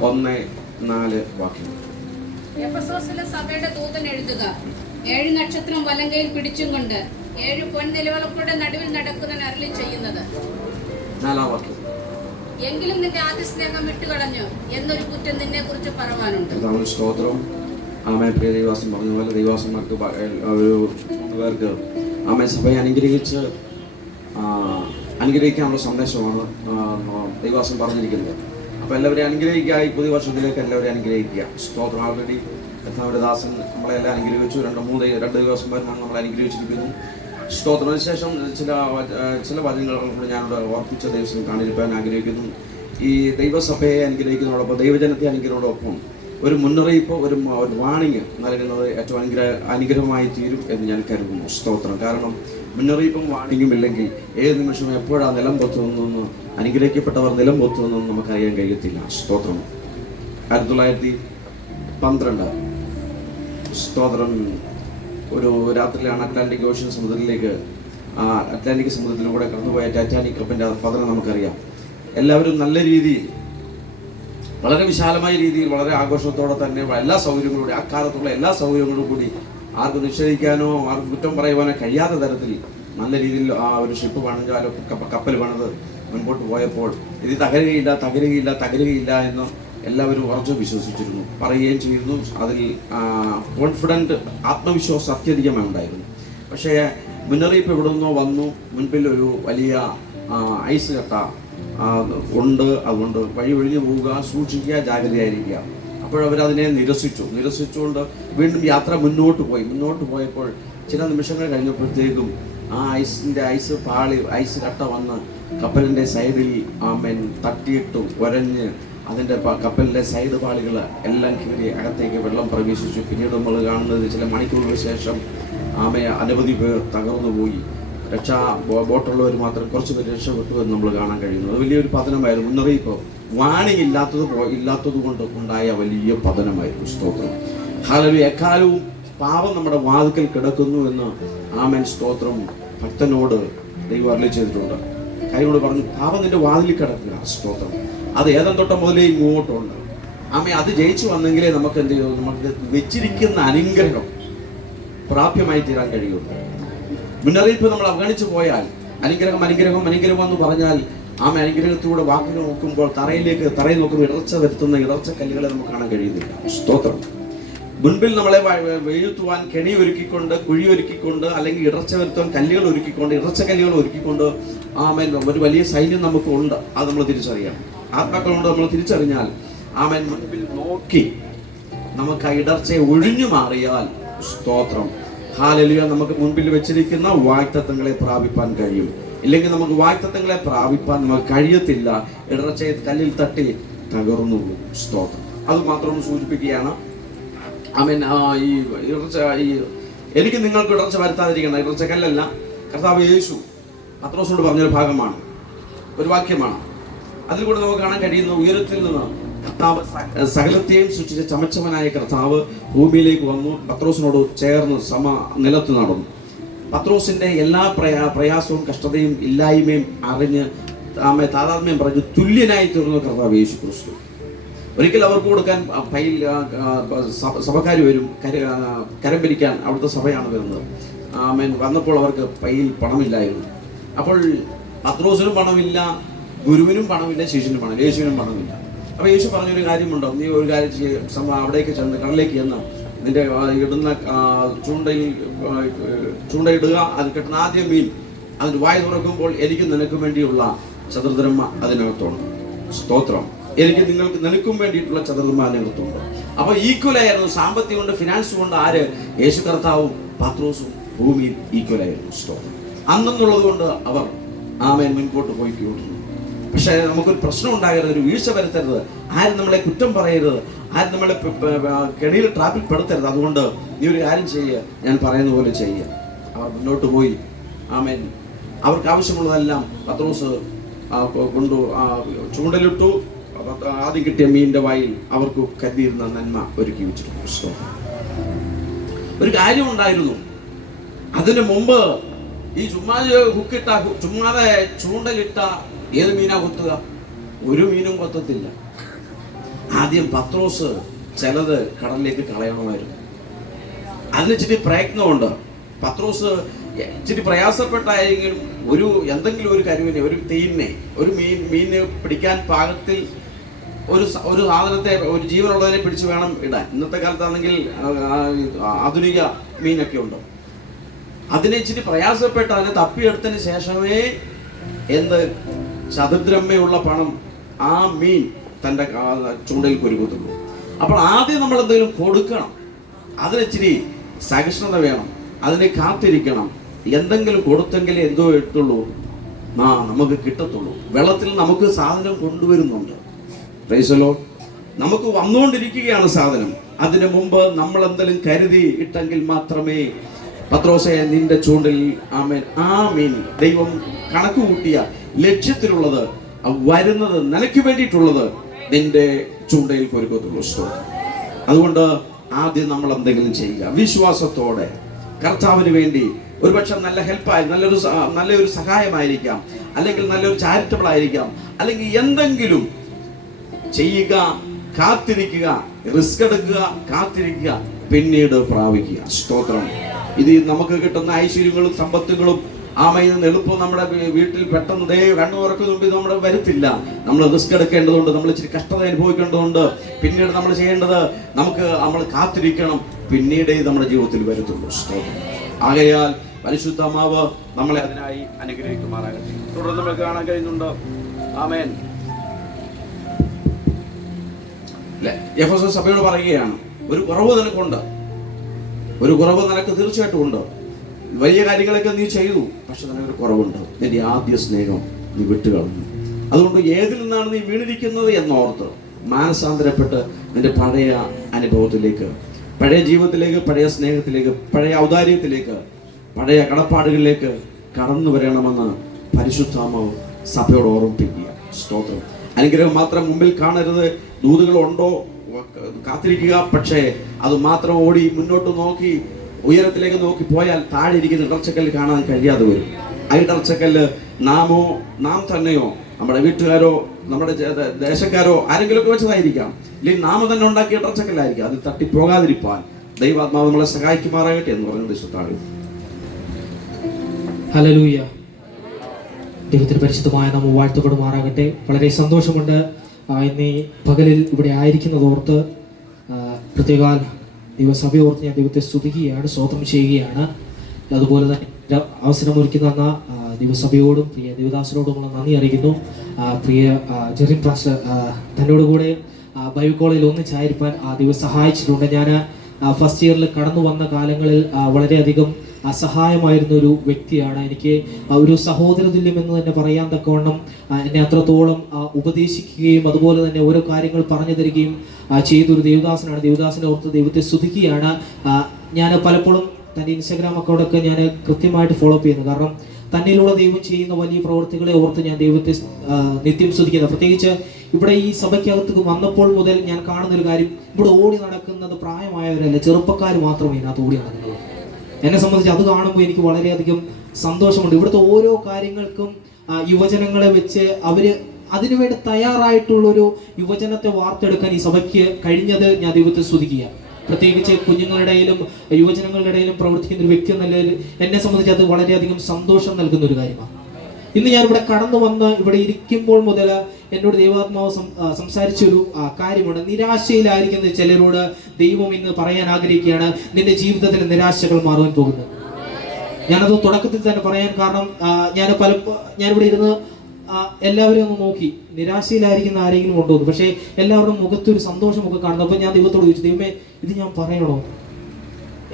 1-4 വാക്യം. എഫെസോസിലെ സഭയുടെ ദൂതൻ എഴുതുക. 7 നക്ഷത്രം വലങ്കയിൽ പിടിച്ചും കൊണ്ട് 7 പൊൻനിലവിളക്കുകളുടെ നടുവിൽ നടക്കുന്നതിന് അരുളി ചെയ്യുന്നത്. 4-ാം വാക്യം. എങ്കിലും നിന്റെ ആദ്യ സ്നേഹം വിട്ടുകളഞ്ഞു എന്നൊരു കുറ്റം നിന്നെ കുറിച്ച് പറവാനുണ്ട്. സ്തോത്രം. ആമേ. പ്രിയ ദൈവാസം പറഞ്ഞ പോലെ ദൈവാസന്മാർക്ക് ഒരു 3 പേർക്ക് ആമേ സഭയെ അനുഗ്രഹിക്കാനുള്ള സന്ദേശമാണ് ദൈവാസം പറഞ്ഞിരിക്കുന്നത്. അപ്പോൾ എല്ലാവരെയും അനുഗ്രഹിക്കുക. ഈ പുതിയ വർഷത്തിലേക്ക് എല്ലാവരെയും അനുഗ്രഹിക്കുക. സ്തോത്രം. ആൾറെഡി കർത്താവിന്റെ ദാസൻ നമ്മളെല്ലാം അനുഗ്രഹിച്ചു. 2 ദിവസന്മാരും നമ്മളെ അനുഗ്രഹിച്ചിരിക്കുന്നു. സ്തോത്രം. അതിനുശേഷം ചില വചനങ്ങൾ കൂടി ഞാനിവിടെ ഓർപ്പിച്ച ദിവസം കാണിരിക്കാൻ ആഗ്രഹിക്കുന്നു. ഈ ദൈവസഭയെ അനുഗ്രഹിക്കുന്നതോടൊപ്പം ദൈവജനത്തെ അനുഗ്രഹത്തോടൊപ്പം ഒരു മുന്നറിയിപ്പ്, ഒരു വാണിംഗ് നൽകുന്നത് ഏറ്റവും അനുഗ്രഹമായി തീരും എന്ന് ഞാൻ കരുതുന്നു. സ്തോത്രം. കാരണം മുന്നറിയിപ്പും വാണിംഗും ഇല്ലെങ്കിൽ ഏത് നിമിഷവും എപ്പോഴാണ് നിലം പൊത്തുന്നതെന്ന്, അനുഗ്രഹിക്കപ്പെട്ടവർ നിലം പൊത്തുന്നതെന്ന് നമുക്കറിയാൻ കഴിയത്തില്ല. സ്തോത്രം. 1912 സ്തോത്രം ഒരു രാത്രിയിലാണ് അറ്റ്ലാന്റിക് ഓഷ്യൻ അറ്റ്ലാന്റിക് സമുദ്രത്തിലൂടെ കടന്നുപോയ ടൈറ്റാനിക് കപ്പലിന്റെ പതനം നമുക്കറിയാം. എല്ലാവരും നല്ല രീതിയിൽ, വളരെ വിശാലമായ രീതിയിൽ, വളരെ ആഘോഷത്തോടെ തന്നെ എല്ലാ സൗകര്യങ്ങളോടെ, ആ കാലത്തുള്ള എല്ലാ സൗകര്യങ്ങളോടും കൂടി ആർക്കും നിഷേധിക്കാനോ ആർക്കും കുറ്റം പറയുവാനോ കഴിയാത്ത തരത്തിൽ നല്ല രീതിയിൽ ആ ഒരു ഷിപ്പ് പണിഞ്ഞാലോ കപ്പൽ പണിത് മുൻപോട്ട് പോയപ്പോൾ ഇത് തകരുകയില്ല എന്ന് എല്ലാവരും ഉറച്ചു വിശ്വസിച്ചിരുന്നു, പറയുകയും ചെയ്തിരുന്നു. അതിൽ കോൺഫിഡൻറ്റ്, ആത്മവിശ്വാസം അത്യധികമായി ഉണ്ടായിരുന്നു. പക്ഷേ മുന്നറിയിപ്പ് എവിടെ നിന്നോ വന്നു. മുൻപിൽ ഒരു വലിയ ഐസ് കട്ട ഉണ്ട്. അതുകൊണ്ട് വഴി ഒഴിഞ്ഞു പോവുക, സൂക്ഷിക്കുക, ജാഗ്രതയായിരിക്കുക. അപ്പോഴവരതിനെ നിരസിച്ചുകൊണ്ട് വീണ്ടും യാത്ര മുന്നോട്ട് പോയപ്പോൾ ചില നിമിഷങ്ങൾ കഴിഞ്ഞപ്പോഴത്തേക്കും ആ ഐസ് കട്ട വന്ന് കപ്പലിൻ്റെ സൈഡിൽ തട്ടിയിട്ട് ഉരഞ്ഞ് അതിൻ്റെ കപ്പലിലെ സൈഡ് പാളികൾ എല്ലാം കീറി അകത്തേക്ക് വെള്ളം പ്രവേശിച്ചു. പിന്നീട് നമ്മൾ കാണുന്നത് ചില മണിക്കൂറുകൾക്ക് ശേഷം അനവധി പേർ തകർന്നു പോയി. ബോട്ടുള്ളവർ മാത്രം കുറച്ച് പേര് രക്ഷപ്പെട്ടു എന്ന് നമ്മൾ കാണാൻ കഴിയുന്നു. അത് വലിയൊരു പതനമായിരുന്നു. മുന്നറിയിപ്പ് വാണിംഗ് ഇല്ലാത്തത് കൊണ്ട് ഉണ്ടായ വലിയ പതനമായിരുന്നു. സ്തോത്രം. ഹല്ലേലൂയ. എക്കാലവും പാപം നമ്മുടെ വാതിക്കൽ കിടക്കുന്നു എന്ന് ആമേൻ സ്തോത്രം ഭക്തനോട് ദൈവം അരുളി ചെയ്തിട്ടുണ്ട്. കൈയോട് പറഞ്ഞു, പാപം നിന്റെ വാതിലിൽ കിടക്കുക. സ്തോത്രം. അത് ഏതം തൊട്ടം മുതലേ ഇങ്ങോട്ടുണ്ട്. അത് ജയിച്ചു വന്നെങ്കിലേ നമുക്ക് എന്ത് ചെയ്യും, നമുക്ക് വെച്ചിരിക്കുന്ന അനുഗ്രഹം പ്രാപ്യമായി തീരാൻ കഴിയുള്ളൂ. മുന്നറിയിപ്പ് നമ്മൾ അവഗണിച്ചു പോയാൽ അനുഗ്രഹം എന്ന് പറഞ്ഞാൽ അനുഗ്രഹത്തിലൂടെ വാക്കുകൾ നോക്കുമ്പോൾ തറയിൽ നോക്കുമ്പോൾ ഇടർച്ച വരുത്തുന്ന ഇടർച്ചക്കല്ലുകളെ നമുക്ക് കാണാൻ കഴിയുന്നില്ല. സ്തോത്രം. മുൻപിൽ നമ്മളെ വീഴ്ത്തുവാൻ കെണി ഒരുക്കിക്കൊണ്ട്, കുഴി ഒരുക്കിക്കൊണ്ട്, അല്ലെങ്കിൽ ഇടർച്ച വരുത്തുവാൻ ഇടർച്ചക്കല്ലുകൾ ഒരുക്കിക്കൊണ്ട് ഒരു വലിയ സൈന്യം നമുക്ക് ഉണ്ട്. അത് നമ്മൾ തിരിച്ചറിയണം. ആത്മാക്കളുണ്ട്. നമ്മൾ തിരിച്ചറിഞ്ഞാൽ മുൻപിൽ നോക്കി നമുക്ക് ആ ഇടർച്ചയെ ഒഴിഞ്ഞു മാറിയാൽ സ്തോത്രം ഹല്ലേലൂയ നമുക്ക് മുൻപിൽ വെച്ചിരിക്കുന്ന വാഗ്ദത്തങ്ങളെ പ്രാപിപ്പാൻ കഴിയും. ഇല്ലെങ്കിൽ നമുക്ക് വാഗ്ദത്തങ്ങളെ പ്രാപിപ്പാൻ നമുക്ക് കഴിയത്തില്ല. ഇടർച്ചയെ കല്ലിൽ തട്ടി തകർന്നു പോകും. സ്തോത്രം. അത് മാത്രം സൂചിപ്പിക്കുകയാണ്. ആമേൻ. ഈ എനിക്ക് നിങ്ങൾക്ക് ഇടർച്ച വരുത്താതിരിക്കണം. ഇടർച്ചക്കല്ലല്ല, കർത്താവ് യേശു പത്രോസിനോട് പറഞ്ഞൊരു ഭാഗമാണ്, ഒരു വാക്യമാണ്. അതിൽ കൂടെ നമുക്ക് കാണാൻ കഴിയുന്ന ഉയരത്തിൽ നിന്ന് കർത്താവ് സകലത്തെയും സൃഷ്ടിച്ച ചമച്ചവനായ കർത്താവ് ഭൂമിയിലേക്ക് വന്നു, പത്രോസിനോട് ചേർന്ന് നിലത്ത് നടന്നു. പത്രോസിന്റെ എല്ലാ പ്രയാസവും കഷ്ടതയും ഇല്ലായ്മയും അറിഞ്ഞ് താതാത്മ്യം പറഞ്ഞ് തുല്യനായി തീർന്ന കർത്താവ് യേശു ക്രിസ്തു. ഒരിക്കൽ അവർക്ക് കൊടുക്കാൻ സഭക്കാർ വരും, കരം പിരിക്കാൻ. അവിടുത്തെ സഭയാണ് വരുന്നത്. വന്നപ്പോൾ അവർക്ക് പയ്യിൽ പണമില്ലായിരുന്നു. അപ്പോൾ പത്രോസിനും പണമില്ല, ഗുരുവിനും പണമില്ല, ശിഷ്യനും പണമില്ല, യേശുവിനും പണമില്ല. അപ്പോൾ യേശു പറഞ്ഞൊരു കാര്യമുണ്ടോ, നീ ഒരു കാര്യം അവിടേക്ക് ചെന്ന് കടലിലേക്ക് ചെന്ന് നിന്റെ ഇടുന്ന ചൂണ്ടയിടുക, അത് കിട്ടുന്ന ആദ്യം മീൻ അതിന് വായ തുറക്കുമ്പോൾ എനിക്ക് നിനക്കും വേണ്ടിയുള്ള ചതുർദ്രഹ്മ അതിനകത്തുണ്ട്. സ്തോത്രം. എനിക്ക് നിനക്കും വേണ്ടിയിട്ടുള്ള ചതുർദ്രഹ്മ അതിനകത്തുണ്ട്. അപ്പോൾ ഈക്വലായിരുന്നു സാമ്പത്തികം കൊണ്ട്, ഫിനാൻസ് കൊണ്ട്. ആര്? യേശു കർത്താവും പത്രോസും ഭൂമിയിൽ ഈക്വലായിരുന്നു. സ്തോത്രം. അന്നെന്നുള്ളത് കൊണ്ട് അവർ ആമേൻ മുൻപോട്ട് പോയിക്കൊണ്ടിരുന്നു. പക്ഷേ നമുക്കൊരു പ്രശ്നം ഉണ്ടാകരുത്, ഒരു വീഴ്ച വരുത്തരുത്, ആരും നമ്മളെ കുറ്റം പറയരുത്, ആരും നമ്മളെ കെണിയിൽ ട്രാപ്പിൽ പെടുത്തരുത്. അതുകൊണ്ട് നീ ഒരു കാര്യം ചെയ്യുക, ഞാൻ പറയുന്ന പോലെ ചെയ്യുക. അവർ മുന്നോട്ട് പോയി. ആമേൻ. അവർക്ക് ആവശ്യമുള്ളതെല്ലാം പത്രോസ് കൊണ്ടു ചൂണ്ടലിട്ടു. ആദ്യം കിട്ടിയ മീനിന്റെ വായിൽ അവർക്ക് കരുതിയിരുന്ന നന്മ ഒരുക്കി വെച്ചിട്ടുണ്ട്. ഒരു കാര്യം ഉണ്ടായിരുന്നു, അതിന് മുമ്പ് ഈ ചുമ്മാതെ ചൂണ്ടലിട്ട ഏത് മീനാ കൊത്തുക? ഒരു മീനും കൊത്തത്തില്ല. ആദ്യം പത്രോസ് ചിലത് കടലിലേക്ക് കളയണമായിരുന്നു. അതിന് ഇച്ചിരി പ്രയത്നമുണ്ട്. പത്രോസ് ഇച്ചിരി പ്രയാസപ്പെട്ടായെങ്കിലും എന്തെങ്കിലും ഒരു കരുവിനെ, ഒരു തീയിനെ, ഒരു മീനിനെ പിടിക്കാൻ പാകത്തിൽ ഒരു സാധനത്തെ, ഒരു ജീവനുള്ളതിനെ പിടിച്ച് വേണം ഇടാൻ. ഇന്നത്തെ കാലത്താണെങ്കിൽ ആധുനിക മീനൊക്കെ ഉണ്ട്. അതിനെ ഇച്ചിരി പ്രയാസപ്പെട്ട് അതിനെ തപ്പിയെടുത്തതിന് ശേഷമേ ചതുർദ്രഹ്മയുള്ള പണം ആ മീൻ തൻ്റെ ചൂണ്ടയിൽ കുരുക്കുത്തുള്ളൂ. അപ്പോൾ ആദ്യം നമ്മൾ എന്തെങ്കിലും കൊടുക്കണം, അതിനിച്ചിരി സഹിഷ്ണുത വേണം, അതിനെ കാത്തിരിക്കണം. എന്തെങ്കിലും കൊടുത്തെങ്കിലേ എന്തോ ഇട്ടുള്ളൂ, നമുക്ക് കിട്ടത്തുള്ളൂ. വെള്ളത്തിൽ നമുക്ക് സാധനം കൊണ്ടുവരുന്നുണ്ട്. Price the Lord. നമുക്ക് വന്നുകൊണ്ടിരിക്കുകയാണ് സാധനം. അതിനു മുമ്പ് നമ്മൾ എന്തെങ്കിലും കരുതി ഇട്ടെങ്കിൽ മാത്രമേ പത്രോസേ നിന്റെ ചൂണ്ടിൽ ആമേൻ ആ മീൻ ദൈവം കണക്ക് കൂട്ടിയ ലക്ഷ്യത്തിലുള്ളത് വരുന്നത് നിനക്ക് വേണ്ടിയിട്ടുള്ളത് നിന്റെ ചൂണ്ടയിൽ കൊരുക്കത്തുള്ളൂ. അതുകൊണ്ട് ആദ്യം നമ്മൾ എന്തെങ്കിലും ചെയ്യുക വിശ്വാസത്തോടെ. കർത്താവിന് വേണ്ടി ഒരുപക്ഷെ നല്ല ഹെൽപ്പായി, നല്ലൊരു സഹായമായിരിക്കാം, അല്ലെങ്കിൽ നല്ലൊരു ചാരിറ്റബിൾ ആയിരിക്കാം, അല്ലെങ്കിൽ എന്തെങ്കിലും ചെയ്യുക, കാത്തിരിക്കുക, റിസ്ക് എടുക്കുക, കാത്തിരിക്കുക, പിന്നീട് പ്രാപിക്കുക. സ്തോത്രം. ഇത് നമുക്ക് കിട്ടുന്ന ഐശ്വര്യങ്ങളും സമ്പത്തുകളും ആമയിൽ നിന്ന് എളുപ്പം നമ്മുടെ വീട്ടിൽ പെട്ടെന്ന് കണ്ണു തുറക്കുന്ന മുമ്പ് ഇത് നമ്മുടെ വരുത്തില്ല. നമ്മൾ റിസ്ക് എടുക്കേണ്ടതുണ്ട്, നമ്മൾ ഇച്ചിരി കഷ്ടത അനുഭവിക്കേണ്ടതുണ്ട്. പിന്നീട് നമ്മൾ ചെയ്യേണ്ടത് നമ്മൾ കാത്തിരിക്കണം, പിന്നീടേ നമ്മുടെ ജീവിതത്തിൽ വരുത്തുള്ളൂ. ആകയാൽ പരിശുദ്ധാത്മാവ് നമ്മളെ അതിനായി അനുഗ്രഹിക്കുമാറാകട്ടെ. തുടർന്ന് നമുക്ക് കാണാൻ കഴിയുന്നുണ്ട്. ആമേൻ. എഫെസോസ് സഭയോട് പറയുകയാണ്, ഒരു കുറവ് നിനക്കുണ്ട്, ഒരു കുറവ് നിനക്ക് തീർച്ചയായിട്ടും ഉണ്ട്. വലിയ കാര്യങ്ങളൊക്കെ നീ ചെയ്തു, പക്ഷെ നിനക്കൊരു കുറവുണ്ട്. നിന്റെ ആദ്യ സ്നേഹം നീ വിട്ടുകളഞ്ഞു. അതുകൊണ്ട് ഏതിൽ നിന്നാണ് നീ വീണിരിക്കുന്നത് എന്നോർത്ത് മാനസാന്തരപ്പെട്ട് നിന്റെ പഴയ അനുഭവത്തിലേക്ക്, പഴയ ജീവിതത്തിലേക്ക്, പഴയ സ്നേഹത്തിലേക്ക്, പഴയ ഔദാര്യത്തിലേക്ക്, പഴയ കടപ്പാടുകളിലേക്ക് കടന്നു വരണമെന്ന് പരിശുദ്ധാത്മാവ് സഭയോട് ഓർമ്മിപ്പിക്കുക. സ്തോത്രം. അനുഗ്രഹം മാത്രം മുമ്പിൽ കാണരുത്. ദൂതുകളുണ്ടോ കാത്തിരിക്കുക, പക്ഷേ അത് മാത്രം ഓടി മുന്നോട്ട് നോക്കി ഉയരത്തിലേക്ക് നോക്കി പോയാൽ താഴെ ഇരിക്കുന്ന ഇടർച്ചക്കല്ല് കാണാൻ കഴിയാതെ വരും. ആ ഇടർച്ചക്കല്ല് നാം തന്നെയോ നമ്മുടെ വീട്ടുകാരോ നമ്മുടെ ദേശക്കാരോ ആരെങ്കിലുമൊക്കെ വെച്ചതായിരിക്കാം, അല്ലെങ്കിൽ നാം തന്നെ ഉണ്ടാക്കിയ ഇടർച്ചക്കല്ലായിരിക്കാം. അത് തട്ടിപ്പോകാതിരിക്കാൻ ദൈവാത്മാവ് നമ്മളെ സഹായിക്കുമാറാകട്ടെ എന്ന് പറയുന്നത് ഇഷ്ടത്താണ്. ഹല്ലേലൂയ. ദൈവത്തിന് പരിശുദ്ധമായ നാമം വാഴ്ത്തപ്പെടുമാറാകട്ടെ. വളരെ സന്തോഷമുണ്ട് ഇന്ന് ഈ പകലിൽ ഇവിടെ ആയിരിക്കുന്നതോർത്ത്. പ്രത്യേകാൽ ദൈവസഭയോർത്ത് ഞാൻ ദൈവത്തെ സ്തുതിക്കുകയാണ്, സ്തോത്രം ചെയ്യുകയാണ്. അതുപോലെ തന്നെ അവസരമൊരുക്കി തന്ന ദൈവസഭയോടും പ്രിയ ദേവദാസനോടുമുള്ള നന്ദി അറിയിക്കുന്നു. പ്രിയ ജെറിൻ പാസ്റ്റർ തന്നോട് കൂടെ ബൈബിൾ കോളേജിൽ ഒന്നിച്ചായിരിക്കാൻ ദൈവം സഹായിച്ചിട്ടുണ്ട്. ഞാൻ ഫസ്റ്റ് ഇയറിൽ കടന്നു വന്ന കാലങ്ങളിൽ വളരെയധികം സഹായമായിരുന്ന ഒരു വ്യക്തിയാണ്. എനിക്ക് ഒരു സഹോദര തുല്യം എന്ന് തന്നെ പറയാൻ തക്കവണ്ണം എന്നെ അത്രത്തോളം ഉപദേശിക്കുകയും അതുപോലെ തന്നെ ഓരോ കാര്യങ്ങൾ പറഞ്ഞു തരികയും ചെയ്തൊരു ദേവദാസനാണ്. ദേവദാസനെ ഓർത്ത് ദൈവത്തെ സ്തുതിക്കുകയാണ്. ഞാൻ പലപ്പോഴും തൻ്റെ ഇൻസ്റ്റാഗ്രാം അക്കൗണ്ടൊക്കെ ഞാൻ കൃത്യമായിട്ട് ഫോളോ അപ്പ് ചെയ്യുന്നു. കാരണം തന്നിലൂടെ ദൈവം ചെയ്യുന്ന വലിയ പ്രവർത്തികളെ ഓർത്ത് ഞാൻ ദൈവത്തെ നിത്യം സ്തുതിക്കുന്നത്. പ്രത്യേകിച്ച് ഇവിടെ ഈ സഭയ്ക്കകത്ത് വന്നപ്പോൾ മുതൽ ഞാൻ കാണുന്നൊരു കാര്യം, ഇവിടെ ഓടി നടക്കുന്നത് പ്രായമായവരല്ല, ചെറുപ്പക്കാർ മാത്രമേ ഇതിനകത്ത് ഓടി നടക്കുന്നത്. എന്നെ സംബന്ധിച്ച് അത് കാണുമ്പോൾ എനിക്ക് വളരെയധികം സന്തോഷമുണ്ട്. ഇവിടുത്തെ ഓരോ കാര്യങ്ങൾക്കും യുവജനങ്ങളെ വെച്ച് അവര് അതിനുവേണ്ടി തയ്യാറായിട്ടുള്ളൊരു യുവജനത്തെ വാർത്തെടുക്കാൻ ഈ സഭയ്ക്ക് കഴിഞ്ഞത് ഞാൻ ദൈവത്തെ സ്തുതിക്കുക. പ്രത്യേകിച്ച് കുഞ്ഞുങ്ങളുടെ ഇടയിലും യുവജനങ്ങളുടെ ഇടയിലും പ്രവർത്തിക്കുന്ന ഒരു വ്യക്തി എന്ന നിലയിൽ എന്നെ സംബന്ധിച്ച് അത് വളരെയധികം സന്തോഷം നൽകുന്ന ഒരു കാര്യമാണ്. ഇന്ന് ഞാനിവിടെ കടന്നു വന്ന് ഇവിടെ ഇരിക്കുമ്പോൾ മുതൽ എന്നോട് ദൈവാത്മാവ് സംസാരിച്ചൊരു കാര്യമാണ്. നിരാശയിലായിരിക്കുന്ന ചിലരോട് ദൈവം ഇന്ന് പറയാൻ ആഗ്രഹിക്കുകയാണ്, നിന്റെ ജീവിതത്തിലെ നിരാശകൾ മാറുവാൻ പോകുന്നത്. ഞാനത് തുടക്കത്തിൽ തന്നെ പറയാൻ കാരണം ഞാനിവിടെ ഇരുന്ന് എല്ലാവരെയും ഒന്ന് നോക്കി, നിരാശയിലായിരിക്കുന്ന ആരെങ്കിലും ഉണ്ടോ എന്ന്. പക്ഷേ എല്ലാവരുടെയും മുഖത്തൊരു സന്തോഷമൊക്കെ കാണുന്നു. അപ്പോൾ ഞാൻ ദൈവത്തോട് ചോദിച്ചു, ദൈവമേ ഇത് ഞാൻ പറയണോ?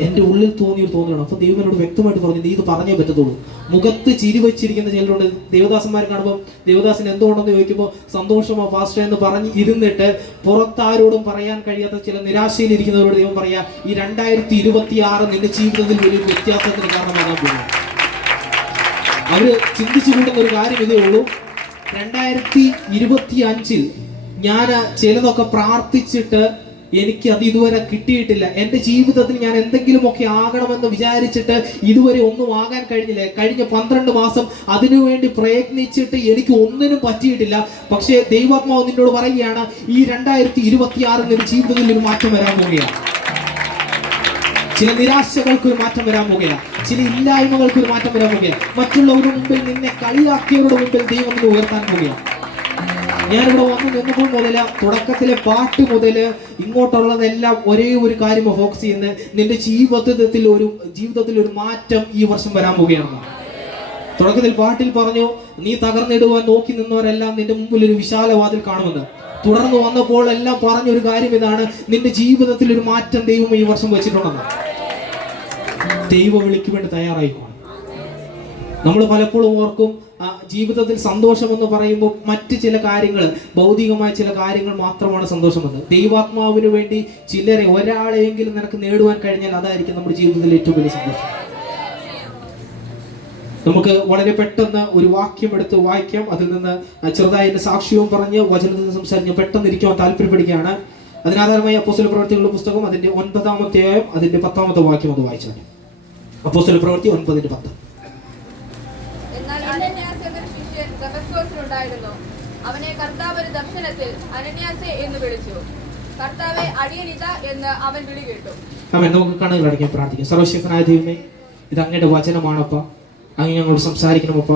എൻ്റെ ഉള്ളിൽ തോന്നിയൊരു തോന്നണം. അപ്പോൾ ദൈവം എന്നോട് വ്യക്തമായിട്ട് പറഞ്ഞു, നീ ഇത് പറഞ്ഞേ പറ്റത്തുള്ളൂ. മുഖത്ത് ചിരി വെച്ചിരിക്കുന്ന ചിലരുണ്ട്. ദേവദാസന്മാരെ കാണുമ്പോൾ ദേവദാസൻ എന്തുകൊണ്ടെന്ന് ചോദിക്കുമ്പോൾ സന്തോഷമോ പാസ്റ്റർ എന്ന് പറഞ്ഞ് ഇരുന്നിട്ട് പുറത്താരോടും പറയാൻ കഴിയാത്ത ചില നിരാശയിലിരിക്കുന്നവരോട് ദൈവം പറയാ, ഈ 2026 നിന്റെ ജീവിതത്തിൽ വലിയൊരു വ്യത്യാസത്തിന് കാരണമാകാൻ പോകുന്നു. അവര് ചിന്തിച്ചു കൂട്ടുന്ന ഒരു കാര്യം ഇതേ ഉള്ളൂ, 2025 ഞാൻ ചിലതൊക്കെ പ്രാർത്ഥിച്ചിട്ട് എനിക്ക് അത് ഇതുവരെ കിട്ടിയിട്ടില്ല. എൻ്റെ ജീവിതത്തിൽ ഞാൻ എന്തെങ്കിലുമൊക്കെ ആകണമെന്ന് വിചാരിച്ചിട്ട് ഇതുവരെ ഒന്നും ആകാൻ കഴിഞ്ഞില്ല. കഴിഞ്ഞ 12 മാസം അതിനുവേണ്ടി പ്രയത്നിച്ചിട്ട് എനിക്ക് ഒന്നിനും പറ്റിയിട്ടില്ല. പക്ഷേ ദൈവാത്മാവ് നിന്നോട് പറയുകയാണ്, ഈ 2026 നിന്റെ ജീവിതത്തിൽ ഒരു മാറ്റം വരാൻ പോവുകയാണ്. ചില നിരാശകൾക്ക് ഒരു മാറ്റം വരാൻ പോകുകയാണ്. ചില ഇല്ലായ്മകൾക്ക് ഒരു മാറ്റം വരാൻ പോകുകയാണ്. മറ്റുള്ളവരുടെ മുമ്പിൽ നിന്നെ കളിയാക്കിയവരുടെ മുമ്പിൽ ദൈവം നിന്നെ ഉയർത്താൻ പോവുകയാണ്. ഞാനിവിടെ വന്ന് നിന്നപ്പോൾ മുതൽ തുടക്കത്തിലെ പാട്ട് മുതൽ ഇങ്ങോട്ടുള്ളതെല്ലാം ഒരേ ഒരു കാര്യം ഫോക്കസ് ചെയ്യുന്നത്, നിന്റെ ജീവിതത്തിൽ ഒരു മാറ്റം ഈ വർഷം വരാൻ പോവുകയാണ്. തുടക്കത്തിൽ പാട്ടിൽ പറഞ്ഞു, നീ തകർന്നിടുവാൻ നോക്കി നിന്നവരെല്ലാം നിന്റെ മുമ്പിൽ ഒരു വിശാലവാതിൽ കാണുമെന്ന്. തുടർന്ന് വന്നപ്പോൾ എല്ലാം പറഞ്ഞൊരു കാര്യം ഇതാണ്, നിന്റെ ജീവിതത്തിൽ ഒരു മാറ്റം ദൈവം ഈ വർഷം വെച്ചിട്ടുണ്ടെന്ന്. ദൈവ വിളിക്ക് വേണ്ടി തയ്യാറായിക്കോണം. നമ്മൾ പലപ്പോഴും ഓർക്കും ജീവിതത്തിൽ സന്തോഷമെന്ന് പറയുമ്പോൾ മറ്റ് ചില കാര്യങ്ങൾ, ഭൗതികമായ ചില കാര്യങ്ങൾ മാത്രമാണ് സന്തോഷമെന്ന്. ദൈവാത്മാവിന് വേണ്ടി ഒരാളെയെങ്കിലും നിനക്ക് നേടുവാൻ കഴിഞ്ഞാൽ അതായിരിക്കും നമ്മുടെ ജീവിതത്തിലെ ഏറ്റവും വലിയ സന്തോഷം. നമുക്ക് വളരെ പെട്ടെന്ന് ഒരു വാക്യം എടുത്ത് വായിക്കാം. അതിൽ നിന്ന് ചെറുതായി എന്റെ സാക്ഷ്യവും പറഞ്ഞ് വചനത്തിൽ നിന്ന് സംസാരിച്ച് പെട്ടെന്ന് ഇരിക്കുവാൻ താല്പര്യപ്പെടുകയാണ്. അതിനാധാരമായി അപ്പോസ്തല പ്രവൃത്തികളുടെ പുസ്തകം അതിന്റെ 9-ാമത്തെ അധ്യായം അതിന്റെ 10-ാമത്തെ വാക്യം അത് വായിച്ചാൽ. അപ്പോസ്തല പ്രവൃത്തി 9:10. എന്നാൽ അനന്യാസ് എന്ന ശിഷ്യൻ ദമസ്കോസിലുണ്ടായിരുന്നു. അവനെ കർത്താവ് ഒരു ദർശനത്തിൽ അനന്യാസേ എന്ന് വിളിച്ചു. കർത്താവെ, അടിയനിതാ എന്ന് അവൻ വിളി കേട്ടു. നമുക്ക് കണ്ണുകൾ അടയ്ക്കാൻ പ്രാർത്ഥിക്കാം. സർവശക്തനായ ദൈവമേ, ഇത് അങ്ങയുടെ വചനമാണപ്പ. അങ്ങ് ഞങ്ങളോട് സംസാരിക്കണമപ്പ.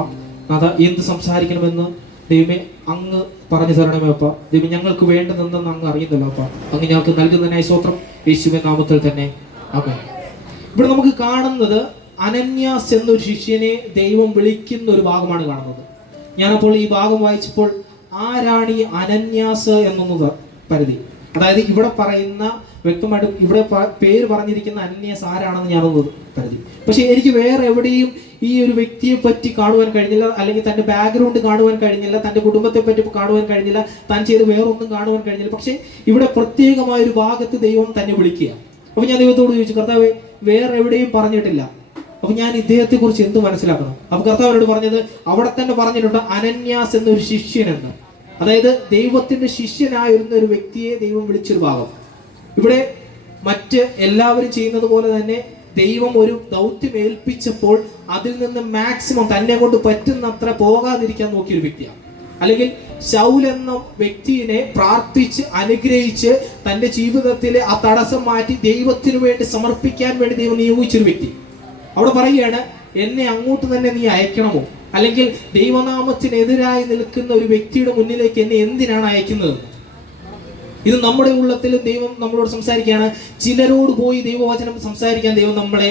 അത് എന്ത് സംസാരിക്കണമെന്ന് ദൈവമേ അങ്ങ് പറഞ്ഞു തരണമേ അപ്പ. ദൈവം ഞങ്ങൾക്ക് വേണ്ടതെന്ന് അങ്ങ് അറിയുന്നല്ലോ അപ്പ. അങ്ങ് ഞങ്ങൾക്ക് നൽകുന്നതിനായി സ്തോത്രം, യേശുവിൻ നാമത്തിൽ തന്നെ ആമേൻ. ഇവിടെ നമുക്ക് കാണുന്നത് അനന്യാസ് എന്നൊരു ശിഷ്യനെ ദൈവം വിളിക്കുന്ന ഒരു ഭാഗമാണ് കാണുന്നത്. ഞാനപ്പോൾ ഈ ഭാഗം വായിച്ചപ്പോൾ ആരാണ് ഈ അനന്യാസ് എന്നൊന്ന് പരിധി, അതായത് ഇവിടെ പറയുന്ന വ്യക്തമായിട്ടും ഇവിടെ പേര് പറഞ്ഞിരിക്കുന്ന അനന്യാസ് ആരാണെന്ന് ഞാനൊന്ന് പരിധി. പക്ഷെ എനിക്ക് വേറെ എവിടെയും ഈ ഒരു വ്യക്തിയെ പറ്റി കാണുവാൻ കഴിഞ്ഞില്ല, അല്ലെങ്കിൽ തന്റെ ബാക്ക്ഗ്രൗണ്ട് കാണുവാൻ കഴിഞ്ഞില്ല, തന്റെ കുടുംബത്തെ പറ്റി കാണുവാൻ കഴിഞ്ഞില്ല, താൻ ചെയ്ത് വേറൊന്നും കാണുവാൻ കഴിഞ്ഞില്ല. പക്ഷെ ഇവിടെ പ്രത്യേകമായ ഒരു ഭാഗത്ത് ദൈവം തന്നെ വിളിക്കുക. അപ്പൊ ഞാൻ ദൈവത്തോട് ചോദിച്ചു, കർത്താവേ, വേറെ എവിടെയും പറഞ്ഞിട്ടില്ല, അപ്പൊ ഞാൻ ഇദ്ദേഹത്തെ കുറിച്ച് എന്ത് മനസ്സിലാക്കണം? അപ്പൊ കർത്താവിനോട് പറഞ്ഞത് അവിടെ തന്നെ പറഞ്ഞിട്ടുണ്ട്, അനന്യാസ് എന്നൊരു ശിഷ്യൻ എന്ന്. അതായത് ദൈവത്തിന്റെ ശിഷ്യനായിരുന്ന ഒരു വ്യക്തിയെ ദൈവം വിളിച്ചൊരു ഭാഗം. ഇവിടെ മറ്റ് എല്ലാവരും ചെയ്യുന്നത് പോലെ തന്നെ ദൈവം ഒരു ദൗത്യം ഏൽപ്പിച്ചപ്പോൾ അതിൽ നിന്ന് മാക്സിമം തന്നെ കൊണ്ട് പറ്റുന്നത്ര പോകാതിരിക്കാൻ നോക്കിയൊരു വ്യക്തിയാണ്. അല്ലെങ്കിൽ ശൗൽ എന്ന വ്യക്തിയെ പ്രാർത്ഥിച്ച് അനുഗ്രഹിച്ച് തന്റെ ജീവിതത്തിലെ ആ തടസ്സം മാറ്റി ദൈവത്തിനു വേണ്ടി സമർപ്പിക്കാൻ വേണ്ടി ദൈവം നിയോഗിച്ചൊരു വ്യക്തി. അവിടെ പറയുകയാണ്, എന്നെ അങ്ങോട്ട് തന്നെ നീ അയക്കണമോ? അല്ലെങ്കിൽ ദൈവനാമത്തിനെതിരായി നിൽക്കുന്ന ഒരു വ്യക്തിയുടെ മുന്നിലേക്ക് എന്നെ എന്തിനാണ് അയക്കുന്നത്? ഇത് നമ്മുടെ ഉള്ളത്തിൽ ദൈവം നമ്മളോട് സംസാരിക്കുകയാണ്. ചിലരോട് പോയി ദൈവവചനം സംസാരിക്കാൻ ദൈവം നമ്മളെ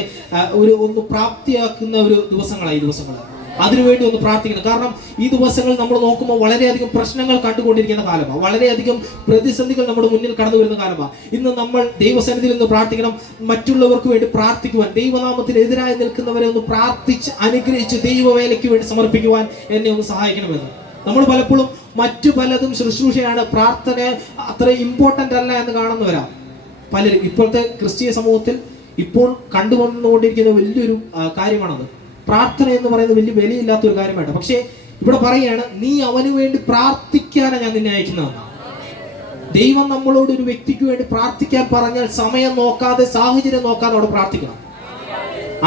ഒന്ന് പ്രാപ്തിയാക്കുന്ന ഒരു ദിവസങ്ങളായി ദിവസങ്ങൾ. അതിനുവേണ്ടി ഒന്ന് പ്രാർത്ഥിക്കണം. കാരണം ഈ ദിവസങ്ങൾ നമ്മൾ നോക്കുമ്പോൾ വളരെയധികം പ്രശ്നങ്ങൾ കണ്ടുകൊണ്ടിരിക്കുന്ന കാലമാണ്, വളരെയധികം പ്രതിസന്ധികൾ നമ്മുടെ മുന്നിൽ കടന്നു വരുന്ന കാലമാണ്. ഇന്ന് നമ്മൾ ദൈവസന്നിധിയിൽ നിന്ന് പ്രാർത്ഥിക്കണം, മറ്റുള്ളവർക്ക് വേണ്ടി പ്രാർത്ഥിക്കുവാൻ, ദൈവനാമത്തിനെതിരായി നിൽക്കുന്നവരെ ഒന്ന് പ്രാർത്ഥിച്ച് അനുഗ്രഹിച്ച് ദൈവവേലയ്ക്ക് വേണ്ടി സമർപ്പിക്കുവാൻ എന്നെ ഒന്ന് സഹായിക്കണമെന്ന്. നമ്മൾ പലപ്പോഴും മറ്റു പലതും ശുശ്രൂഷയാണ്, പ്രാർത്ഥന അത്ര ഇമ്പോർട്ടൻ്റ് അല്ല എന്ന് കാണുന്നവരാ പലരും. ഇപ്പോഴത്തെ ക്രിസ്തീയ സമൂഹത്തിൽ ഇപ്പോൾ കണ്ടുവന്നുകൊണ്ടിരിക്കുന്ന വലിയൊരു കാര്യമാണത്. പ്രാർത്ഥന എന്ന് പറയുന്നത് വലിയ വിലയില്ലാത്തൊരു കാര്യമായിട്ട്. പക്ഷേ ഇവിടെ പറയുകയാണ്, നീ അവന് വേണ്ടി പ്രാർത്ഥിക്കാനാണ് ഞാൻ നിന്നെ അയക്കുന്നതെന്ന്. ദൈവം നമ്മളോട് ഒരു വ്യക്തിക്ക് വേണ്ടി പ്രാർത്ഥിക്കാൻ പറഞ്ഞാൽ സമയം നോക്കാതെ, സാഹചര്യം നോക്കാതെ അവിടെ പ്രാർത്ഥിക്കണം.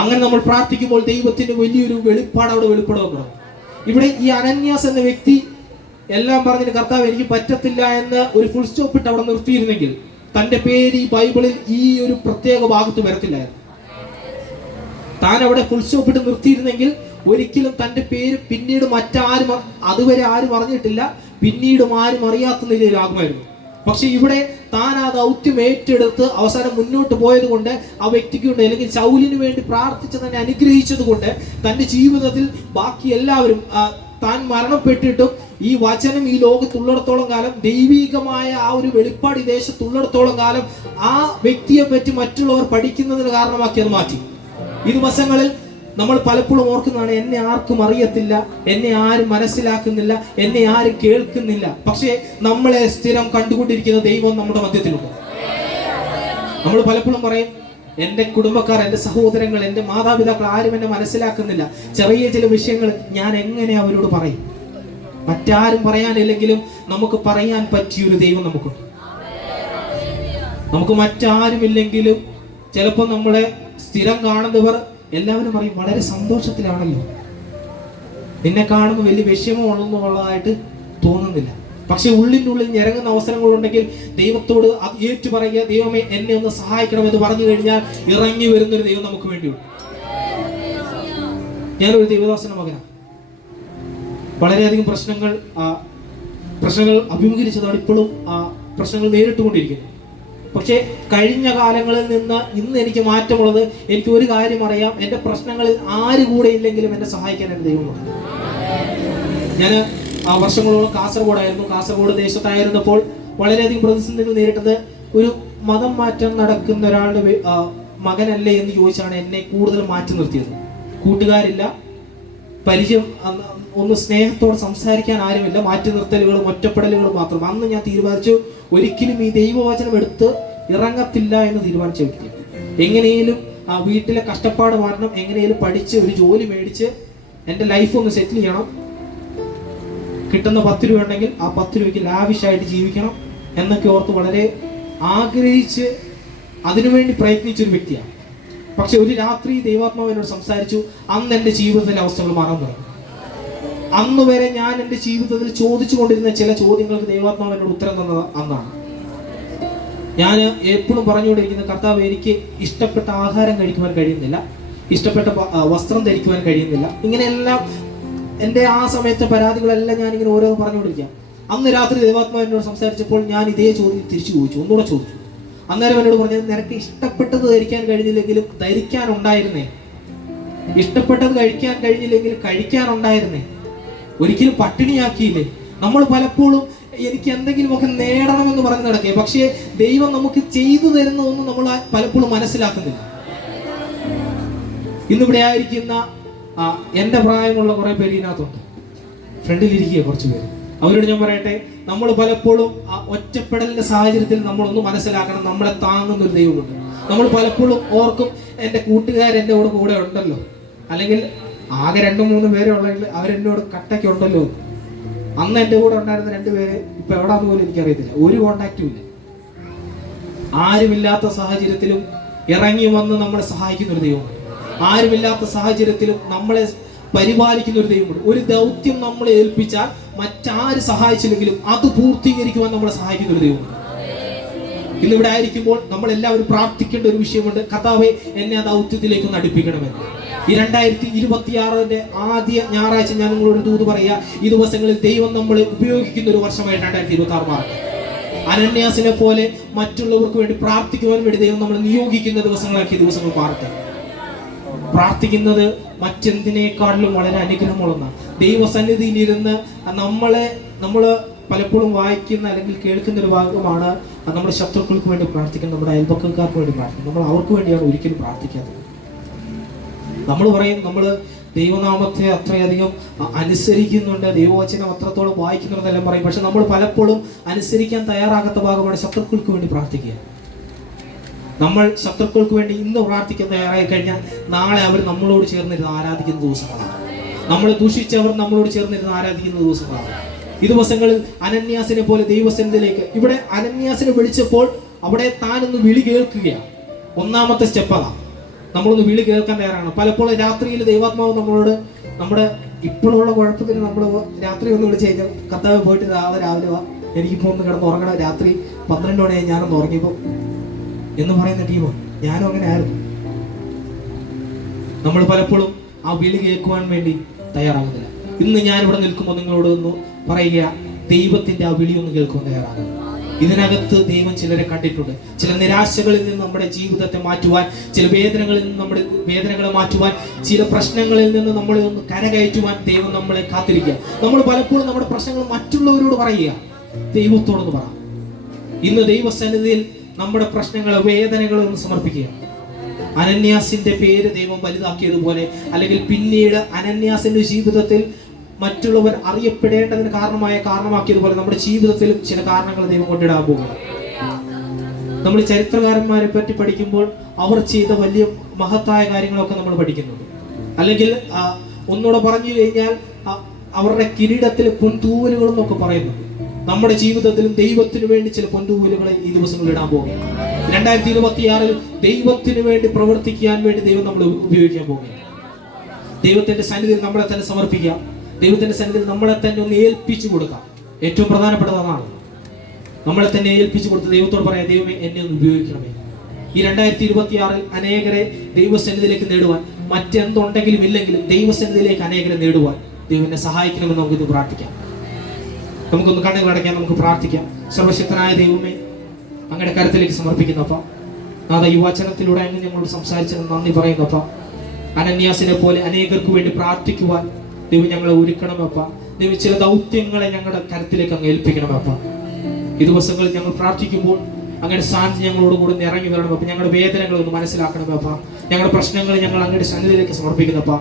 അങ്ങനെ നമ്മൾ പ്രാർത്ഥിക്കുമ്പോൾ ദൈവത്തിന്റെ വലിയൊരു വെളിപ്പാട് അവിടെ വെളിപ്പെടുന്നു. ഇവിടെ ഈ അനന്യാസ് എന്ന വ്യക്തി എല്ലാം പറഞ്ഞിട്ട് കർത്താവ് എനിക്ക് പറ്റത്തില്ല എന്ന് ഒരു ഫുൾ സ്റ്റോപ്പ് ഇട്ട് അവിടെ നിർത്തിയിരുന്നെങ്കിൽ തന്റെ പേര് ഈ ബൈബിളിൽ ഈ ഒരു പ്രത്യേക ഭാഗത്ത് വരത്തില്ലായിരുന്നു. താൻ അവിടെ ഫുൾ സ്റ്റോപ്പ് ഇട്ട് നിർത്തിയിരുന്നെങ്കിൽ ഒരിക്കലും തന്റെ പേര് പിന്നീട് മറ്റാരും, അതുവരെ ആരും അറിഞ്ഞിട്ടില്ല, പിന്നീടും ആരും അറിയാത്ത നിലയിലാകുമായിരുന്നു. പക്ഷെ ഇവിടെ താൻ ആ ദൗത്യം ഏറ്റെടുത്ത് അവസാനം മുന്നോട്ട് പോയത് കൊണ്ട് ആ വ്യക്തിക്ക് കൊണ്ട്, അല്ലെങ്കിൽ ശൗലിന് വേണ്ടി പ്രാർത്ഥിച്ച് തന്നെ അനുഗ്രഹിച്ചത് കൊണ്ട് തന്റെ ജീവിതത്തിൽ ബാക്കി എല്ലാവരും, താൻ മരണപ്പെട്ടിട്ടും ഈ വചനം ഈ ലോകത്തുള്ളിടത്തോളം കാലം, ദൈവികമായ ആ ഒരു വെളിപ്പാട് ഈ ദേശത്തുള്ളിടത്തോളം കാലം ആ വ്യക്തിയെ പറ്റി മറ്റുള്ളവർ പഠിക്കുന്നതിന് കാരണമാക്കി അത് മാറ്റി. ഈ ദിവസങ്ങളിൽ നമ്മൾ പലപ്പോഴും ഓർക്കുന്നതാണ്, എന്നെ ആർക്കും അറിയത്തില്ല, എന്നെ ആരും മനസ്സിലാക്കുന്നില്ല, എന്നെ ആരും കേൾക്കുന്നില്ല. പക്ഷേ നമ്മളെ സ്ഥിരം കണ്ടുകൊണ്ടിരിക്കുന്ന ദൈവം നമ്മുടെ മധ്യത്തിലുണ്ട്. നമ്മൾ പലപ്പോഴും പറയും, എൻ്റെ കുടുംബക്കാർ, എൻ്റെ സഹോദരങ്ങൾ, എൻ്റെ മാതാപിതാക്കൾ ആരും എന്നെ മനസ്സിലാക്കുന്നില്ല. ചെറിയ ചില വിഷയങ്ങൾ ഞാൻ എങ്ങനെ അവരോട് പറയും? മറ്റാരും പറയാനില്ലെങ്കിലും നമുക്ക് പറയാൻ പറ്റിയൊരു ദൈവം നമുക്കുണ്ട്. നമുക്ക് മറ്റാരുമില്ലെങ്കിലും ചിലപ്പോൾ നമ്മളെ സ്ഥിരം കാണുന്നവർ എല്ലാവരും പറയും, വളരെ സന്തോഷത്തിലാണല്ലോ, നിന്നെ കാണുമ്പോൾ വലിയ വിഷമമുള്ളതായിട്ട് തോന്നുന്നില്ല. പക്ഷെ ഉള്ളിൻ്റെ ഉള്ളിൽ ഞെരങ്ങുന്ന അവസരങ്ങളുണ്ടെങ്കിൽ ദൈവത്തോട് ഏറ്റു പറയുക, ദൈവമേ എന്നെ ഒന്ന് സഹായിക്കണമെന്ന് പറഞ്ഞു കഴിഞ്ഞാൽ ഇറങ്ങി വരുന്നൊരു ദൈവം നമുക്ക് വേണ്ടിയുണ്ട്. ഞാനൊരു ദൈവദാസന്റെ മകനാണ്. വളരെയധികം പ്രശ്നങ്ങൾ അഭിമുഖീകരിച്ചതാണ്, ഇപ്പോഴും പ്രശ്നങ്ങൾ നേരിട്ടുകൊണ്ടിരിക്കുന്നു. പക്ഷേ കഴിഞ്ഞ കാലങ്ങളിൽ നിന്ന് ഇന്ന് എനിക്ക് മാറ്റമുള്ളത്, എനിക്ക് ഒരു കാര്യം അറിയാം, എൻ്റെ പ്രശ്നങ്ങളിൽ ആര് കൂടെ ഇല്ലെങ്കിലും എന്നെ സഹായിക്കാൻ എൻ്റെ ദൈവമുണ്ട്. ഞാൻ വർഷങ്ങളോളം കാസർഗോഡായിരുന്നു. കാസർഗോഡ് ദേശത്തായിരുന്നപ്പോൾ വളരെയധികം പ്രതിസന്ധികൾ നേരിട്ടത് ഒരു മതം മാറ്റം നടക്കുന്ന ഒരാളുടെ മകനല്ലേ എന്ന് ചോദിച്ചാണ് എന്നെ കൂടുതൽ മാറ്റി നിർത്തിയത്. കൂട്ടുകാരില്ല, പരിചയം, ഒന്ന് സ്നേഹത്തോടെ സംസാരിക്കാൻ ആരുമില്ല, മാറ്റി നിർത്തലുകളും ഒറ്റപ്പെടലുകളും മാത്രം. അന്ന് ഞാൻ തീരുമാനിച്ചു, ഒരിക്കലും ഈ ദൈവവചനം എടുത്ത് ഇറങ്ങത്തില്ല എന്ന് തീരുമാനിച്ച വ്യക്തി. എങ്ങനെയും വീട്ടിലെ കഷ്ടപ്പാട് മാറണം, എങ്ങനെയും പഠിച്ച് ഒരു ജോലി മേടിച്ച് എൻ്റെ ലൈഫ് ഒന്ന് സെറ്റിൽ ചെയ്യണം, കിട്ടുന്ന 10 രൂപ ഉണ്ടെങ്കിൽ ആ 10 രൂപയ്ക്ക് ലാവിഷായിട്ട് ജീവിക്കണം എന്നൊക്കെ ഓർത്ത് വളരെ ആഗ്രഹിച്ച് അതിനുവേണ്ടി പ്രയത്നിച്ചൊരു വ്യക്തിയാണ്. പക്ഷെ ഒരു രാത്രി ദൈവാത്മാവ് എന്നോട് സംസാരിച്ചു. അന്ന് എൻ്റെ ജീവിതത്തിലെ അവസ്ഥകൾ മാറാൻ തുടങ്ങി. അന്ന് വരെ ഞാൻ എൻ്റെ ജീവിതത്തിൽ ചോദിച്ചു കൊണ്ടിരുന്ന ചില ചോദ്യങ്ങൾക്ക് ദൈവാത്മാവ് എന്നോട് ഉത്തരം തന്നത് അന്നാണ്. ഞാൻ എപ്പോഴും പറഞ്ഞുകൊണ്ടിരിക്കുന്ന, കർത്താവ് എനിക്ക് ഇഷ്ടപ്പെട്ട ആഹാരം കഴിക്കുവാൻ കഴിയുന്നില്ല, ഇഷ്ടപ്പെട്ട വസ്ത്രം ധരിക്കുവാൻ കഴിയുന്നില്ല, ഇങ്ങനെയെല്ലാം എൻ്റെ ആ സമയത്തെ പരാതികളെല്ലാം ഞാനിങ്ങനെ ഓരോന്ന് പറഞ്ഞുകൊണ്ടിരിക്കാം. അന്ന് രാത്രി ദൈവാത്മാവ് എന്നോട് സംസാരിച്ചപ്പോൾ ഞാൻ ഇതേ ചോദ്യം തിരിച്ചു ചോദിച്ചു, ഒന്നുകൂടെ ചോദിച്ചു. അന്നേരം എന്നോട് പറഞ്ഞത്, നിനക്ക് ഇഷ്ടപ്പെട്ടത് ധരിക്കാൻ കഴിഞ്ഞില്ലെങ്കിലും ധരിക്കാനുണ്ടായിരുന്നേ, ഇഷ്ടപ്പെട്ടത് കഴിക്കാൻ കഴിഞ്ഞില്ലെങ്കിലും കഴിക്കാനുണ്ടായിരുന്നേ, ഒരിക്കലും പട്ടിണിയാക്കിയില്ലേ. നമ്മൾ പലപ്പോഴും എനിക്ക് എന്തെങ്കിലുമൊക്കെ നേടണമെന്ന് പറഞ്ഞ് നടക്കുക, പക്ഷേ ദൈവം നമുക്ക് ചെയ്തു തരുന്ന ഒന്നും നമ്മൾ പലപ്പോഴും മനസ്സിലാക്കുന്നില്ല. ഇന്നിവിടെ ആയിരിക്കുന്ന എൻ്റെ പ്രായമുള്ള കുറെ പേര് ഇതിനകത്തുണ്ട്, ഫ്രണ്ടിലിരിക്കുക കുറച്ച് പേര്. അവരോട് ഞാൻ പറയട്ടെ, നമ്മൾ പലപ്പോഴും ഒറ്റപ്പെടലിന്റെ സാഹചര്യത്തിൽ നമ്മളൊന്ന് മനസ്സിലാക്കണം, നമ്മളെ താങ്ങുന്ന ഒരു ദൈവമുണ്ട്. നമ്മൾ പലപ്പോഴും ഓർക്കും, എൻ്റെ കൂട്ടുകാരെൻ്റെ കൂടെ ഉണ്ടല്ലോ, അല്ലെങ്കിൽ ആകെ 2-3 പേരെ ഉള്ളെങ്കിൽ അവരെന്നോട് കട്ടയ്ക്കുണ്ടല്ലോ. അന്ന് എൻ്റെ കൂടെ ഉണ്ടായിരുന്ന 2 പേര് ഇപ്പൊ എവിടാന്ന് പോലും എനിക്കറിയത്തില്ല, ഒരു കോണ്ടാക്റ്റും ഇല്ല. ആരുമില്ലാത്ത സാഹചര്യത്തിലും ഇറങ്ങി വന്ന് നമ്മളെ സഹായിക്കുന്ന ഒരു ദൈവമുണ്ട്. ആരുമില്ലാത്ത സാഹചര്യത്തിലും നമ്മളെ പരിപാലിക്കുന്ന ഒരു ദൈവമുണ്ട്. ഒരു ദൗത്യം നമ്മളെ ഏൽപ്പിച്ചാൽ മറ്റാര് സഹായിച്ചില്ലെങ്കിലും അത് പൂർത്തീകരിക്കുവാൻ നമ്മളെ സഹായിക്കുന്ന ഒരു ദൈവമുണ്ട്. ഇന്നിവിടെ ആയിരിക്കുമ്പോൾ നമ്മൾ എല്ലാവരും പ്രാർത്ഥിക്കേണ്ട ഒരു വിഷയമുണ്ട്, കർത്താവേ എന്നെ ആ ദൗത്യത്തിലേക്ക് ഒന്ന് അടുപ്പിക്കണമെന്ന്. ഈ 2026 ആദ്യ ഞായറാഴ്ച ഞാൻ നിങ്ങളോട് ദൂത് പറയുക, ഈ ദിവസങ്ങളിൽ ദൈവം നമ്മളെ ഉപയോഗിക്കുന്ന ഒരു വർഷമായി 2026 മാറും. അനന്യാസിനെ പോലെ മറ്റുള്ളവർക്ക് വേണ്ടി പ്രാർത്ഥിക്കുവാൻ വേണ്ടി ദൈവം നമ്മൾ നിയോഗിക്കുന്ന ദിവസങ്ങളാക്കി ദിവസങ്ങൾ മാറട്ടെ. പ്രാർത്ഥിക്കുന്നത് മറ്റെന്തിനേക്കാളിലും വളരെ അനുഗ്രഹമുള്ളതാണ്. ദൈവസന്നിധിയിലിരുന്ന് നമ്മൾ പലപ്പോഴും വായിക്കുന്ന അല്ലെങ്കിൽ കേൾക്കുന്ന ഒരു ഭാഗമാണ് നമ്മുടെ ശത്രുക്കൾക്ക് വേണ്ടി പ്രാർത്ഥിക്കുന്നത്, നമ്മുടെ അയൽപക്കക്കാർക്ക് വേണ്ടി പ്രാർത്ഥിക്കുന്നത്. നമ്മൾ അവർക്ക് വേണ്ടിയാണ് ഒരിക്കലും പ്രാർത്ഥിക്കാത്തത്. നമ്മൾ പറയും നമ്മൾ ദൈവനാമത്തെ അത്രയധികം അനുസരിക്കുന്നുണ്ട്, ദൈവവചനം അത്രത്തോളം വായിക്കുന്നുണ്ടെന്നെല്ലാം പറയും. പക്ഷെ നമ്മൾ പലപ്പോഴും അനുസരിക്കാൻ തയ്യാറാകാത്ത ഭാഗമാണ് ശത്രുക്കൾക്ക് വേണ്ടി പ്രാർത്ഥിക്കുക. നമ്മൾ ശത്രുക്കൾക്ക് വേണ്ടി ഇന്ന് പ്രാർത്ഥിക്കാൻ തയ്യാറായി കഴിഞ്ഞാൽ നാളെ അവർ നമ്മളോട് ചേർന്നിരുന്ന് ആരാധിക്കുന്ന ദിവസങ്ങളാണ്. നമ്മളെ ദൂഷിച്ചവർ നമ്മളോട് ചേർന്നിരുന്ന് ആരാധിക്കുന്ന ദിവസങ്ങളാണ്. ഈ ദിവസങ്ങളിൽ അനന്യാസിനെ പോലെ ദൈവസന്നിധിയിലേക്ക്, ഇവിടെ അനന്യാസിനെ വിളിച്ചപ്പോൾ അവിടെ താനൊന്ന് വിളി കേൾക്കുകയാണ്. ഒന്നാമത്തെ സ്റ്റെപ്പ് അതാണ്, നമ്മളൊന്ന് വിളി കേൾക്കാൻ തയ്യാറാണ്. പലപ്പോഴും രാത്രിയിൽ ദൈവാത്മാവ് നമ്മളോട് നമ്മുടെ ഇപ്പോഴുള്ള കുഴപ്പത്തിന് നമ്മൾ രാത്രി ഒന്ന് വിളിച്ച് കഴിഞ്ഞാൽ കർത്താവ് പോയിട്ട് രാവിലെ വാ, എനിക്കിപ്പോൾ ഒന്ന് കിടന്ന് ഉറങ്ങണം, രാത്രി 12 മണിയായി ഞാനൊന്ന് ഉറങ്ങിയപ്പോൾ എന്ന് പറയുന്ന ടീമോ. ഞാനും അങ്ങനെ ആയിരുന്നു. നമ്മൾ പലപ്പോഴും ആ വിളി കേൾക്കുവാൻ വേണ്ടി തയ്യാറാകുന്നില്ല. ഇന്ന് ഞാനിവിടെ നിൽക്കുമ്പോൾ നിങ്ങളോട് ഒന്ന് പറയുക, ദൈവത്തിന്റെ ആ വിളി ഒന്ന് കേൾക്കുവാൻ തയ്യാറാകും. ഇതിനകത്ത് ദൈവം ചിലരെ കണ്ടിട്ടുണ്ട്. ചില നിരാശകളിൽ നിന്ന് നമ്മുടെ ജീവിതത്തെ മാറ്റുവാൻ, ചില വേദനകളിൽ നിന്ന് നമ്മുടെ വേദനകളെ മാറ്റുവാൻ, ചില പ്രശ്നങ്ങളിൽ നിന്ന് നമ്മളെ ഒന്ന് കരകയറ്റുവാൻ ദൈവം നമ്മളെ കാത്തിരിക്കുക. നമ്മൾ പലപ്പോഴും നമ്മുടെ പ്രശ്നങ്ങൾ മറ്റുള്ളവരോട് പറയുക, ദൈവത്തോടൊന്ന് പറ. ഇന്ന് ദൈവസന്നിധിയിൽ നമ്മുടെ പ്രശ്നങ്ങളെ വേദനകളെ ഒന്ന് സമർപ്പിക്കുക. അനന്യാസിന്റെ പേര് ദൈവം വലുതാക്കിയതുപോലെ, അല്ലെങ്കിൽ പിന്നീട് അനന്യാസിന്റെ ജീവിതത്തിൽ മറ്റുള്ളവർ അറിയപ്പെടേണ്ടതിന് കാരണമാക്കിയതുപോലെ നമ്മുടെ ജീവിതത്തിലും ചില കാരണങ്ങൾ ദൈവം കൊണ്ടിടാൻ പോകുക. നമ്മൾ ചരിത്രകാരന്മാരെ പറ്റി പഠിക്കുമ്പോൾ അവർ ചെയ്ത വലിയ മഹത്തായ കാര്യങ്ങളൊക്കെ നമ്മൾ പഠിക്കുന്നുണ്ട്. അല്ലെങ്കിൽ ഒന്നുകൂടെ പറഞ്ഞു കഴിഞ്ഞാൽ അവരുടെ കിരീടത്തിൽ പൊൻതൂവലുകൾ എന്നൊക്കെ പറയുന്നുണ്ട്. നമ്മുടെ ജീവിതത്തിലും ദൈവത്തിന് വേണ്ടി ചില പൊൻതൂവലുകളെ ഈ ദിവസങ്ങളിൽ ഇടാൻ പോകുകയാണ്. 2026 ദൈവത്തിന് വേണ്ടി പ്രവർത്തിക്കാൻ വേണ്ടി ദൈവം നമ്മൾ ഉപയോഗിക്കാൻ പോകുകയാണ്. ദൈവത്തിന്റെ സന്നിധിയിൽ നമ്മളെ തന്നെ സമർപ്പിക്കാം. ദൈവത്തിന്റെ സന്നിധിയിൽ നമ്മളെ തന്നെ ഒന്ന് ഏൽപ്പിച്ചു കൊടുക്കാം. ഏറ്റവും പ്രധാനപ്പെട്ടതാണ് നമ്മളെ തന്നെ ഏൽപ്പിച്ചു കൊടുത്ത് ദൈവത്തോട് പറയാം, ദൈവമേ എന്നെ ഒന്ന് ഉപയോഗിക്കണമേ. ഈ 2026 അനേകരെ ദൈവസന്നിധിയിലേക്ക് നേടുവാൻ, മറ്റെന്തുണ്ടെങ്കിലും ഇല്ലെങ്കിലും ദൈവസന്നിധിയിലേക്ക് അനേകരെ നേടുവാൻ ദൈവം എന്നെ സഹായിക്കണമെന്ന് നമുക്കിന്ന് പ്രാർത്ഥിക്കാം. നമുക്കൊന്ന് കണ്ണുകൾ അടയ്ക്കാം, നമുക്ക് പ്രാർത്ഥിക്കാം. സർവശക്തനായ ദൈവമേ, അങ്ങയുടെ കരത്തിലേക്ക് സമർപ്പിക്കുന്നപ്പ, നാഥ ഈ വചനത്തിലൂടെ അങ്ങ് ഞങ്ങളോട് സംസാരിച്ചത് നന്ദി പറയുന്നപ്പ. അനന്യാസിനെ പോലെ അനേകർക്ക് വേണ്ടി പ്രാർത്ഥിക്കുവാൻ ദൈവം ഞങ്ങളെ ഒരുക്കണമപ്പ. ദൈവം ചില ദൗത്യങ്ങളെ ഞങ്ങളുടെ കരത്തിലേക്ക് അങ്ങ് ഏൽപ്പിക്കണമപ്പ. ഈ ദിവസങ്ങളിൽ ഞങ്ങൾ പ്രാർത്ഥിക്കുമ്പോൾ അങ്ങയുടെ സാന്നിധ്യം ഞങ്ങളോട് കൂടി ഇറങ്ങി വരണമപ്പ. ഞങ്ങളുടെ വേദനകൾ ഒന്ന് മനസ്സിലാക്കണമപ്പ. ഞങ്ങളുടെ പ്രശ്നങ്ങൾ ഞങ്ങൾ അങ്ങയുടെ സന്നിധിയിലേക്ക് സമർപ്പിക്കുന്നപ്പ.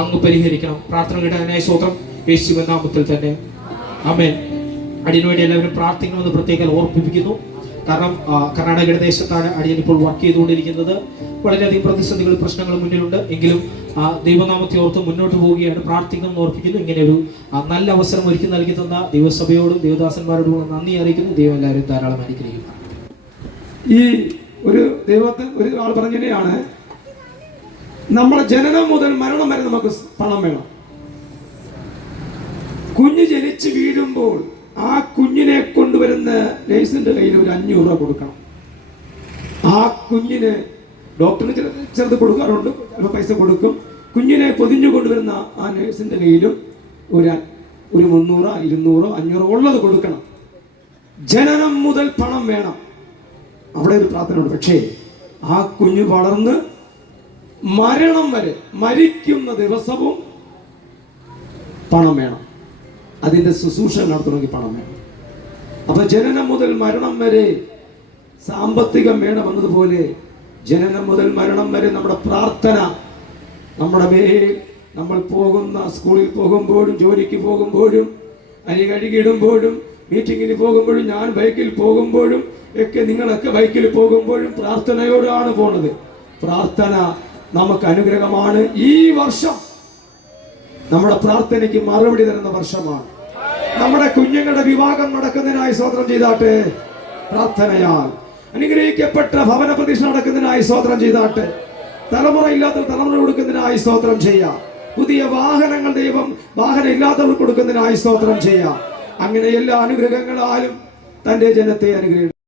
അങ്ങ് പരിഹരിക്കണം. പ്രാർത്ഥന കേട്ടതിനായി സ്തോത്രം, യേശുവിൻ നാമത്തിൽ തന്നെ ആമേൻ. അടിയനുവേണ്ടി എല്ലാവരും പ്രാർത്ഥിക്കണമെന്ന് പ്രത്യേകം ഓർമ്മിപ്പിക്കുന്നു. കാരണം കർണാടകയുടെ ദേശത്താണ് അടിയൻ ഇപ്പോൾ വർക്ക് ചെയ്തുകൊണ്ടിരിക്കുന്നത്. വളരെയധികം പ്രതിസന്ധികൾ, പ്രശ്നങ്ങൾ മുന്നിലുണ്ട്. എങ്കിലും ദൈവനാമത്തെ ഓർത്ത് മുന്നോട്ട് പോവുകയാണ്. പ്രാർത്ഥിക്കണം ഓർപ്പിക്കുന്നു. ഇങ്ങനെ ഒരു നല്ല അവസരം ഒരുക്കി നൽകി തന്ന ദൈവസഭയോടും ദൈവദാസന്മാരോടും നന്ദി അറിയിക്കുന്നു. ദൈവം എല്ലാവരും ധാരാളം അനുഗ്രഹിക്കുന്നു. ഈ ഒരു ദൈവത്തിൽ ഒരു ആൾ പറഞ്ഞതാണ്, നമ്മുടെ ജനനം മുതൽ മരണം വരെ നമുക്ക് പണം വേണം. കുഞ്ഞ് ജനിച്ച് വീഴുമ്പോൾ ആ കുഞ്ഞിനെ കൊണ്ടുവരുന്ന നേഴ്സിന്റെ കയ്യിൽ ഒരു 500 രൂപ കൊടുക്കണം. ആ കുഞ്ഞിന് ഡോക്ടറിന് ചെറുത് കൊടുക്കാറുണ്ട്, ചിലപ്പോൾ പൈസ കൊടുക്കും. കുഞ്ഞിനെ പൊതിഞ്ഞു കൊണ്ടുവരുന്ന ആ നേഴ്സിന്റെ കയ്യിലും ഒരു 300, 200, 500 ഉള്ളത് കൊടുക്കണം. ജനനം മുതൽ പണം വേണം. അവിടെ ഒരു പ്രാർത്ഥന ഉണ്ട്. പക്ഷേ ആ കുഞ്ഞ് വളർന്ന് മരണം വരെ, മരിക്കുന്ന ദിവസവും പണം വേണം. അതിൻ്റെ ശുശ്രൂഷ നടത്തണമെങ്കിൽ പണം വേണം. അപ്പൊ ജനനം മുതൽ മരണം വരെ സാമ്പത്തികം വേണമെന്നതുപോലെ ജനനം മുതൽ മരണം വരെ നമ്മുടെ പ്രാർത്ഥന, നമ്മുടെ മേൽ നമ്മൾ പോകുന്ന സ്കൂളിൽ പോകുമ്പോഴും, ജോലിക്ക് പോകുമ്പോഴും, അരി കഴുകിയിടുമ്പോഴും, മീറ്റിങ്ങിന് പോകുമ്പോഴും, ഞാൻ ബൈക്കിൽ പോകുമ്പോഴും ഒക്കെ, നിങ്ങളൊക്കെ ബൈക്കിൽ പോകുമ്പോഴും പ്രാർത്ഥനയോടാണ് പോണത്. പ്രാർത്ഥന നമുക്ക് അനുഗ്രഹമാണ്. ഈ വർഷം നമ്മുടെ പ്രാർത്ഥനയ്ക്ക് മറുപടി തരുന്ന വർഷമാണ്. നമ്മുടെ കുഞ്ഞുങ്ങളുടെ വിവാഹം നടക്കുന്നതിനായി സ്തോത്രം ചെയ്താട്ടെ. പ്രാർത്ഥനയാൽ അനുഗ്രഹിക്കപ്പെട്ട ഭവന പ്രതിഷ്ഠ നടക്കുന്നതിനായി സ്തോത്രം ചെയ്താട്ടെ. തലമുറ ഇല്ലാത്ത തലമുറ കൊടുക്കുന്നതിനായി സ്തോത്രം ചെയ്യാം. പുതിയ വാഹനങ്ങൾ ദൈവം വാഹനം ഇല്ലാത്തവർക്ക് കൊടുക്കുന്നതിനായി സ്തോത്രം ചെയ്യാം. അങ്ങനെ എല്ലാ അനുഗ്രഹങ്ങളാലും തന്റെ ജനത്തെ അനുഗ്രഹിക്കും.